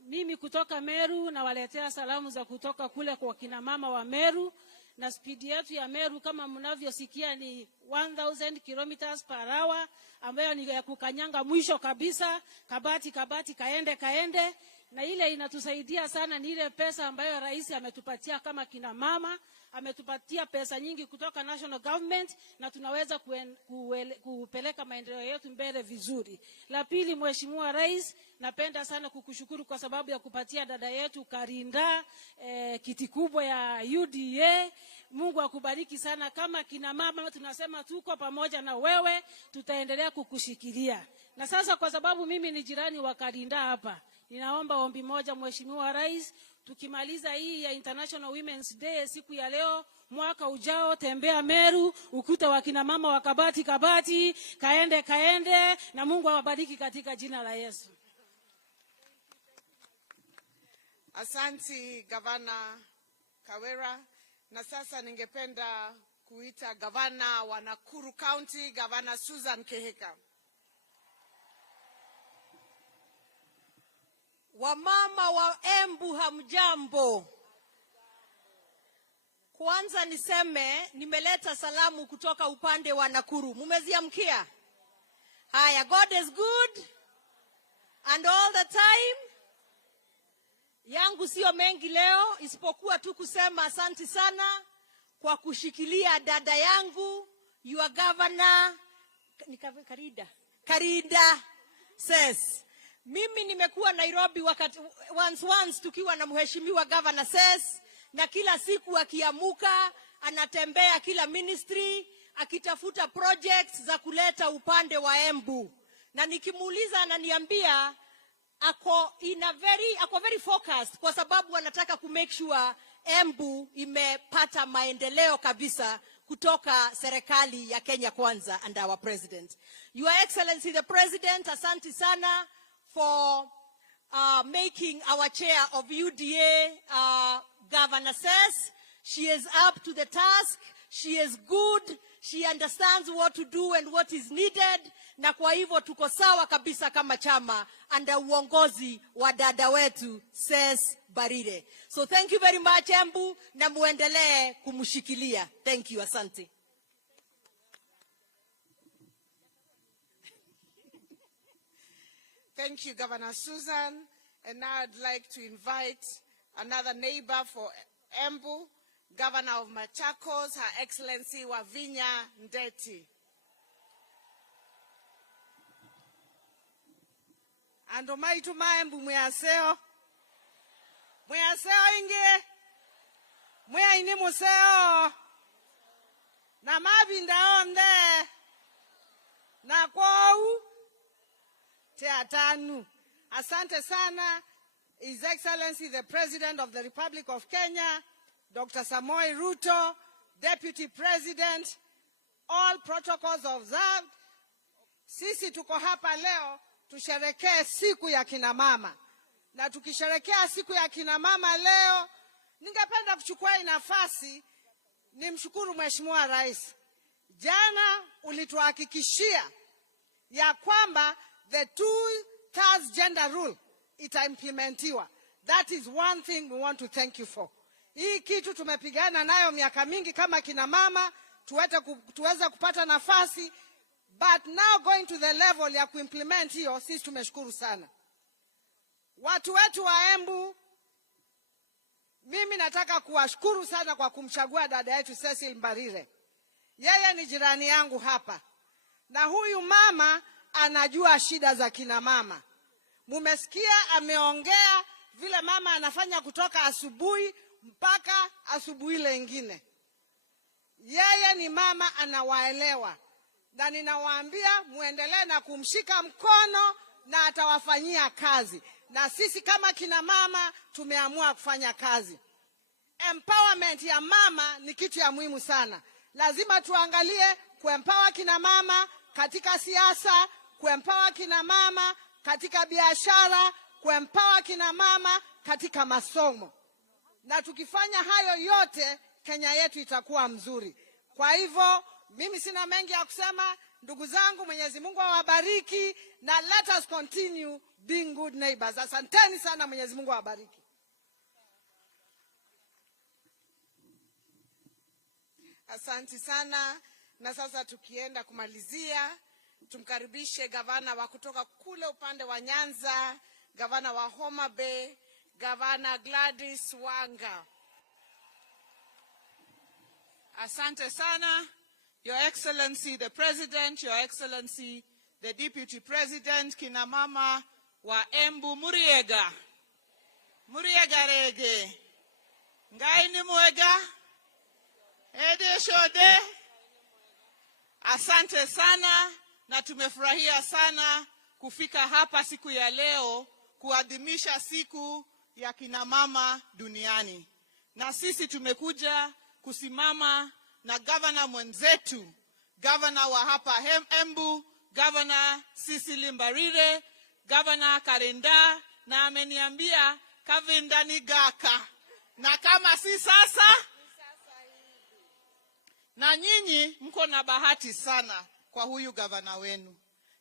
Mimi kutoka Meru na waletea salamu za kutoka kule kwa kina mama wa Meru, na speed yetu ya Meru kama mnavyosikia ni 1000 kilometers per hour, ambayo ni ya kukanyanga mwisho kabisa. Kabati, kaende. Na ile inatusaidia sana ni ile pesa ambayo rais ametupatia kama kina mama. Ametupatia pesa nyingi kutoka national government, na tunaweza kupeleka maendeleo yetu mbele vizuri. La pili, Mheshimiwa Rais, napenda sana kukushukuru kwa sababu ya kupatia dada yetu Karinda kiti kubwa ya UDA. Mungu akubariki sana. Kama kina mama tunasema tuko pamoja na wewe, tutaendelea kukushikilia. Na sasa kwa sababu mimi ni jirani wa Karinda hapa, ninaomba ombi moja, Mheshimiwa Rais. Tukimaliza hii ya International Women's Day siku ya leo, mwaka ujao tembea Meru, ukuta wa kina mama wa Kabati, kaende, na Mungu awabariki katika jina la Yesu. Asante Gavana Kawera. Na sasa ningependa kuita gavana wa Nakuru County, Gavana Susan Kehika. Wamama wa Embu hamjambo. Kwanza niseme nimeleta salamu kutoka upande wa Nakuru. Mumeziamkia? Haya, God is good and all the time. Yangu sio mengi leo isipokuwa tu kusema asante sana kwa kushikilia dada yangu, your governor Karinda Ses. Mimi nimekuwa Nairobi wakati once tukiwa na mheshimiwa Governor Ses, na kila siku akiamuka anatembea kila ministry akitafuta projects za kuleta upande wa Embu. Na nikimuuliza ananiambia ako very focused kwa sababu anataka ku make sure Embu imepata maendeleo kabisa kutoka serikali ya Kenya Kwanza and our president. Your Excellency the President, asante sana for making our chair of UDA Governor Ses. She is up to the task. She is good. She understands what to do and what is needed. Na kwa hivyo tuko sawa kabisa kama chama under uongozi wa dada wetu Ses Barire. So thank you very much Embu, na muendelee kumshikilia. Thank you, asante. Thank you, Governor Susan. And now I'd like to invite another neighbor for Embu, Governor of Machakos, Her Excellency Wavinya Ndeti. Ando maitu maembu mwaseo. Mwaseo inge. Mwa ini museo. Na mabinda onde. Na kwau. Teatanu. Asante sana, His Excellency the President of the Republic of Kenya, Dr. Samoei Ruto, Deputy President, all protocols observed. Sisi tuko hapa leo tusherekee siku ya kina mama. Na tukisherekea siku ya kina mama leo, ningependa kuchukua nafasi nimshukuru Mheshimiwa Rais. Jana ulituhakikishia ya kwamba the 2/3 gender rule itaimplementiwa. That is one thing we want to thank you for. Hii kitu tumepigana nayo miaka mingi kama kina mama, tuweze kupata nafasi, but now going to the level ya kuimplement hiyo, sisi tumeshukuru sana. Watu wetu wa Embu, mimi nataka kuwashukuru sana kwa kumchagua dada yetu Cecil Mbarire. Yeye ni jirani yangu hapa. Na huyu mama anajua shida za kina mama. Mumesikia ameongea vile mama anafanya kutoka asubuhi mpaka asubuhi lengine. Yeye ni mama anawaelewa. Na ninawaambia muendelee na kumshika mkono na atawafanyia kazi. Na sisi kama kina mama tumeamua kufanya kazi. Empowerment ya mama ni kitu ya muhimu sana. Lazima tuangalie kuempower kina mama katika siasa, kuempower kina mama katika biashara, kuempower kina mama katika masomo. Na tukifanya hayo yote, Kenya yetu itakuwa mzuri. Kwa hivyo, mimi sina mengi ya kusema. Ndugu zangu, Mwenyezi Mungu awabariki, na let us continue being good neighbors. Asanteni sana, Mwenyezi Mungu awabariki. Asante sana. Na sasa tukienda kumalizia, tumkaribishe gavana wa kutoka kule upande wa Nyanza, gavana wa Homa Bay, Gavana Gladys Wanga. Asante sana, Your Excellency the President, Your Excellency the Deputy President, kina mama wa Embu, Muriega. Muriega rege. Ngai ni mwega. Ede shode. Asante sana, na tumefurahia sana kufika hapa siku ya leo kuadhimisha siku ya kina mama duniani. Na sisi tumekuja kusimama na gavana mwenzetu, gavana wa hapa Embu, gavana Cecil Mbarire, gavana Karenda, na ameniambia kavinda ni gaka. Na kama si sasa, na nyinyi mko na bahati sana kwa huyu gavana wenu.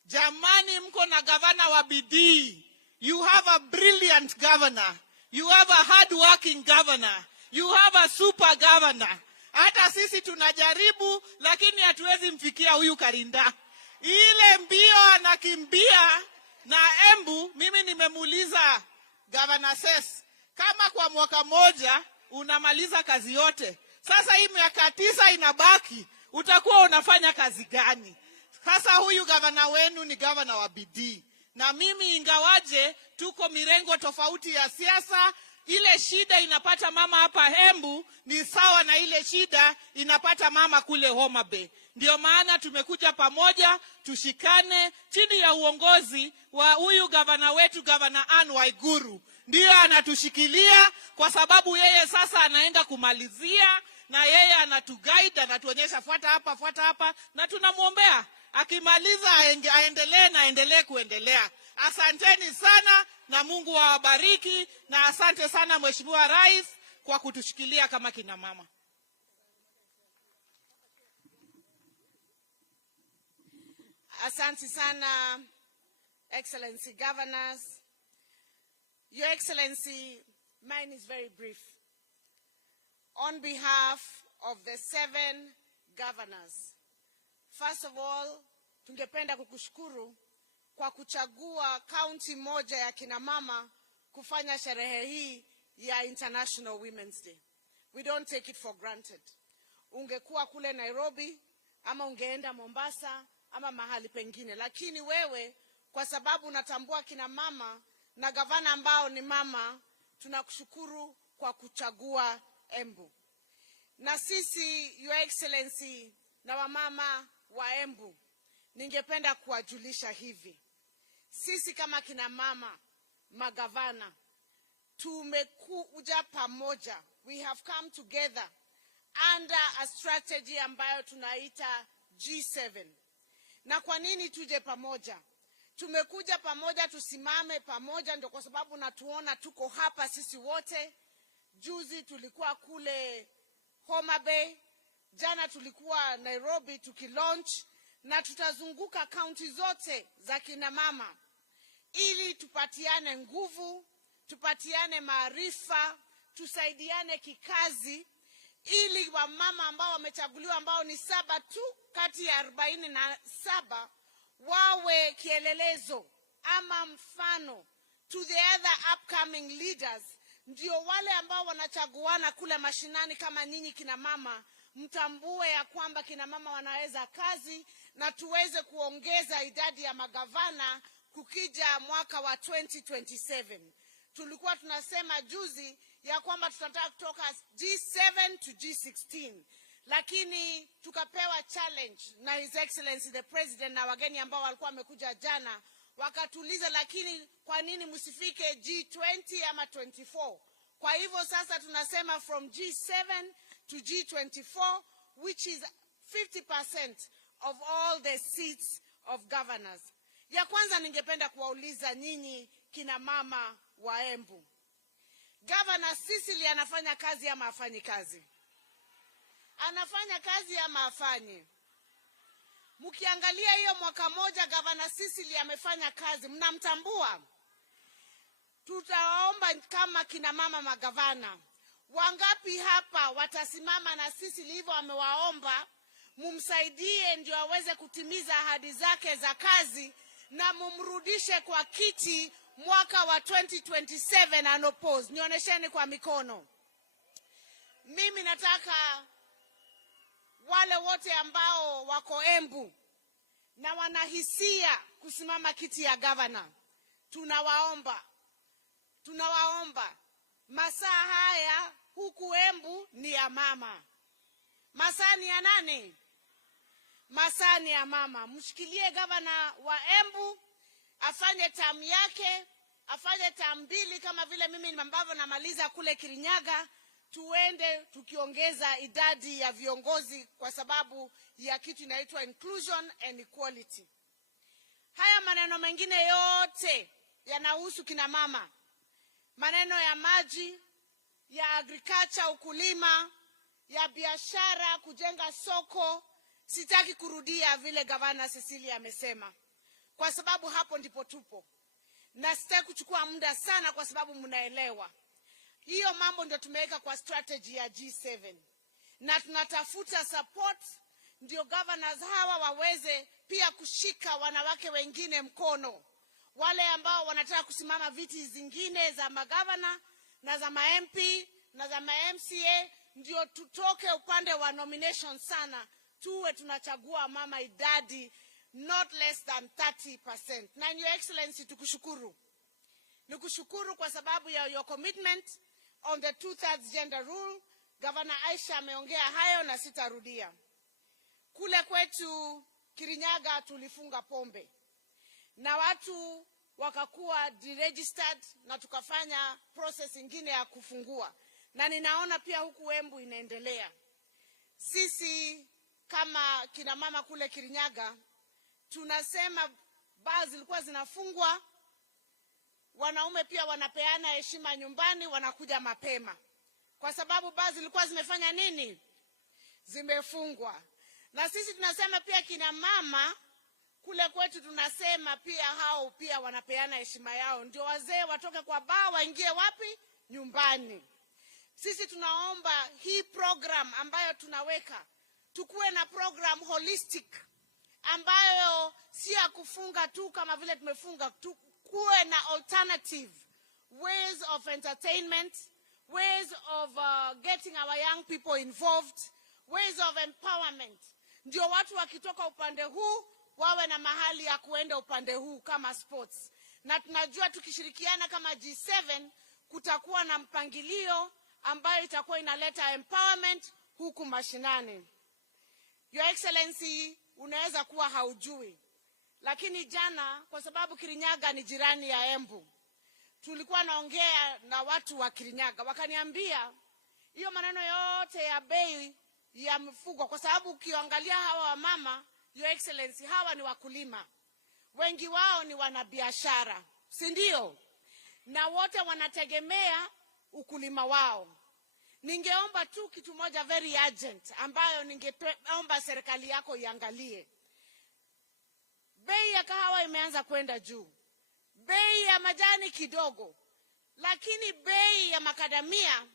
Jamani, mko na gavana wa bidii. You have a brilliant governor. You have a hard-working governor. You have a super governor. Hata sisi tunajaribu, lakini hatuwezi mfikia huyu Karinda. Ile mbio anakimbia na Embu, mimi nimemuuliza Governor Ses, kama kwa mwaka moja unamaliza kazi yote, sasa hii miaka 9 inabaki, utakuwa unafanya kazi gani? Sasa huyu gavana wenu ni gavana wa bidii. Na mimi ingawaje tuko mirengo tofauti ya siasa, ile shida inapata mama hapa Embu ni sawa na ile shida inapata mama kule Homa Bay. Ndio maana tumekuja pamoja, tushikane chini ya uongozi wa huyu gavana wetu, Gavana Anne Waiguru. Ndio anatushikilia kwa sababu yeye sasa anaenda kumalizia, na yeye anatuguide, anatuonyesha fuata hapa, na tunamuombea akimaliza aendelee kuendelea. Asanteni sana, na Mungu awabariki, na asante sana Mheshimiwa Rais kwa kutushikilia kama kina mama. Asante sana, Excellency Governors. Your Excellency, mine is very brief. On behalf of the 7 governors, first of all, tungependa kukushukuru kwa kuchagua kaunti moja ya kina mama kufanya sherehe hii ya International Women's Day. We don't take it for granted. Ungekuwa kule Nairobi, ama ungeenda Mombasa, ama mahali pengine. Lakini wewe, kwa sababu unatambua kina mama na gavana ambao ni mama, tunakushukuru kwa kuchagua Embu. Na sisi, Your Excellency, na wamama wa Embu, ningependa kuwajulisha hivi. Sisi kama kina mama, magavana, tumekuja pamoja. We have come together under a strategy ambayo tunaita G7. Na kwa nini tuje pamoja? Tumekuja pamoja, tusimame pamoja, ndio kwa sababu natuona tuko hapa sisi wote. Juzi tulikuwa kule Homa Bay, jana tulikuwa Nairobi tukilaunch, na tutazunguka kaunti zote za kina mama ili tupatiane nguvu, tupatiane maarifa, tusaidiane kikazi, ili wamama ambao wamechaguliwa ambao ni 7 tu kati ya 47 wawe kielelezo ama mfano to the other upcoming leaders. Ndio wale ambao wanachaguana kule mashinani kama nyinyi kina mama, mtambue ya kwamba kina mama wanaweza kazi, na tuweze kuongeza idadi ya magavana kukija mwaka wa 2027. Tulikuwa tunasema juzi ya kwamba tutataka kutoka G7 to G16. Lakini tukapewa challenge na His Excellency the President na wageni ambao walikuwa wamekuja jana, wakatuliza lakini kwa nini msifike G20 ama 24? Kwa hivyo sasa tunasema from G7 to G24, which is 50% of all the seats of governors. Ya kwanza ningependa kuwauliza nyinyi kina mama wa Embu. Governor Cecily anafanya kazi ama hafanyi kazi? Anafanya kazi ama hafanyi? Mkiangalia hiyo mwaka moja Governor Cecily amefanya kazi, mnamtambua? Tutaomba kama kina mama magavana, wangapi hapa watasimama na Cecily hivyo amewaomba, mumsaidie ndio aweze kutimiza ahadi zake za kazi, na mumrudishe kwa kiti mwaka wa 2027 anopose. Nionyesheni kwa mikono. Mimi nataka wale wote ambao wako Embu na wanahisia kusimama kiti ya governor, tunawaomba masaa haya huku Embu ni ya mama. Masaa ni ya nani? Masaa ni ya mama. Mshikilie governor wa Embu afanye term yake, afanye term 2 kama vile mimi ambavyo namaliza kule Kirinyaga. Tuende tukiongeza idadi ya viongozi kwa sababu ya kitu inaitwa inclusion and equality. Haya maneno mengine yote yanahusu kina mama. Maneno ya maji, ya agriculture, ukulima, ya biashara, kujenga soko, sitaki kurudia vile Gavana Cecilia amesema, kwa sababu hapo ndipo tupo. Na sitaki kuchukua muda sana kwa sababu mnaelewa. Hiyo mambo ndio tumeweka kwa strategy ya G7. Na tunatafuta support ndio governors hawa waweze pia kushika wanawake wengine mkono. Wale ambao wanataka kusimama viti zingine za magavana na za ma-MP na za ma-MCA, ndio tutoke upande wa nomination sana. Tuwe tunachagua mama idadi not less than 30%. Na Your Excellency tukushukuru. Nikushukuru kwa sababu ya your commitment on the 2/3 gender rule. Governor Aisha ameongea hayo na sitarudia. Kule kwetu Kirinyaga tulifunga pombe, na watu wakakuwa deregistered, na tukafanya process ingine ya kufungua. Na ninaona pia huku Embu inaendelea. Sisi kama kina mama kule Kirinyaga tunasema baa zilikuwa zinafungwa, wanaume pia wanapeana heshima nyumbani, wanakuja mapema. Kwa sababu baa zilikuwa zimefanya nini? Zimefungwa. Na sisi tunasema pia kina mama Kule kwetu tunasema pia hao pia wanapeana heshima yao. Ndio wazee watoke kwa baa waingie wapi? Nyumbani. Sisi tunaomba hii program ambayo tunaweka, tukuwe na program holistic ambayo si ya kufunga tu kama vile tumefunga, tukuwe na alternative ways of entertainment, ways of getting our young people involved, ways of empowerment. Ndio watu wakitoka upande huu wawe na mahali ya kuenda upande huu kama sports. Na tunajua tukishirikiana kama G7 kutakuwa na mpangilio ambayo itakuwa inaleta empowerment huku mashinani. Your Excellency, unaweza kuwa haujui, lakini jana kwa sababu Kirinyaga ni jirani ya Embu, tulikuwa naongea na watu wa Kirinyaga, wakaniambia hiyo maneno yote ya bei ya mifugo, kwa sababu ukiangalia hawa wamama, Your Excellency, hawa ni wakulima, wengi wao ni wanabiashara, si ndio? Na wote wanategemea ukulima wao. Ningeomba tu kitu moja very urgent ambayo ningeomba serikali yako iangalie. Bei ya kahawa imeanza kwenda juu, bei ya majani kidogo, lakini bei ya makadamia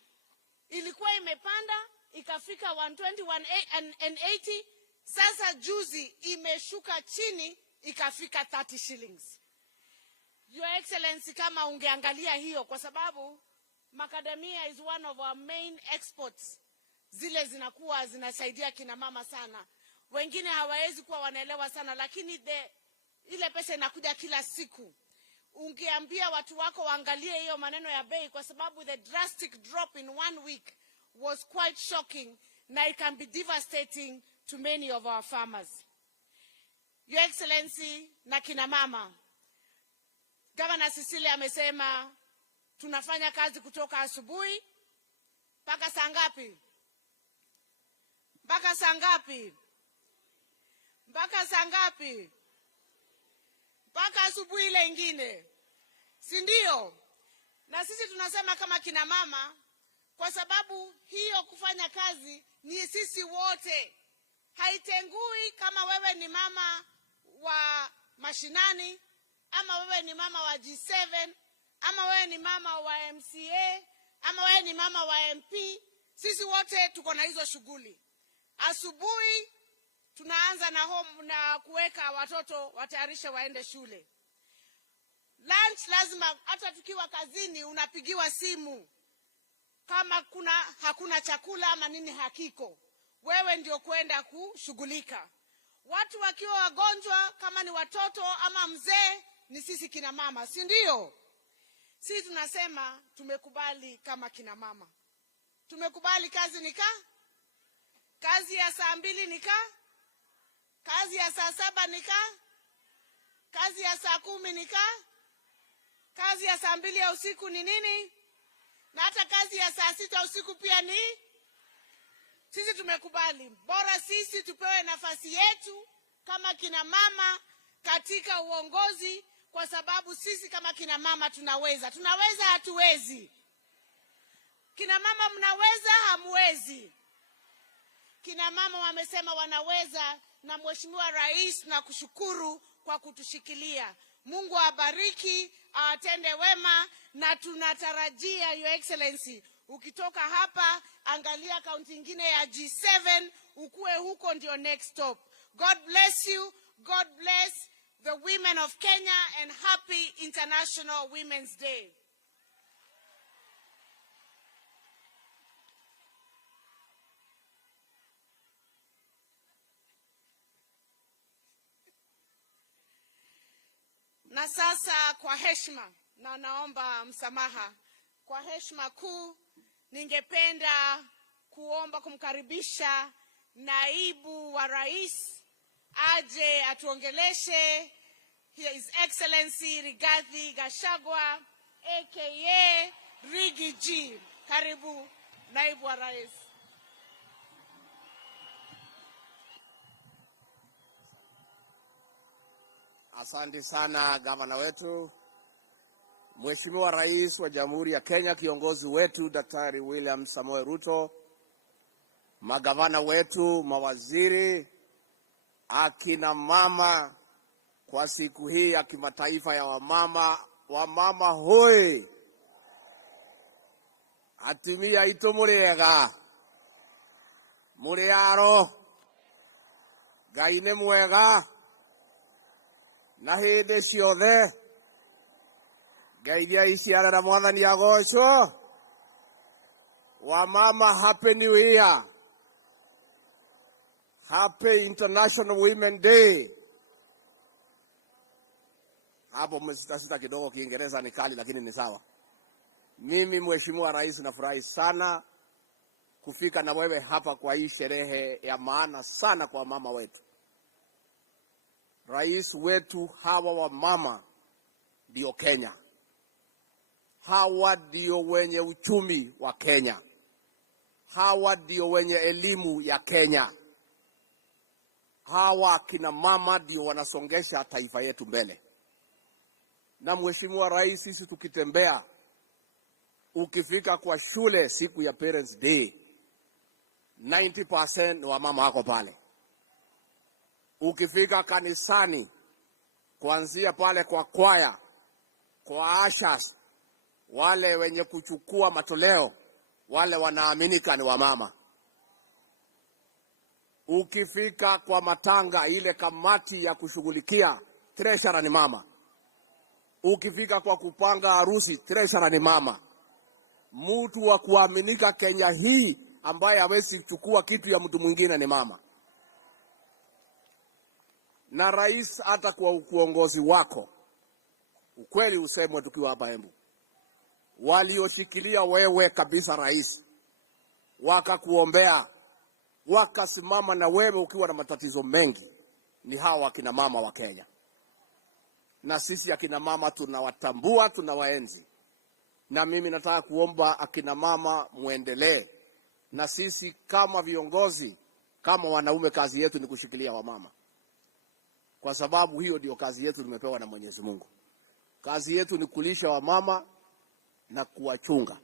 ilikuwa imepanda ikafika 120 sasa juzi imeshuka chini ikafika 30 shillings. Your Excellency, kama ungeangalia hiyo, kwa sababu macadamia is one of our main exports, zile zinakuwa zinasaidia kina mama sana. Wengine hawawezi kuwa wanaelewa sana, lakini ile pesa inakuja kila siku. Ungeambia watu wako waangalie hiyo maneno ya bei, kwa sababu the drastic drop in 1 week was quite shocking, na it can be devastating to many of our farmers. Your Excellency, na kina mama, Governor Cecilia amesema tunafanya kazi kutoka asubuhi mpaka saa ngapi? Mpaka saa ngapi? Mpaka saa ngapi? Mpaka asubuhi ile ingine, si ndio? Na sisi tunasema kama kina mama, kwa sababu hiyo kufanya kazi ni sisi wote, haitengui kama wewe ni mama wa mashinani, ama wewe ni mama wa G7, ama wewe ni mama wa MCA, ama wewe ni mama wa MP. Sisi wote tuko na hizo shughuli. Asubuhi tunaanza na home na kuweka watoto watayarishe waende shule. Lunch lazima, hata tukiwa kazini unapigiwa simu kama hakuna chakula ama nini hakiko, wewe ndio kwenda kushughulika. Watu wakiwa wagonjwa, kama ni watoto ama mzee, ni sisi kina mama, si ndio? Sisi tunasema tumekubali kama kina mama. Tumekubali kazi kazi ya saa 2 kazi ya saa 7 kazi ya saa 10 kazi ya saa 2 ya usiku ni nini? Na hata kazi ya saa 6 usiku pia ni. Sisi tumekubali, bora sisi tupewe nafasi yetu kama kina mama katika uongozi, kwa sababu sisi kama kina mama tunaweza. Tunaweza, hatuwezi? Kina mama mnaweza, hamwezi? Kina mama wamesema wanaweza, na Mheshimiwa Rais na kushukuru kwa kutushikilia. Mungu abariki, atende wema, na tunatarajia Your Excellency, ukitoka hapa angalia kaunti nyingine ya G7, ukue huko ndio next stop. God bless you. God bless the women of Kenya, and happy International Women's Day. Na sasa kwa heshima, na naomba msamaha, kwa heshima kuu ningependa kuomba kumkaribisha naibu wa rais aje atuongeleshe, His Excellency Rigathi Gachagua aka Rigi G. Karibu naibu wa rais. Asante sana gavana wetu, Mheshimiwa Rais wa Jamhuri ya Kenya, kiongozi wetu Daktari William Samoei Ruto, magavana wetu, mawaziri, akina mama, kwa siku hii ya kimataifa ya wamama. Wamama hoi, atumia itu muriega, muriaro, Ngai nĩ mwega, na hĩndĩ ciothe. Ngai iria iciarĩra Mwathani agocwo. Wamama, happy new year. Happy International Women Day. Hapo msita kidogo Kiingereza ni kali, lakini ni sawa. Mimi Mheshimiwa Rais nafurahi sana kufika na wewe hapa kwa hii sherehe ya maana sana kwa mama wetu. Rais wetu, hawa wa mama ndio Kenya. Hawa ndio wenye uchumi wa Kenya. Hawa ndio wenye elimu ya Kenya. Hawa kina mama ndio wanasongesha taifa yetu mbele. Na Mheshimiwa Rais, sisi tukitembea, ukifika kwa shule siku ya Parents Day, 90% wa mama wako pale. Ukifika kanisani, kuanzia pale kwa kwaya, kwa ashas, wale wenye kuchukua matoleo, wale wanaaminika ni wamama. Ukifika kwa matanga, ile kamati ya kushughulikia, treasurer ni mama. Ukifika kwa kupanga harusi, treasurer ni mama. Mtu wa kuaminika Kenya hii ambaye hawezi kuchukua kitu ya mtu mwingine ni mama. Na rais, hata kwa uongozi wako, ukweli usemwe tukiwa hapa Embu, walioshikilia wewe kabisa rais, wakakuombea, wakasimama na wewe ukiwa na matatizo mengi, ni hawa akina mama wa Kenya. Na sisi akina mama tunawatambua, tunawaenzi. Na mimi nataka kuomba akina mama muendelee. Na sisi kama viongozi, kama wanaume, kazi yetu ni kushikilia wamama. Kwa sababu hiyo ndio kazi yetu tumepewa na Mwenyezi Mungu. Kazi yetu ni kulisha wamama na kuwachunga.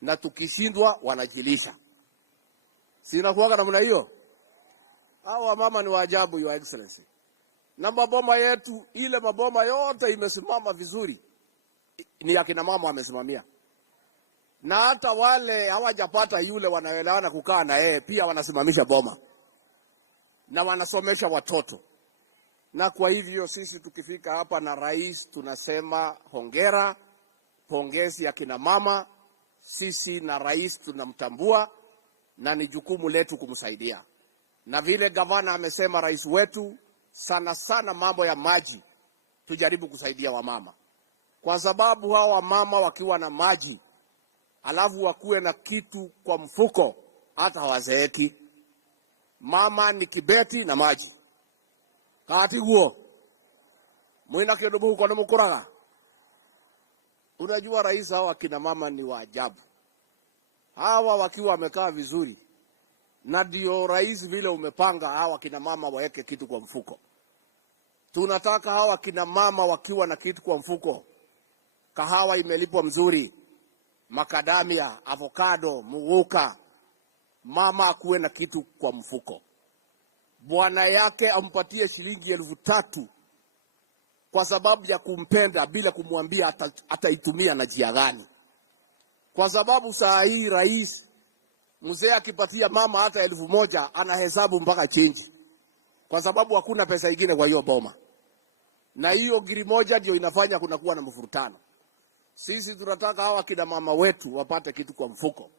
Na tukishindwa wanajilisha. Sina kuwaga namna hiyo. Hao wamama ni waajabu, Your Excellency. Na maboma yetu, ile maboma yote imesimama vizuri, ni akina mama wamesimamia. Na hata wale hawajapata yule wanaelewana kukaa na yeye, pia wanasimamisha boma. Na wanasomesha watoto. Na kwa hivyo sisi tukifika hapa na rais tunasema hongera, pongezi ya kina mama. Sisi na rais tunamtambua na ni jukumu letu kumsaidia. Na vile gavana amesema, rais wetu, sana sana mambo ya maji tujaribu kusaidia wamama. Kwa sababu hao wamama wakiwa na maji, alafu wakuwe na kitu kwa mfuko, hata hawazeeki. Mama ni kibeti na maji. Kati huo, mwina kidogo huko na mukuraga. Unajua rais, hawa kina mama ni waajabu. Hawa wakiwa wamekaa vizuri, na ndio rais vile umepanga hawa kina mama waeke kitu kwa mfuko. Tunataka hawa kina mama wakiwa na kitu kwa mfuko. Kahawa imelipwa mzuri, makadamia, avocado, muguka. Mama akuwe na kitu kwa mfuko. Bwana yake ampatie shilingi 3,000 kwa sababu ya kumpenda, bila kumwambia ataitumia na njia gani. Kwa sababu saa hii rais, mzee akipatia mama hata 1,000 anahesabu mpaka change. Kwa sababu hakuna pesa nyingine kwa hiyo boma. Na hiyo giri moja ndio inafanya kunakuwa na mfurutano. Sisi tunataka hawa kina mama wetu wapate kitu kwa mfuko.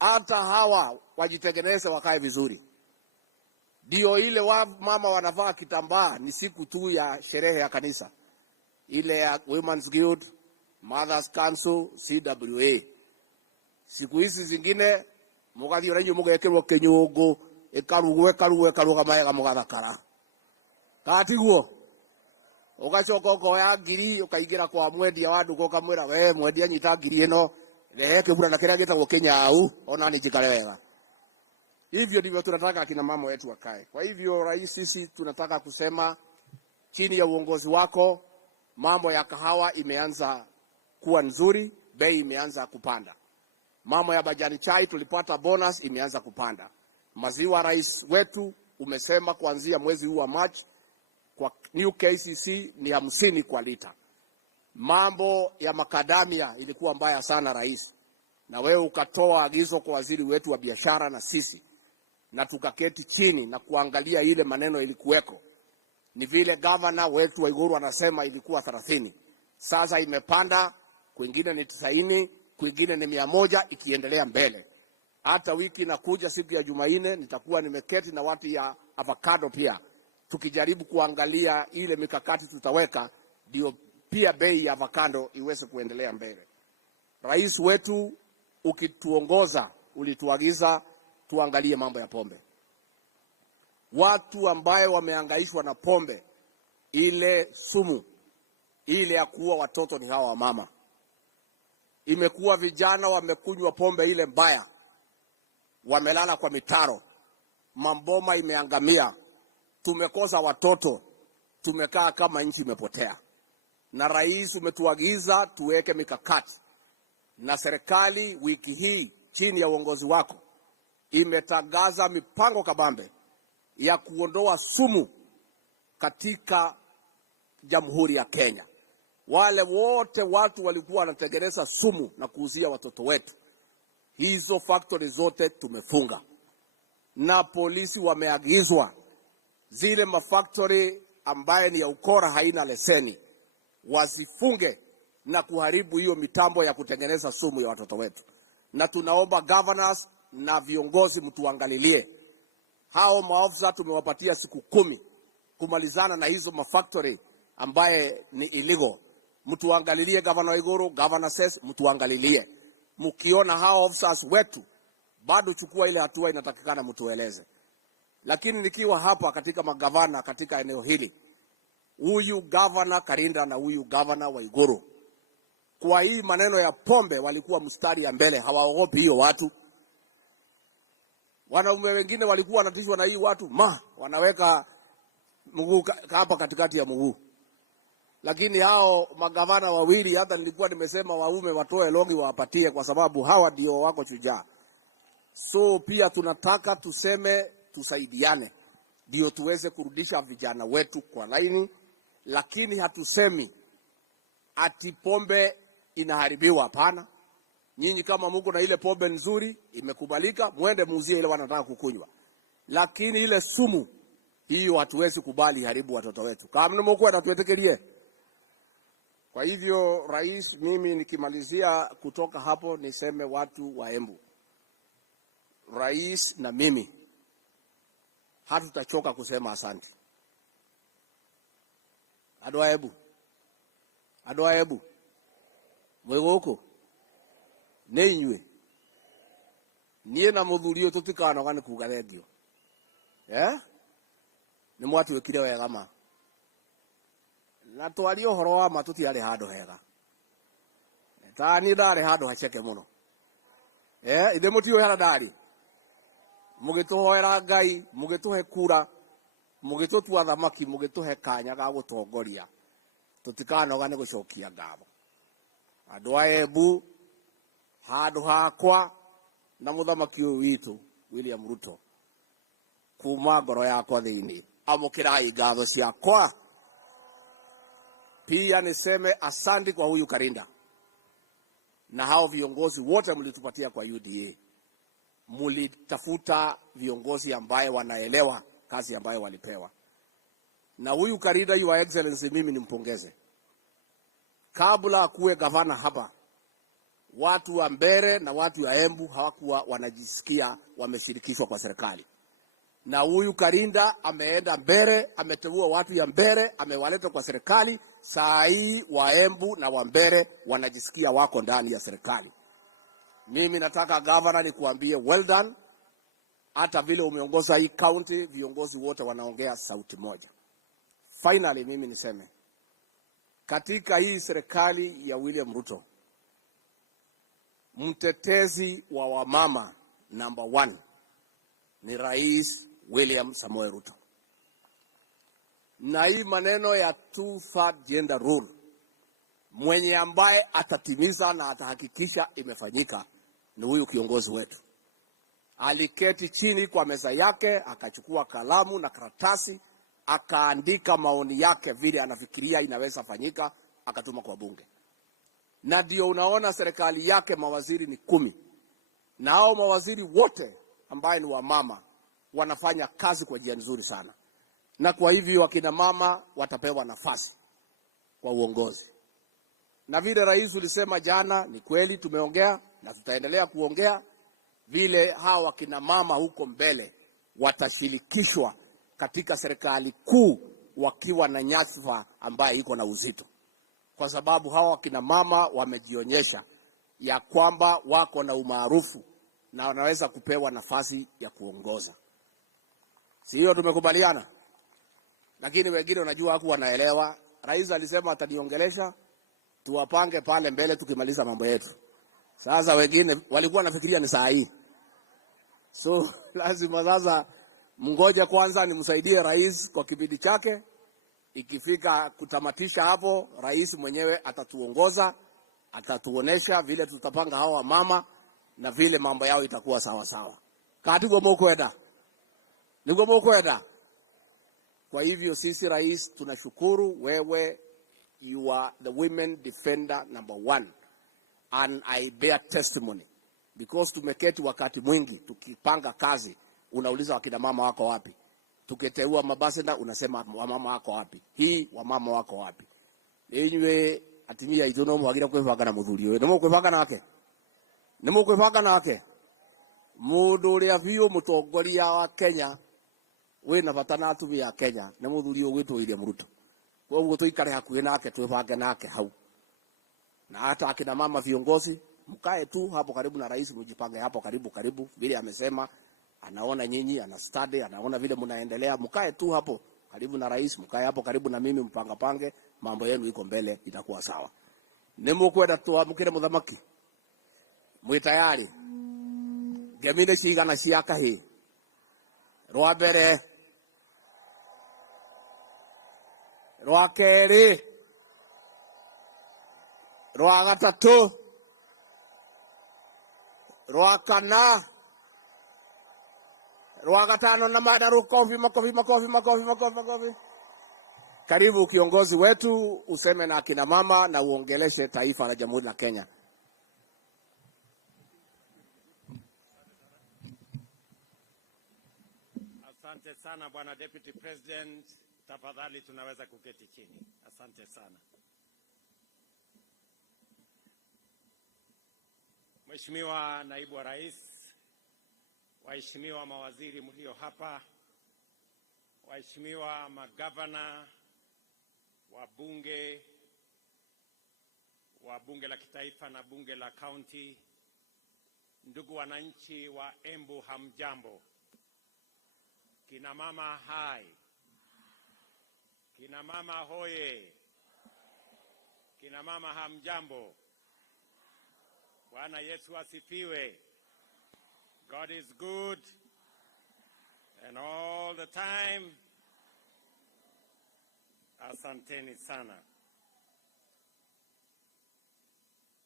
Hata hawa wajitengeneze, wakae vizuri. Ndio ile mama wanavaa kitambaa ni siku tu ya sherehe ya kanisa. Ile ya Women's Guild, Mothers Council, CWA. Siku hizi zingine mugathi oranyo mugekerwo kinyungu, ikaruwe kama ya mugathakara. Kati huo ugacoka ukoya ngiri ukaigira kwa mwendia wa ndugu ukamwira, we mwendia nyita ngiri ino reke bura na kiria gitagwo kinyau, ona ni njikare wega. Hivyo ndivyo tunataka akina mama wetu wakae. Kwa hivyo rais, sisi tunataka kusema chini ya uongozi wako mambo ya kahawa imeanza kuwa nzuri, bei imeanza kupanda. Mambo ya majani chai tulipata bonus imeanza kupanda. Maziwa rais wetu umesema kuanzia mwezi huu wa March kwa new KCC ni 50 kwa lita. Mambo ya makadamia ilikuwa mbaya sana rais, na wewe ukatoa agizo kwa waziri wetu wa biashara na sisi, na tukaketi chini na kuangalia ile maneno ilikuweko. Ni vile governor wetu wa Iguru anasema ilikuwa 30, sasa imepanda, kwingine ni 90, kwingine ni 100, ikiendelea mbele. Hata wiki inakuja siku ya Jumanne nitakuwa nimeketi na watu ya avocado pia, tukijaribu kuangalia ile mikakati tutaweka ndio pia bei ya avocado iweze kuendelea mbele. Rais wetu ukituongoza ulituagiza tuangalie mambo ya pombe. Watu ambaye wamehangaishwa na pombe, ile sumu ile ya kuua watoto, ni hawa mama. Imekuwa vijana wamekunywa pombe ile mbaya, wamelala kwa mitaro, mamboma imeangamia, tumekosa watoto, tumekaa kama nchi imepotea. Na rais umetuagiza tuweke mikakati, na serikali wiki hii chini ya uongozi wako imetangaza mipango kabambe ya kuondoa sumu katika Jamhuri ya Kenya. Wale wote watu walikuwa wanatengeneza sumu na kuuzia watoto wetu, hizo factory zote tumefunga, na polisi wameagizwa zile mafactory ambaye ni ya ukora haina leseni wasifunge na kuharibu hiyo mitambo ya kutengeneza sumu ya watoto wetu. Na tunaomba governors na viongozi mtuangalilie hao maofisa, tumewapatia siku 10 kumalizana na hizo mafactory ambaye ni illegal. Mtuangalilie, Governor Iguru, Governor says mtuangalilie. Mkiona hao officers wetu bado chukua ile hatua inatakikana mtueleze. Lakini nikiwa hapa katika magavana katika eneo hili, huyu Governor Karinda na huyu Governor wa Iguru, kwa hii maneno ya pombe walikuwa mstari ya mbele, hawaogopi hiyo watu. Wanaume wengine walikuwa wanatishwa na hii watu, wanaweka mguu hapa katikati ya mguu. Lakini hao magavana wawili, hata nilikuwa nimesema waume watoe longi wapatie, kwa sababu hawa ndio wako shujaa. So pia tunataka tuseme tusaidiane ndio tuweze kurudisha vijana wetu kwa laini, lakini hatusemi ati pombe inaharibiwa, hapana. Nyinyi kama mko na ile pombe nzuri imekubalika, muende muuzie ile wanataka kukunywa. Lakini ile sumu hiyo hatuwezi kubali haribu watoto wetu. Kama mko na tuetekelie. Kwa hivyo rais, mimi nikimalizia kutoka hapo niseme watu wa Embu, rais na mimi hatutachoka kusema asante. Adwa Embu mwegoko neinywe nie na muthurio tutikanoga ni kuga thengio ni mwatuikire wega ma na twari uhoro wa ma tutiari handu hega tani ndari handu haceke muno ithe mutio hera ndari mugituhoera Ngai, mugituhe kura, mugitutua thamaki, mugituhe kanya ga gutongoria, tutikanoga ni gucokia ngatho. Andu a Embu, handu hakwa na muthamaki uyu witu William Ruto, kuma ngoro yakwa thiini, amukirai ngatho ciakwa. Pia niseme asante kwa huyu Karinda na hao viongozi wote mlitupatia kwa UDA. Mulitafuta viongozi ambaye wanaelewa kazi ambayo walipewa. Na huyu Karinda, Your Excellency, mimi nimpongeze. Kabla akuwe gavana hapa, watu wa Mbere na watu wa Embu hawakuwa wanajisikia wameshirikishwa kwa serikali. Na huyu Karinda ameenda Mbere, ameteua watu ya Mbere, amewaleta kwa serikali. Saa hii wa Embu na wa Mbere wanajisikia wako ndani ya serikali. Mimi nataka governor nikuambie well done. Hata vile umeongoza hii county, viongozi wote wanaongea sauti moja. Finally, mimi niseme katika hii serikali ya William Ruto, mtetezi wa wamama number 1 ni Rais William Samoei Ruto. Na hii maneno ya 2/3 gender rule, mwenye ambaye atatimiza na atahakikisha imefanyika ni huyu kiongozi wetu. Aliketi chini kwa meza yake, akachukua kalamu na karatasi, akaandika maoni yake vile anafikiria inaweza fanyika, akatuma kwa bunge. Na ndio unaona serikali yake mawaziri ni 10. Na hao mawaziri wote ambaye ni wamama wanafanya kazi kwa njia nzuri sana. Na kwa hivyo wakina mama watapewa nafasi kwa uongozi. Na vile rais ulisema jana ni kweli, tumeongea na tutaendelea kuongea vile hawa wakina mama huko mbele watashirikishwa katika serikali kuu wakiwa na nyadhifa ambaye iko na uzito. Kwa sababu hawa wakina mama wamejionyesha ya kwamba wako na umaarufu na wanaweza kupewa nafasi ya kuongoza. Si hiyo tumekubaliana? Lakini wengine unajua haku wanaelewa. Rais alisema ataniongelesha, tuwapange pale mbele tukimaliza mambo yetu. Sasa wengine walikuwa nafikiria ni saa hii. So lazima sasa mngoja kwanza nimsaidie rais kwa kipindi chake. Ikifika kutamatisha hapo, rais mwenyewe atatuongoza, atatuonesha vile tutapanga hawa mama na vile mambo yao itakuwa sawa sawa. Katigo mokwenda. Nigo mokwenda. Kwa hivyo sisi rais tunashukuru wewe, you are the women defender number 1, and I bear testimony because tumeketi wakati mwingi tukipanga kazi, unauliza wakina mama wako wapi? Tukiteua mabasenda unasema wamama wako wapi? Hii wamama wako wapi? Enywe atimia izono mwagira kwevanga na muthuri we nimo kwevanga nake, nimo kwevanga nake mundu uria biu mutongoria wa Kenya wina bata na atumia ya Kenya na muthuri ugwitwo William Ruto. Kwa hivyo tuikare hakuhi nake twevange nake hau. Na hata akina mama viongozi mkae tu hapo karibu na rais, mjipange hapo karibu vile amesema. Anaona nyinyi, ana study, anaona vile mnaendelea, mkae tu hapo karibu na rais, mkae hapo karibu na mimi, pange mambo yenu iko mbele, itakuwa sawa. Nemo kwenda tu amkire muthamaki. Mwi tayari? Gemine cigana ciaka hi. Rwa mbere. Rwa keri. Rwa gatatu. Rwa kana. Rwa gatano na madaru makofi. Karibu kiongozi wetu, useme na akina mama na uongeleshe taifa la Jamhuri la Kenya. Asante sana Bwana Deputy President, tafadhali tunaweza kuketi chini. Asante sana. Mheshimiwa Naibu wa Rais, waheshimiwa mawaziri mlio hapa, waheshimiwa magavana wa bunge la kitaifa na bunge la kaunti, ndugu wananchi wa Embu, hamjambo. Kina mama hai, kina mama hoye, kina mama hamjambo. Bwana Yesu asifiwe. God is good, and all the time. Asanteni sana.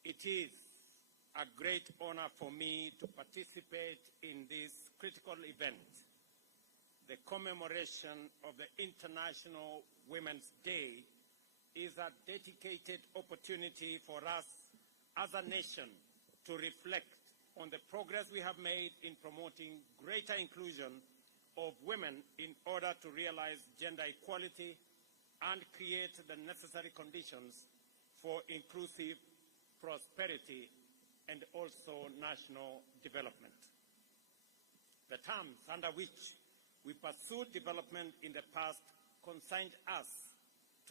It is a great honor for me to participate in this critical event, the commemoration of the International Women's Day. Is a dedicated opportunity for us as a nation to reflect on the progress we have made in promoting greater inclusion of women in order to realize gender equality and create the necessary conditions for inclusive prosperity and also national development. The terms under which we pursued development in the past consigned us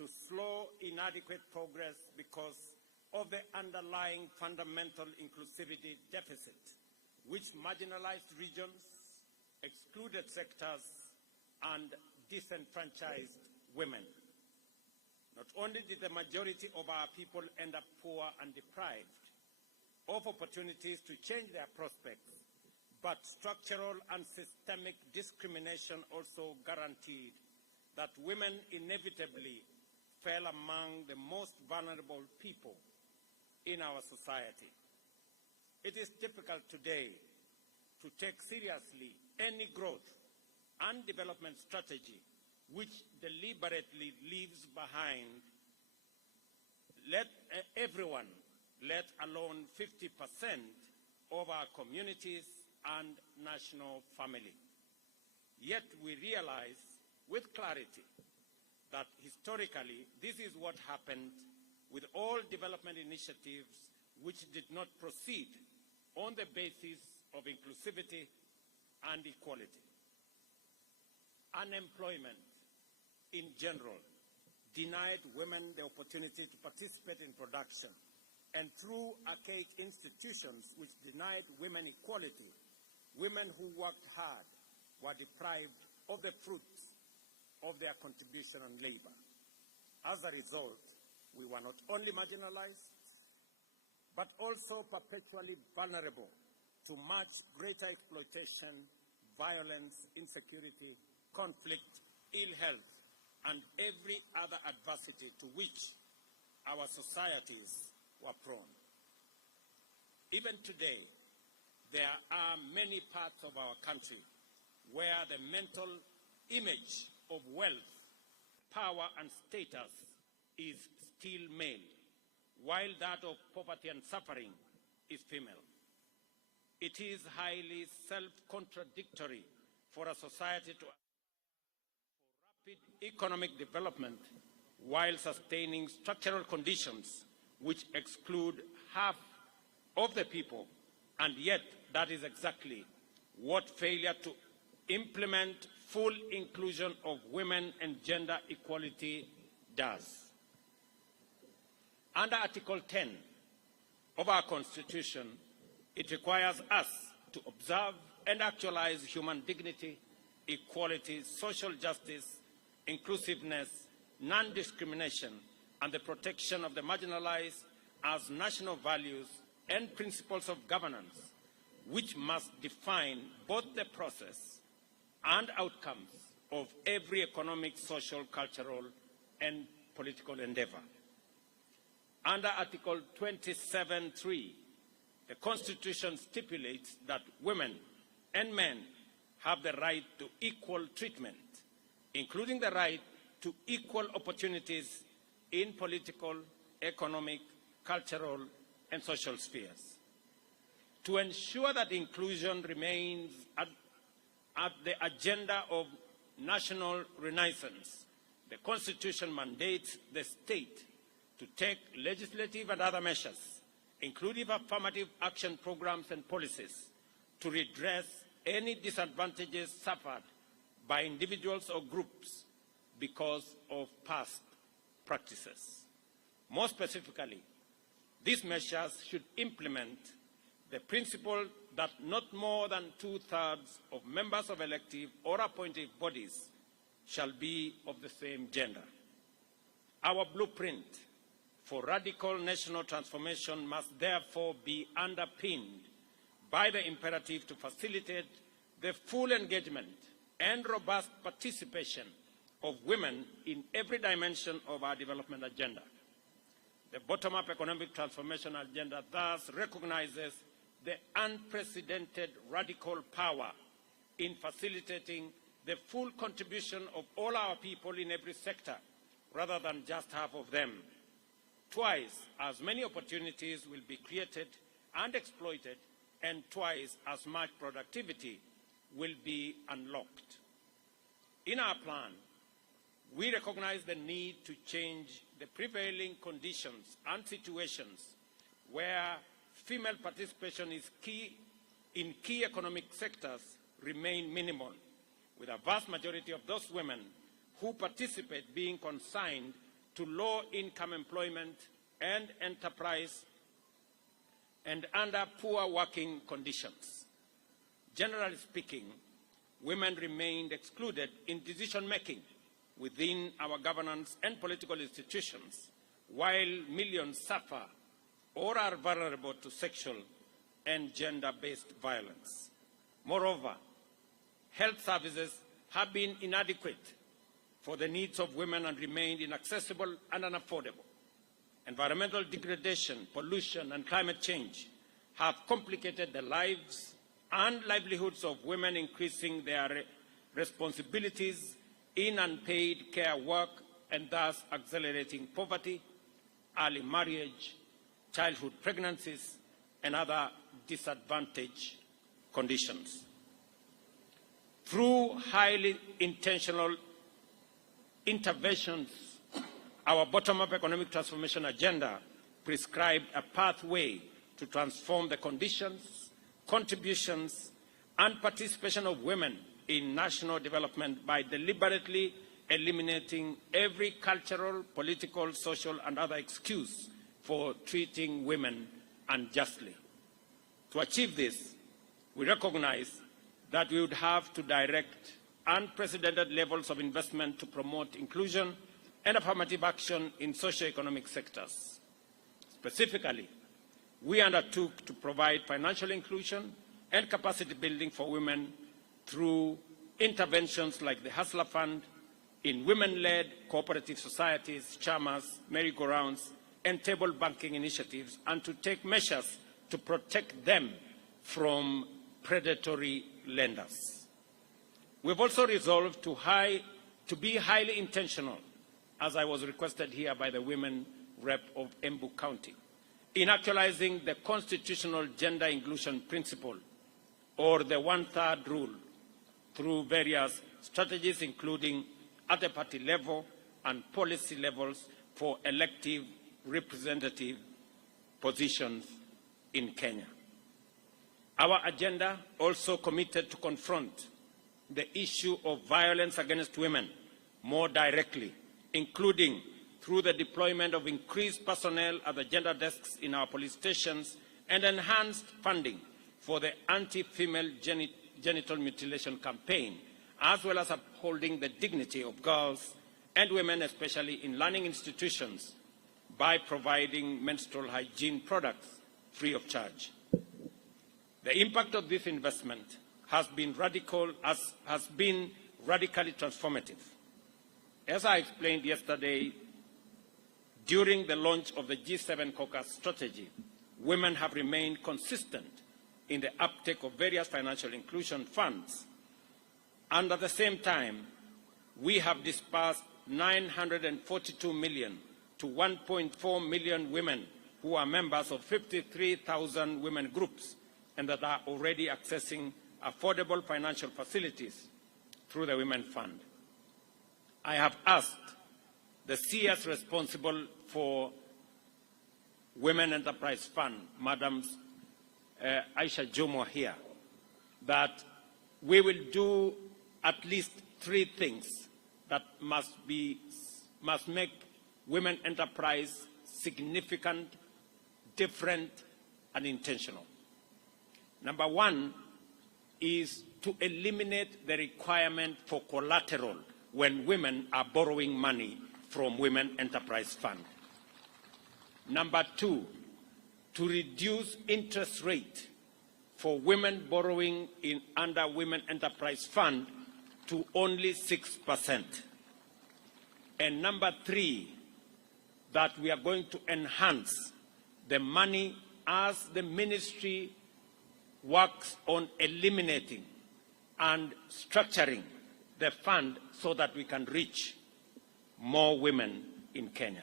to slow, inadequate progress because of the underlying fundamental inclusivity deficit, which marginalized regions, excluded sectors, and disenfranchised women. Not only did the majority of our people end up poor and deprived of opportunities to change their prospects, but structural and systemic discrimination also guaranteed that women inevitably fell among the most vulnerable people in our society. It is difficult today to take seriously any growth and development strategy which deliberately leaves behind everyone, let alone 50% of our communities and national family. Yet we realize with clarity that historically this is what happened with all development initiatives which did not proceed on the basis of inclusivity and equality. Unemployment in general denied women the opportunity to participate in production, and through archaic institutions which denied women equality, women who worked hard were deprived of the fruits of their contribution and labor. As a result, we were not only marginalized, but also perpetually vulnerable to much greater exploitation, violence, insecurity, conflict, ill health, and every other adversity to which our societies were prone. Even today, there are many parts of our country where the mental image of wealth, power, and status is still male, while that of poverty and suffering is female. It is highly self-contradictory for a society to rapid economic development while sustaining structural conditions which exclude half of the people, and yet that is exactly what failure to implement full inclusion of women and gender equality does. Under Article 10 of our Constitution, it requires us to observe and actualize human dignity, equality, social justice, inclusiveness, non-discrimination, and the protection of the marginalized as national values and principles of governance, which must define both the process and outcomes of every economic, social, cultural, and political endeavor. Under Article 27(3), the Constitution stipulates that women and men have the right to equal treatment, including the right to equal opportunities in political, economic, cultural, and social spheres. To ensure that inclusion remains at the agenda of national renaissance, the Constitution mandates the state to take legislative and other measures, including affirmative action programs and policies, to redress any disadvantages suffered by individuals or groups because of past practices. More specifically, these measures should implement the principle that not more than 2/3 of members of elective or appointed bodies shall be of the same gender. Our blueprint for radical national transformation must therefore be underpinned by the imperative to facilitate the full engagement and robust participation of women in every dimension of our development agenda. The bottom-up economic transformation agenda thus recognizes the unprecedented radical power in facilitating the full contribution of all our people in every sector, rather than just half of them. Twice as many opportunities will be created and exploited, and twice as much productivity will be unlocked. In our plan, we recognize the need to change the prevailing conditions and situations where female participation is in key economic sectors remain minimal, with a vast majority of those women who participate being consigned to low-income employment and enterprise and under poor working conditions. Generally speaking, women remained excluded in decision-making within our governance and political institutions, while millions suffer or are vulnerable to sexual and gender-based violence. Moreover, health services have been inadequate for the needs of women and remained inaccessible and unaffordable. Environmental degradation, pollution, and climate change have complicated the lives and livelihoods of women, increasing their responsibilities in unpaid care work and thus accelerating poverty, early marriage, childhood pregnancies, and other disadvantaged conditions. Through highly intentional interventions, our bottom-up economic transformation agenda prescribed a pathway to transform the conditions, contributions, and participation of women in national development by deliberately eliminating every cultural, political, social, and other excuse for treating women unjustly. To achieve this, we recognize that we would have to direct unprecedented levels of investment to promote inclusion and affirmative action in socio-economic sectors. Specifically, we undertook to provide financial inclusion and capacity building for women through interventions like the Hustler Fund in women-led cooperative societies, chamas, merry-go-rounds, and table banking initiatives, and to take measures to protect them from predatory lenders. We've also resolved to be highly intentional, as I was requested here by the women rep of Embu County, in actualizing the constitutional gender inclusion principle, or the one-third rule, through various strategies, including at the party level and policy levels for elective representative positions in Kenya. Our agenda also committed to confront the issue of violence against women more directly, including through the deployment of increased personnel at the gender desks in our police stations and enhanced funding for the anti-female genital mutilation campaign, as well as upholding the dignity of girls and women, especially in learning institutions, by providing menstrual hygiene products free of charge. The impact of this investment has been radically transformative. As I explained yesterday, during the launch of the G7 caucus strategy, women have remained consistent in the uptake of various financial inclusion funds. And at the same time, we have disbursed 942 million to 1.4 million women who are members of 53,000 women groups and that are already accessing affordable financial facilities through the Women Fund. I have asked the CS responsible for Women Enterprise Fund, Madam Aisha Jomo here, that we will do at least 3 things that must make women enterprise significant, different, and intentional. Number 1 is to eliminate the requirement for collateral when women are borrowing money from Women Enterprise Fund. Number 2, to reduce interest rate for women borrowing under Women Enterprise Fund to only 6%. And number 3, that we are going to enhance the money as the ministry works on eliminating and structuring the fund so that we can reach more women in Kenya.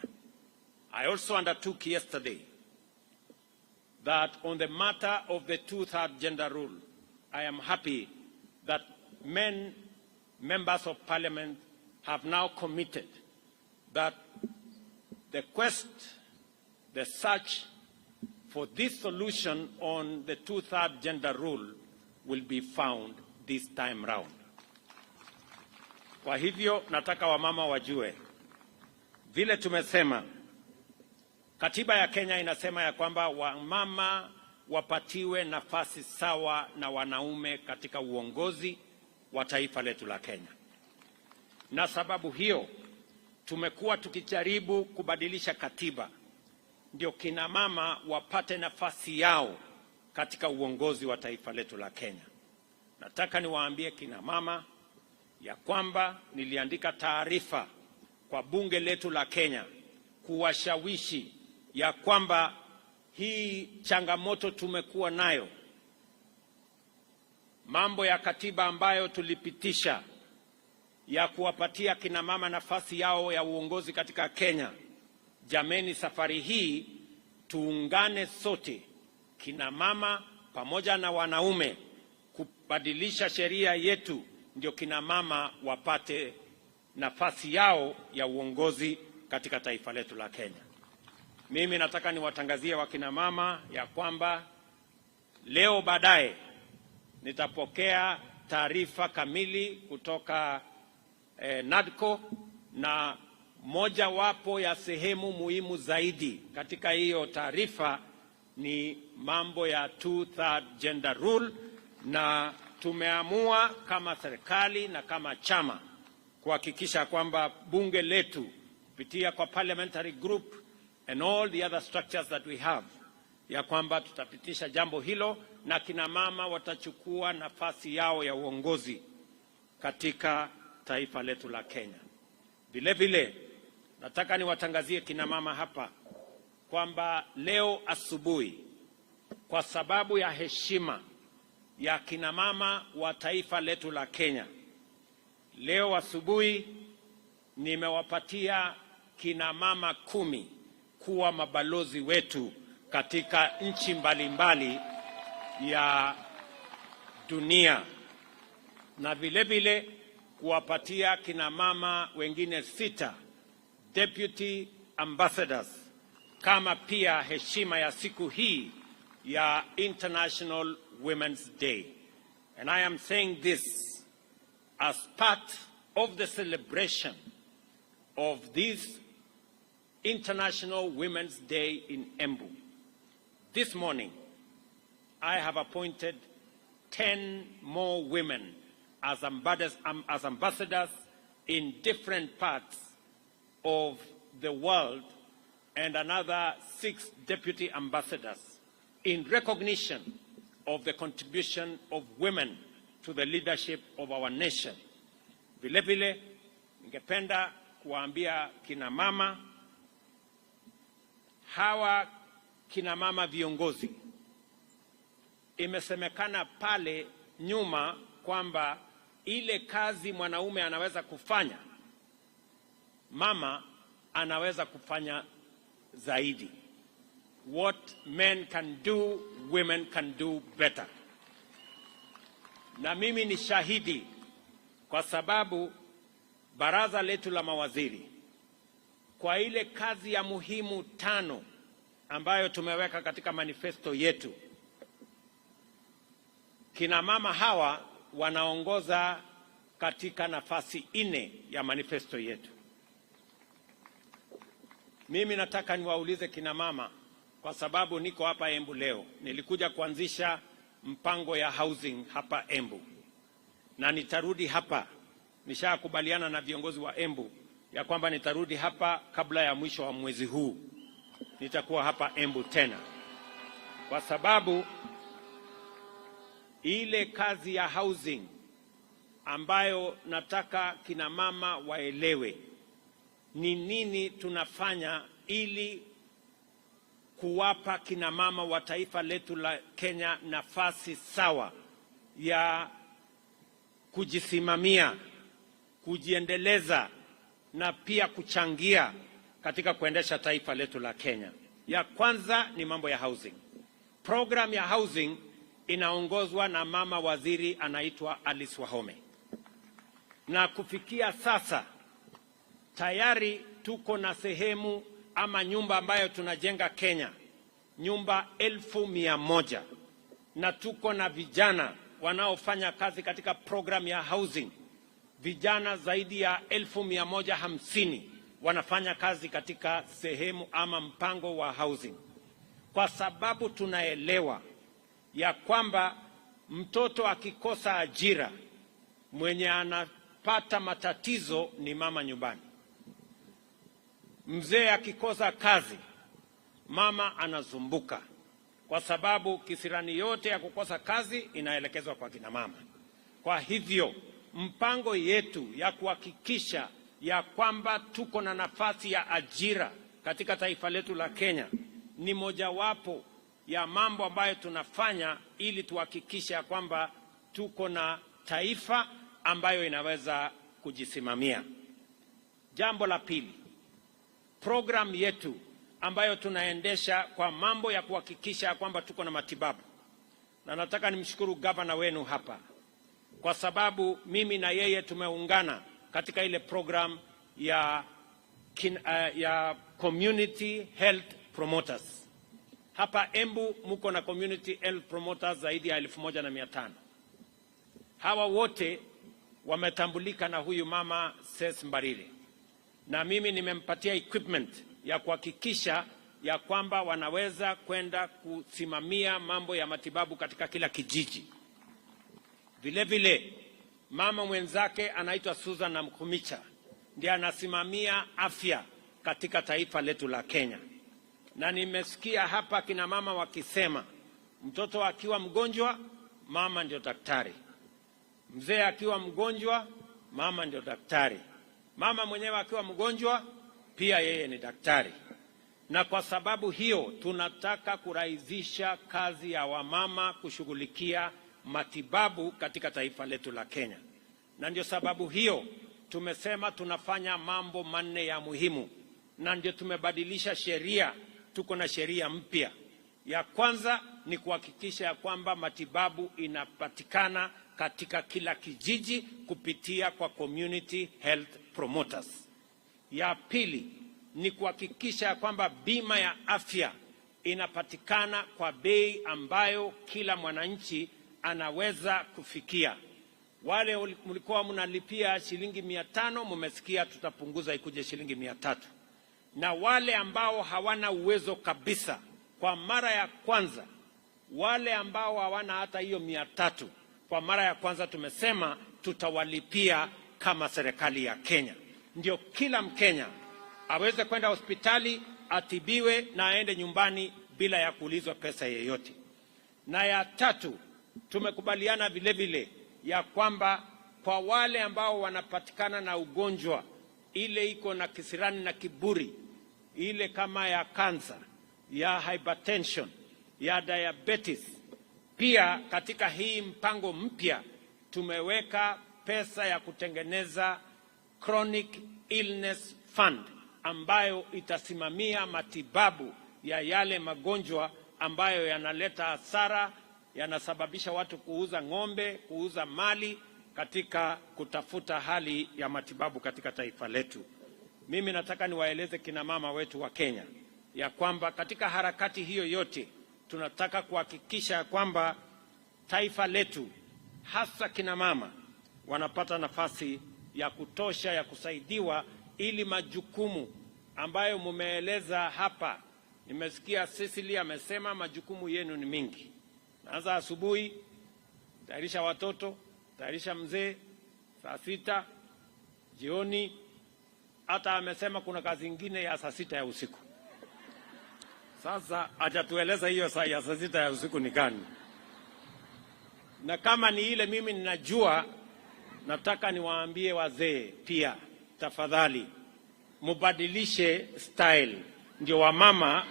I also undertook yesterday that on the matter of the 2/3 gender rule, I am happy that members of parliament have now committed that the search for this solution on the 2/3 gender rule will be found this time round. Kwa hivyo nataka wamama wajue, vile tumesema, katiba ya Kenya inasema ya kwamba wamama wapatiwe nafasi sawa na wanaume katika uongozi wa taifa letu la Kenya. Na sababu hiyo tumekuwa tukijaribu kubadilisha katiba ndio kina mama wapate nafasi yao katika uongozi wa taifa letu la Kenya. Nataka niwaambie kina mama ya kwamba niliandika taarifa kwa bunge letu la Kenya kuwashawishi ya kwamba hii changamoto tumekuwa nayo, mambo ya katiba ambayo tulipitisha ya kuwapatia kina mama nafasi yao ya uongozi katika Kenya. Jameni, safari hii tuungane sote, kina mama pamoja na wanaume, kubadilisha sheria yetu ndio kina mama wapate nafasi yao ya uongozi katika taifa letu la Kenya. Mimi nataka niwatangazie wakina mama ya kwamba leo baadaye nitapokea taarifa kamili kutoka NADCO, na moja wapo ya sehemu muhimu zaidi katika hiyo taarifa ni mambo ya 2/3 gender rule, na tumeamua kama serikali na kama chama kuhakikisha kwamba bunge letu kupitia kwa parliamentary group and all the other structures that we have, ya kwamba tutapitisha jambo hilo na kina mama watachukua nafasi yao ya uongozi katika taifa letu la Kenya. Vile vile nataka niwatangazie kina mama hapa kwamba leo asubuhi, kwa sababu ya heshima ya kina mama wa taifa letu la Kenya, leo asubuhi nimewapatia kina mama 10 kuwa mabalozi wetu katika nchi mbalimbali ya dunia, na vile vile kuwapatia kina mama wengine 6 deputy ambassadors kama pia heshima ya siku hii ya International Women's Day. And I am saying this as part of the celebration of this International Women's Day in Embu. This morning, I have appointed 10 more women as ambassadors in different parts of the world, and another 6 deputy ambassadors in recognition of the contribution of women to the leadership of our nation. Vile vile, ningependa kuambia kina mama hawa, kina mama viongozi, imesemekana pale nyuma kwamba ile kazi mwanaume anaweza kufanya, mama anaweza kufanya zaidi. What men can do, women can do better. Na mimi ni shahidi kwa sababu baraza letu la mawaziri, kwa ile kazi ya muhimu 5 ambayo tumeweka katika manifesto yetu, kina mama hawa wanaongoza katika nafasi 4 ya manifesto yetu. Mimi nataka niwaulize kina mama, kwa sababu niko hapa Embu leo. Nilikuja kuanzisha mpango ya housing hapa Embu, na nitarudi hapa. Nishakubaliana na viongozi wa Embu ya kwamba nitarudi hapa kabla ya mwisho wa mwezi huu. Nitakuwa hapa Embu tena, kwa sababu ile kazi ya housing ambayo nataka kina mama waelewe ni nini tunafanya ili kuwapa kina mama wa taifa letu la Kenya nafasi sawa ya kujisimamia, kujiendeleza na pia kuchangia katika kuendesha taifa letu la Kenya. Ya kwanza ni mambo ya housing. Program ya housing inaongozwa na mama waziri anaitwa Alice Wahome. Na kufikia sasa tayari tuko na sehemu ama nyumba ambayo tunajenga Kenya, nyumba 1,100, na tuko na vijana wanaofanya kazi katika program ya housing. Vijana zaidi ya 1,150 wanafanya kazi katika sehemu ama mpango wa housing, kwa sababu tunaelewa ya kwamba mtoto akikosa ajira, mwenye anapata matatizo ni mama nyumbani. Mzee akikosa kazi, mama anazumbuka, kwa sababu kisirani yote ya kukosa kazi inaelekezwa kwa kina mama. Kwa hivyo mpango yetu ya kuhakikisha ya kwamba tuko na nafasi ya ajira katika taifa letu la Kenya ni mojawapo ya mambo ambayo tunafanya ili tuhakikisha ya kwamba tuko na taifa ambayo inaweza kujisimamia. Jambo la pili, program yetu ambayo tunaendesha kwa mambo ya kuhakikisha kwamba tuko na matibabu. Na nataka nimshukuru gavana wenu hapa, kwa sababu mimi na yeye tumeungana katika ile program ya community health promoters. Hapa Embu muko na community health promoters zaidi ya 1,500. Hawa wote wametambulika na huyu mama Ses Mbarire, na mimi nimempatia equipment ya kuhakikisha ya kwamba wanaweza kwenda kusimamia mambo ya matibabu katika kila kijiji. Vile vile mama mwenzake anaitwa Susan Namkumicha, ndiye anasimamia afya katika taifa letu la Kenya. Na nimesikia hapa kina mama wakisema mtoto akiwa mgonjwa, mama ndio daktari. Mzee akiwa mgonjwa, mama ndio daktari. Mama mwenyewe akiwa mgonjwa, pia yeye ni daktari. Na kwa sababu hiyo tunataka kurahisisha kazi ya wamama kushughulikia matibabu katika taifa letu la Kenya. Na ndio sababu hiyo tumesema tunafanya mambo manne ya muhimu, na ndio tumebadilisha sheria. Tuko na sheria mpya. Ya kwanza ni kuhakikisha ya kwamba matibabu inapatikana katika kila kijiji kupitia kwa community health promoters. Ya pili ni kuhakikisha ya kwamba bima ya afya inapatikana kwa bei ambayo kila mwananchi anaweza kufikia. Wale mlikuwa mnalipia shilingi 500, mmesikia tutapunguza ikuje shilingi 300. Na wale ambao hawana uwezo kabisa, kwa mara ya kwanza, wale ambao hawana hata hiyo 300, kwa mara ya kwanza tumesema tutawalipia kama serikali ya Kenya. Ndio kila Mkenya aweze kwenda hospitali, atibiwe na aende nyumbani bila ya kuulizwa pesa yeyote. Na ya tatu, tumekubaliana vile vile ya kwamba kwa wale ambao wanapatikana na ugonjwa ile iko na kisirani na kiburi, ile kama ya kansa, ya hypertension, ya diabetes, pia katika hii mpango mpya tumeweka pesa ya kutengeneza chronic illness fund ambayo itasimamia matibabu ya yale magonjwa ambayo yanaleta hasara, yanasababisha watu kuuza ng'ombe, kuuza mali katika kutafuta hali ya matibabu katika taifa letu. Mimi nataka niwaeleze kina mama wetu wa Kenya ya kwamba katika harakati hiyo yote tunataka kuhakikisha kwamba taifa letu, hasa kina mama, wanapata nafasi ya kutosha ya kusaidiwa, ili majukumu ambayo mumeeleza hapa. Nimesikia Cecily amesema majukumu yenu ni mingi. Naanza asubuhi, tayarisha watoto, tayarisha mzee, saa 6 jioni, hata amesema kuna kazi nyingine ya saa 6 ya usiku. Sasa hajatueleza hiyo saa ya saa 6 ya usiku ni gani. Na kama ni ile mimi ninajua, nataka niwaambie wazee pia, tafadhali mubadilishe style, ndio wamama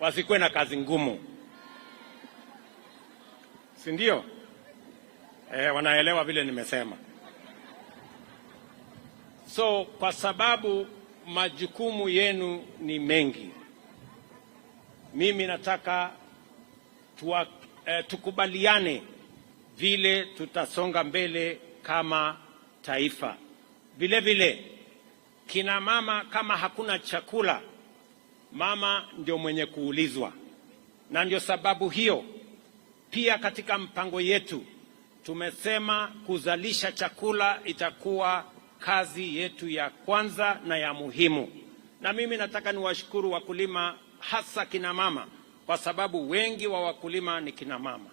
wasikuwe na kazi ngumu. Si ndio? Wanaelewa vile nimesema. So kwa sababu majukumu yenu ni mengi, mimi nataka tukubaliane vile tutasonga mbele kama taifa. Vile vile kina mama, kama hakuna chakula, mama ndio mwenye kuulizwa. Na ndio sababu hiyo pia katika mpango yetu tumesema kuzalisha chakula itakuwa kazi yetu ya kwanza na ya muhimu. Na mimi nataka niwashukuru wakulima, hasa kina mama, kwa sababu wengi wa wakulima ni kina mama.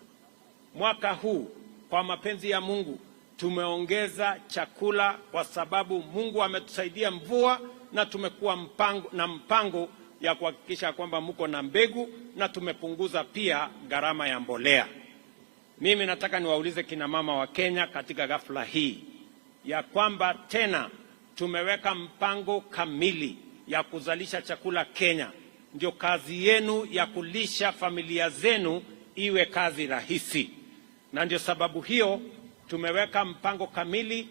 Mwaka huu kwa mapenzi ya Mungu tumeongeza chakula kwa sababu Mungu ametusaidia mvua, na tumekuwa mpango ya kuhakikisha kwamba mko na mbegu, na tumepunguza pia gharama ya mbolea. Mimi nataka niwaulize kina mama wa Kenya katika ghafla hii ya kwamba tena tumeweka mpango kamili ya kuzalisha chakula Kenya. Ndio kazi yenu ya kulisha familia zenu iwe kazi rahisi. Na ndio sababu hiyo tumeweka mpango kamili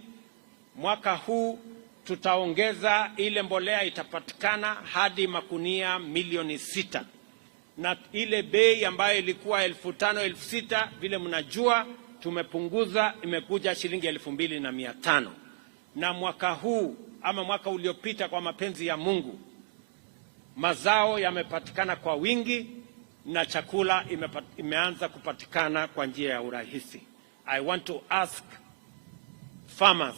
mwaka huu tutaongeza ile mbolea itapatikana hadi makunia milioni 6. Na ile bei ambayo ilikuwa 5,000 6,000 vile mnajua tumepunguza, imekuja shilingi 2,500. Na mwaka huu ama mwaka uliopita, kwa mapenzi ya Mungu, mazao yamepatikana kwa wingi na chakula imeanza kupatikana kwa njia ya urahisi. I want to ask farmers,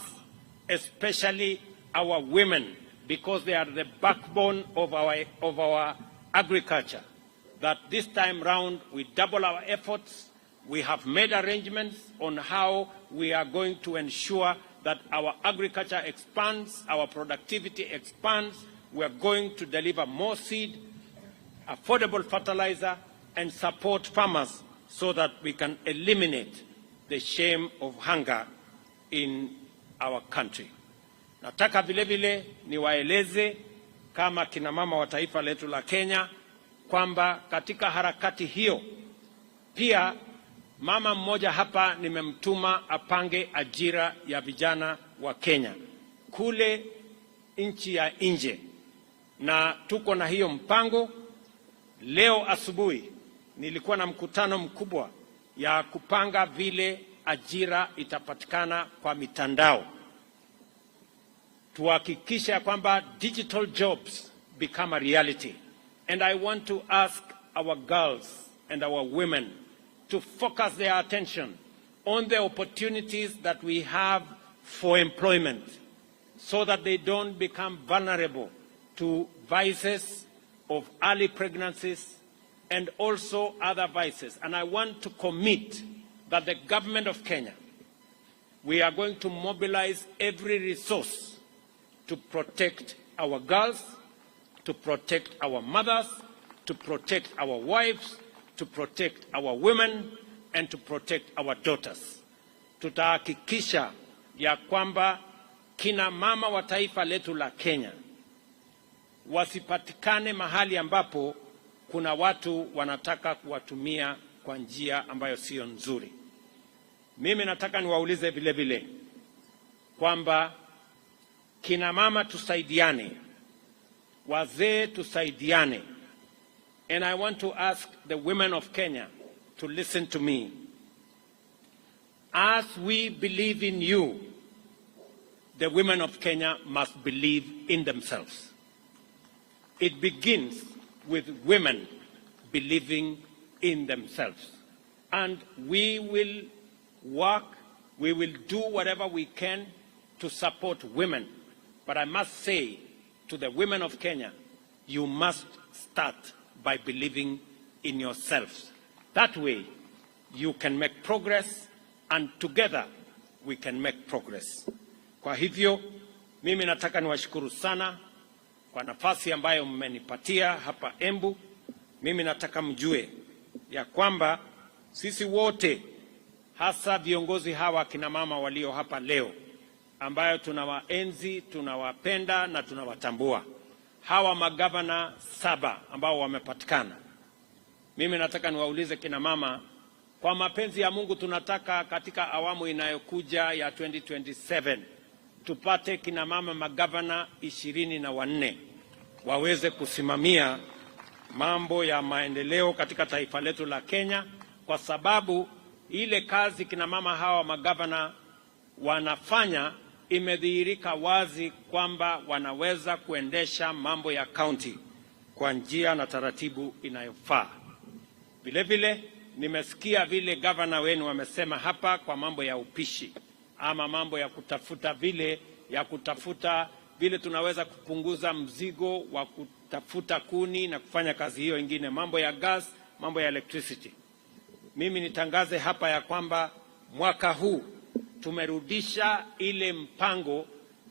especially our women, because they are the backbone of our agriculture, that this time round we double our efforts. We have made arrangements on how we are going to ensure that our agriculture expands, our productivity expands. We are going to deliver more seed, affordable fertilizer, and support farmers so that we can eliminate the shame of hunger in our country. Nataka vile vile niwaeleze kama kina mama wa taifa letu la Kenya kwamba katika harakati hiyo pia mama mmoja hapa nimemtuma apange ajira ya vijana wa Kenya kule nchi ya nje, na tuko na hiyo mpango. Leo asubuhi nilikuwa na mkutano mkubwa ya kupanga vile ajira itapatikana kwa mitandao, tuhakikisha kwamba digital jobs become a reality. And I want to ask our girls and our women to focus their attention on the opportunities that we have for employment so that they don't become vulnerable to vices of early pregnancies and also other vices. And I want to commit that the government of Kenya, we are going to mobilize every resource to protect our girls, to protect our mothers, to protect our wives, to protect our women, and to protect our daughters. Tutahakikisha ya kwamba kina mama wa taifa letu la Kenya wasipatikane mahali ambapo kuna watu wanataka kuwatumia kwa njia ambayo sio nzuri. Mimi nataka niwaulize vile vile kwamba kina mama tusaidiane, wazee tusaidiane. And I want to ask the women of Kenya to listen to me. As we believe in you, the women of Kenya must believe in themselves. It begins with women believing in themselves. And we will work, we will do whatever we can to support women. But I must say to the women of Kenya, you must start by believing in yourselves. That way, you can make progress, and together we can make progress. Kwa hivyo, mimi nataka niwashukuru sana kwa nafasi ambayo mmenipatia hapa Embu. Mimi nataka mjue ya kwamba sisi wote, hasa viongozi hawa kina mama walio hapa leo, ambayo tunawaenzi, tunawapenda na tunawatambua, hawa magavana 7 ambao wamepatikana. Mimi nataka niwaulize kina mama, kwa mapenzi ya Mungu tunataka katika awamu inayokuja ya 2027 tupate kina mama magavana 24 waweze kusimamia mambo ya maendeleo katika taifa letu la Kenya, kwa sababu ile kazi kina mama hawa magavana wanafanya imedhihirika wazi kwamba wanaweza kuendesha mambo ya county kwa njia na taratibu inayofaa. Vile vile nimesikia vile gavana wenu wamesema hapa kwa mambo ya upishi ama mambo ya kutafuta vile tunaweza kupunguza mzigo wa kutafuta kuni na kufanya kazi hiyo ingine, mambo ya gas, mambo ya electricity. Mimi nitangaze hapa ya kwamba mwaka huu tumerudisha ile mpango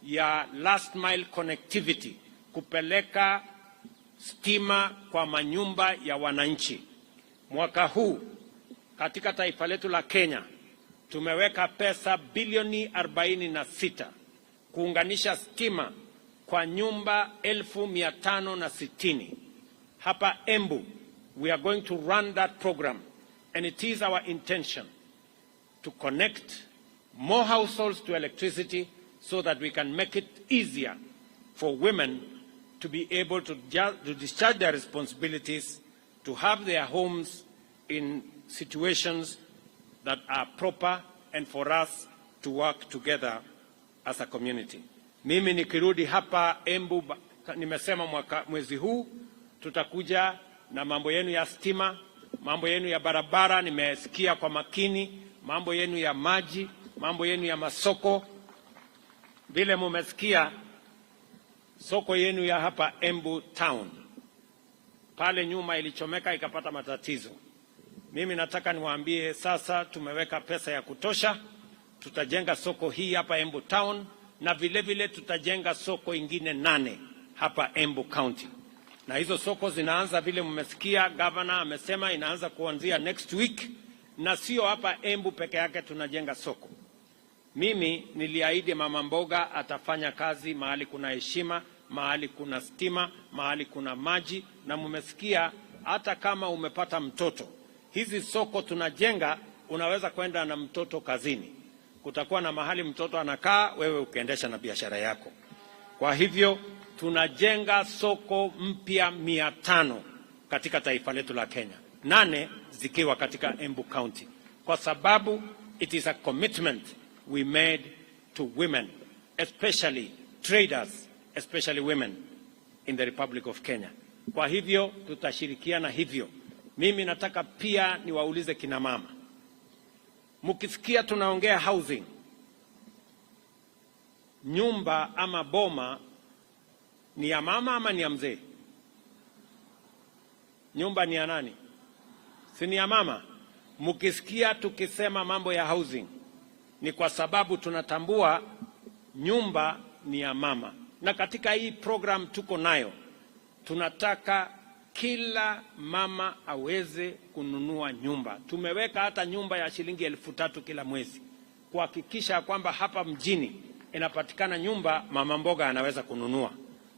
ya last mile connectivity, kupeleka stima kwa manyumba ya wananchi. Mwaka huu katika taifa letu la Kenya tumeweka pesa bilioni 46 kuunganisha stima kwa nyumba 1560. Hapa Embu, we are going to run that program, and it is our intention to connect more households to electricity so that we can make it easier for women to be able to discharge their responsibilities, to have their homes in situations that are proper, and for us to work together as a community. Mimi nikirudi hapa Embu, nimesema mwezi huu tutakuja na mambo yenu ya stima, mambo yenu ya barabara, nimesikia kwa makini, mambo yenu ya maji, mambo yenu ya masoko. Vile mumesikia soko yenu ya hapa Embu town, pale nyuma ilichomeka ikapata matatizo. Mimi nataka niwaambie sasa tumeweka pesa ya kutosha, tutajenga soko hii hapa Embu town, na vile vile tutajenga soko ingine 8 hapa Embu County. Na hizo soko zinaanza vile mmesikia governor amesema inaanza kuanzia next week, na sio hapa Embu peke yake tunajenga soko. Mimi niliahidi mama mboga atafanya kazi mahali kuna heshima, mahali kuna stima, mahali kuna maji, na mmesikia hata kama umepata mtoto, hizi soko tunajenga unaweza kwenda na mtoto kazini. Kutakuwa na mahali mtoto anakaa, wewe ukiendesha na biashara yako. Kwa hivyo tunajenga soko mpya 500 katika taifa letu la Kenya, 8 zikiwa katika Embu County, kwa sababu it is a commitment we made to women, especially traders, especially women in the Republic of Kenya. Kwa hivyo tutashirikiana hivyo. Mimi nataka pia niwaulize kina mama, mkisikia tunaongea housing, nyumba ama boma ni ya mama ama ni ya mzee? Nyumba ni ya nani? Si ni ya mama? Mkisikia tukisema mambo ya housing, ni kwa sababu tunatambua nyumba ni ya mama. Na katika hii program tuko nayo, tunataka kila mama aweze kununua nyumba. Tumeweka hata nyumba ya shilingi 3,000 kila mwezi, kuhakikisha kwamba hapa mjini inapatikana nyumba mama mboga anaweza kununua,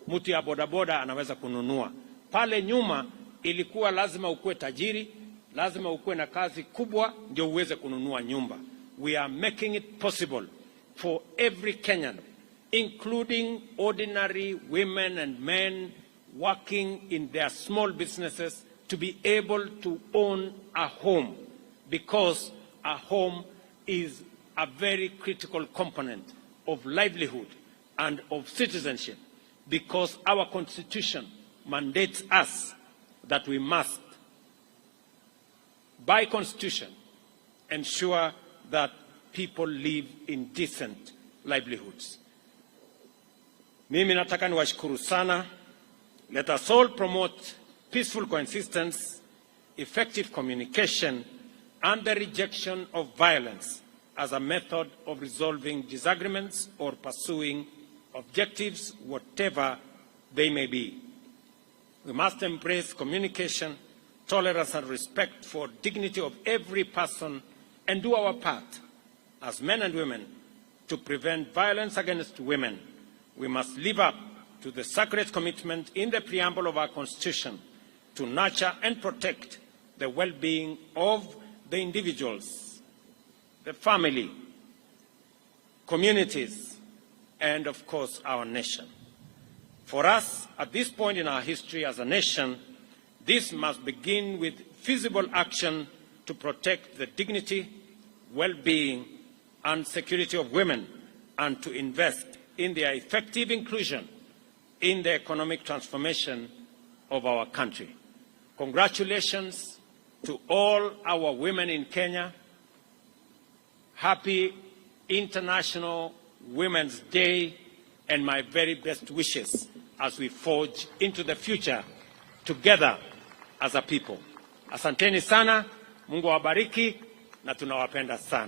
mtu ya bodaboda anaweza kununua. Pale nyuma ilikuwa lazima ukuwe tajiri, lazima ukuwe na kazi kubwa ndio uweze kununua nyumba. We are making it possible for every Kenyan, including ordinary women and men working in their small businesses, to be able to own a home, because a home is a very critical component of livelihood and of citizenship, because our constitution mandates us that we must, by constitution, ensure that people live in decent livelihoods. Mimi nataka niwashukuru sana. Let us all promote peaceful coexistence, effective communication, and the rejection of violence as a method of resolving disagreements or pursuing objectives, whatever they may be. We must embrace communication, tolerance, and respect for dignity of every person, and do our part as men and women to prevent violence against women. We must live up to the sacred commitment in the preamble of our Constitution to nurture and protect the well-being of the individuals, the family, communities, and of course our nation. For us, at this point in our history as a nation, this must begin with feasible action to protect the dignity, well-being, and security of women, and to invest in their effective inclusion in the economic transformation of our country. Congratulations to all our women in Kenya. Happy International Women's Day, and my very best wishes as we forge into the future together as a people. Asanteni sana, Mungu awabariki, na tunawapenda sana.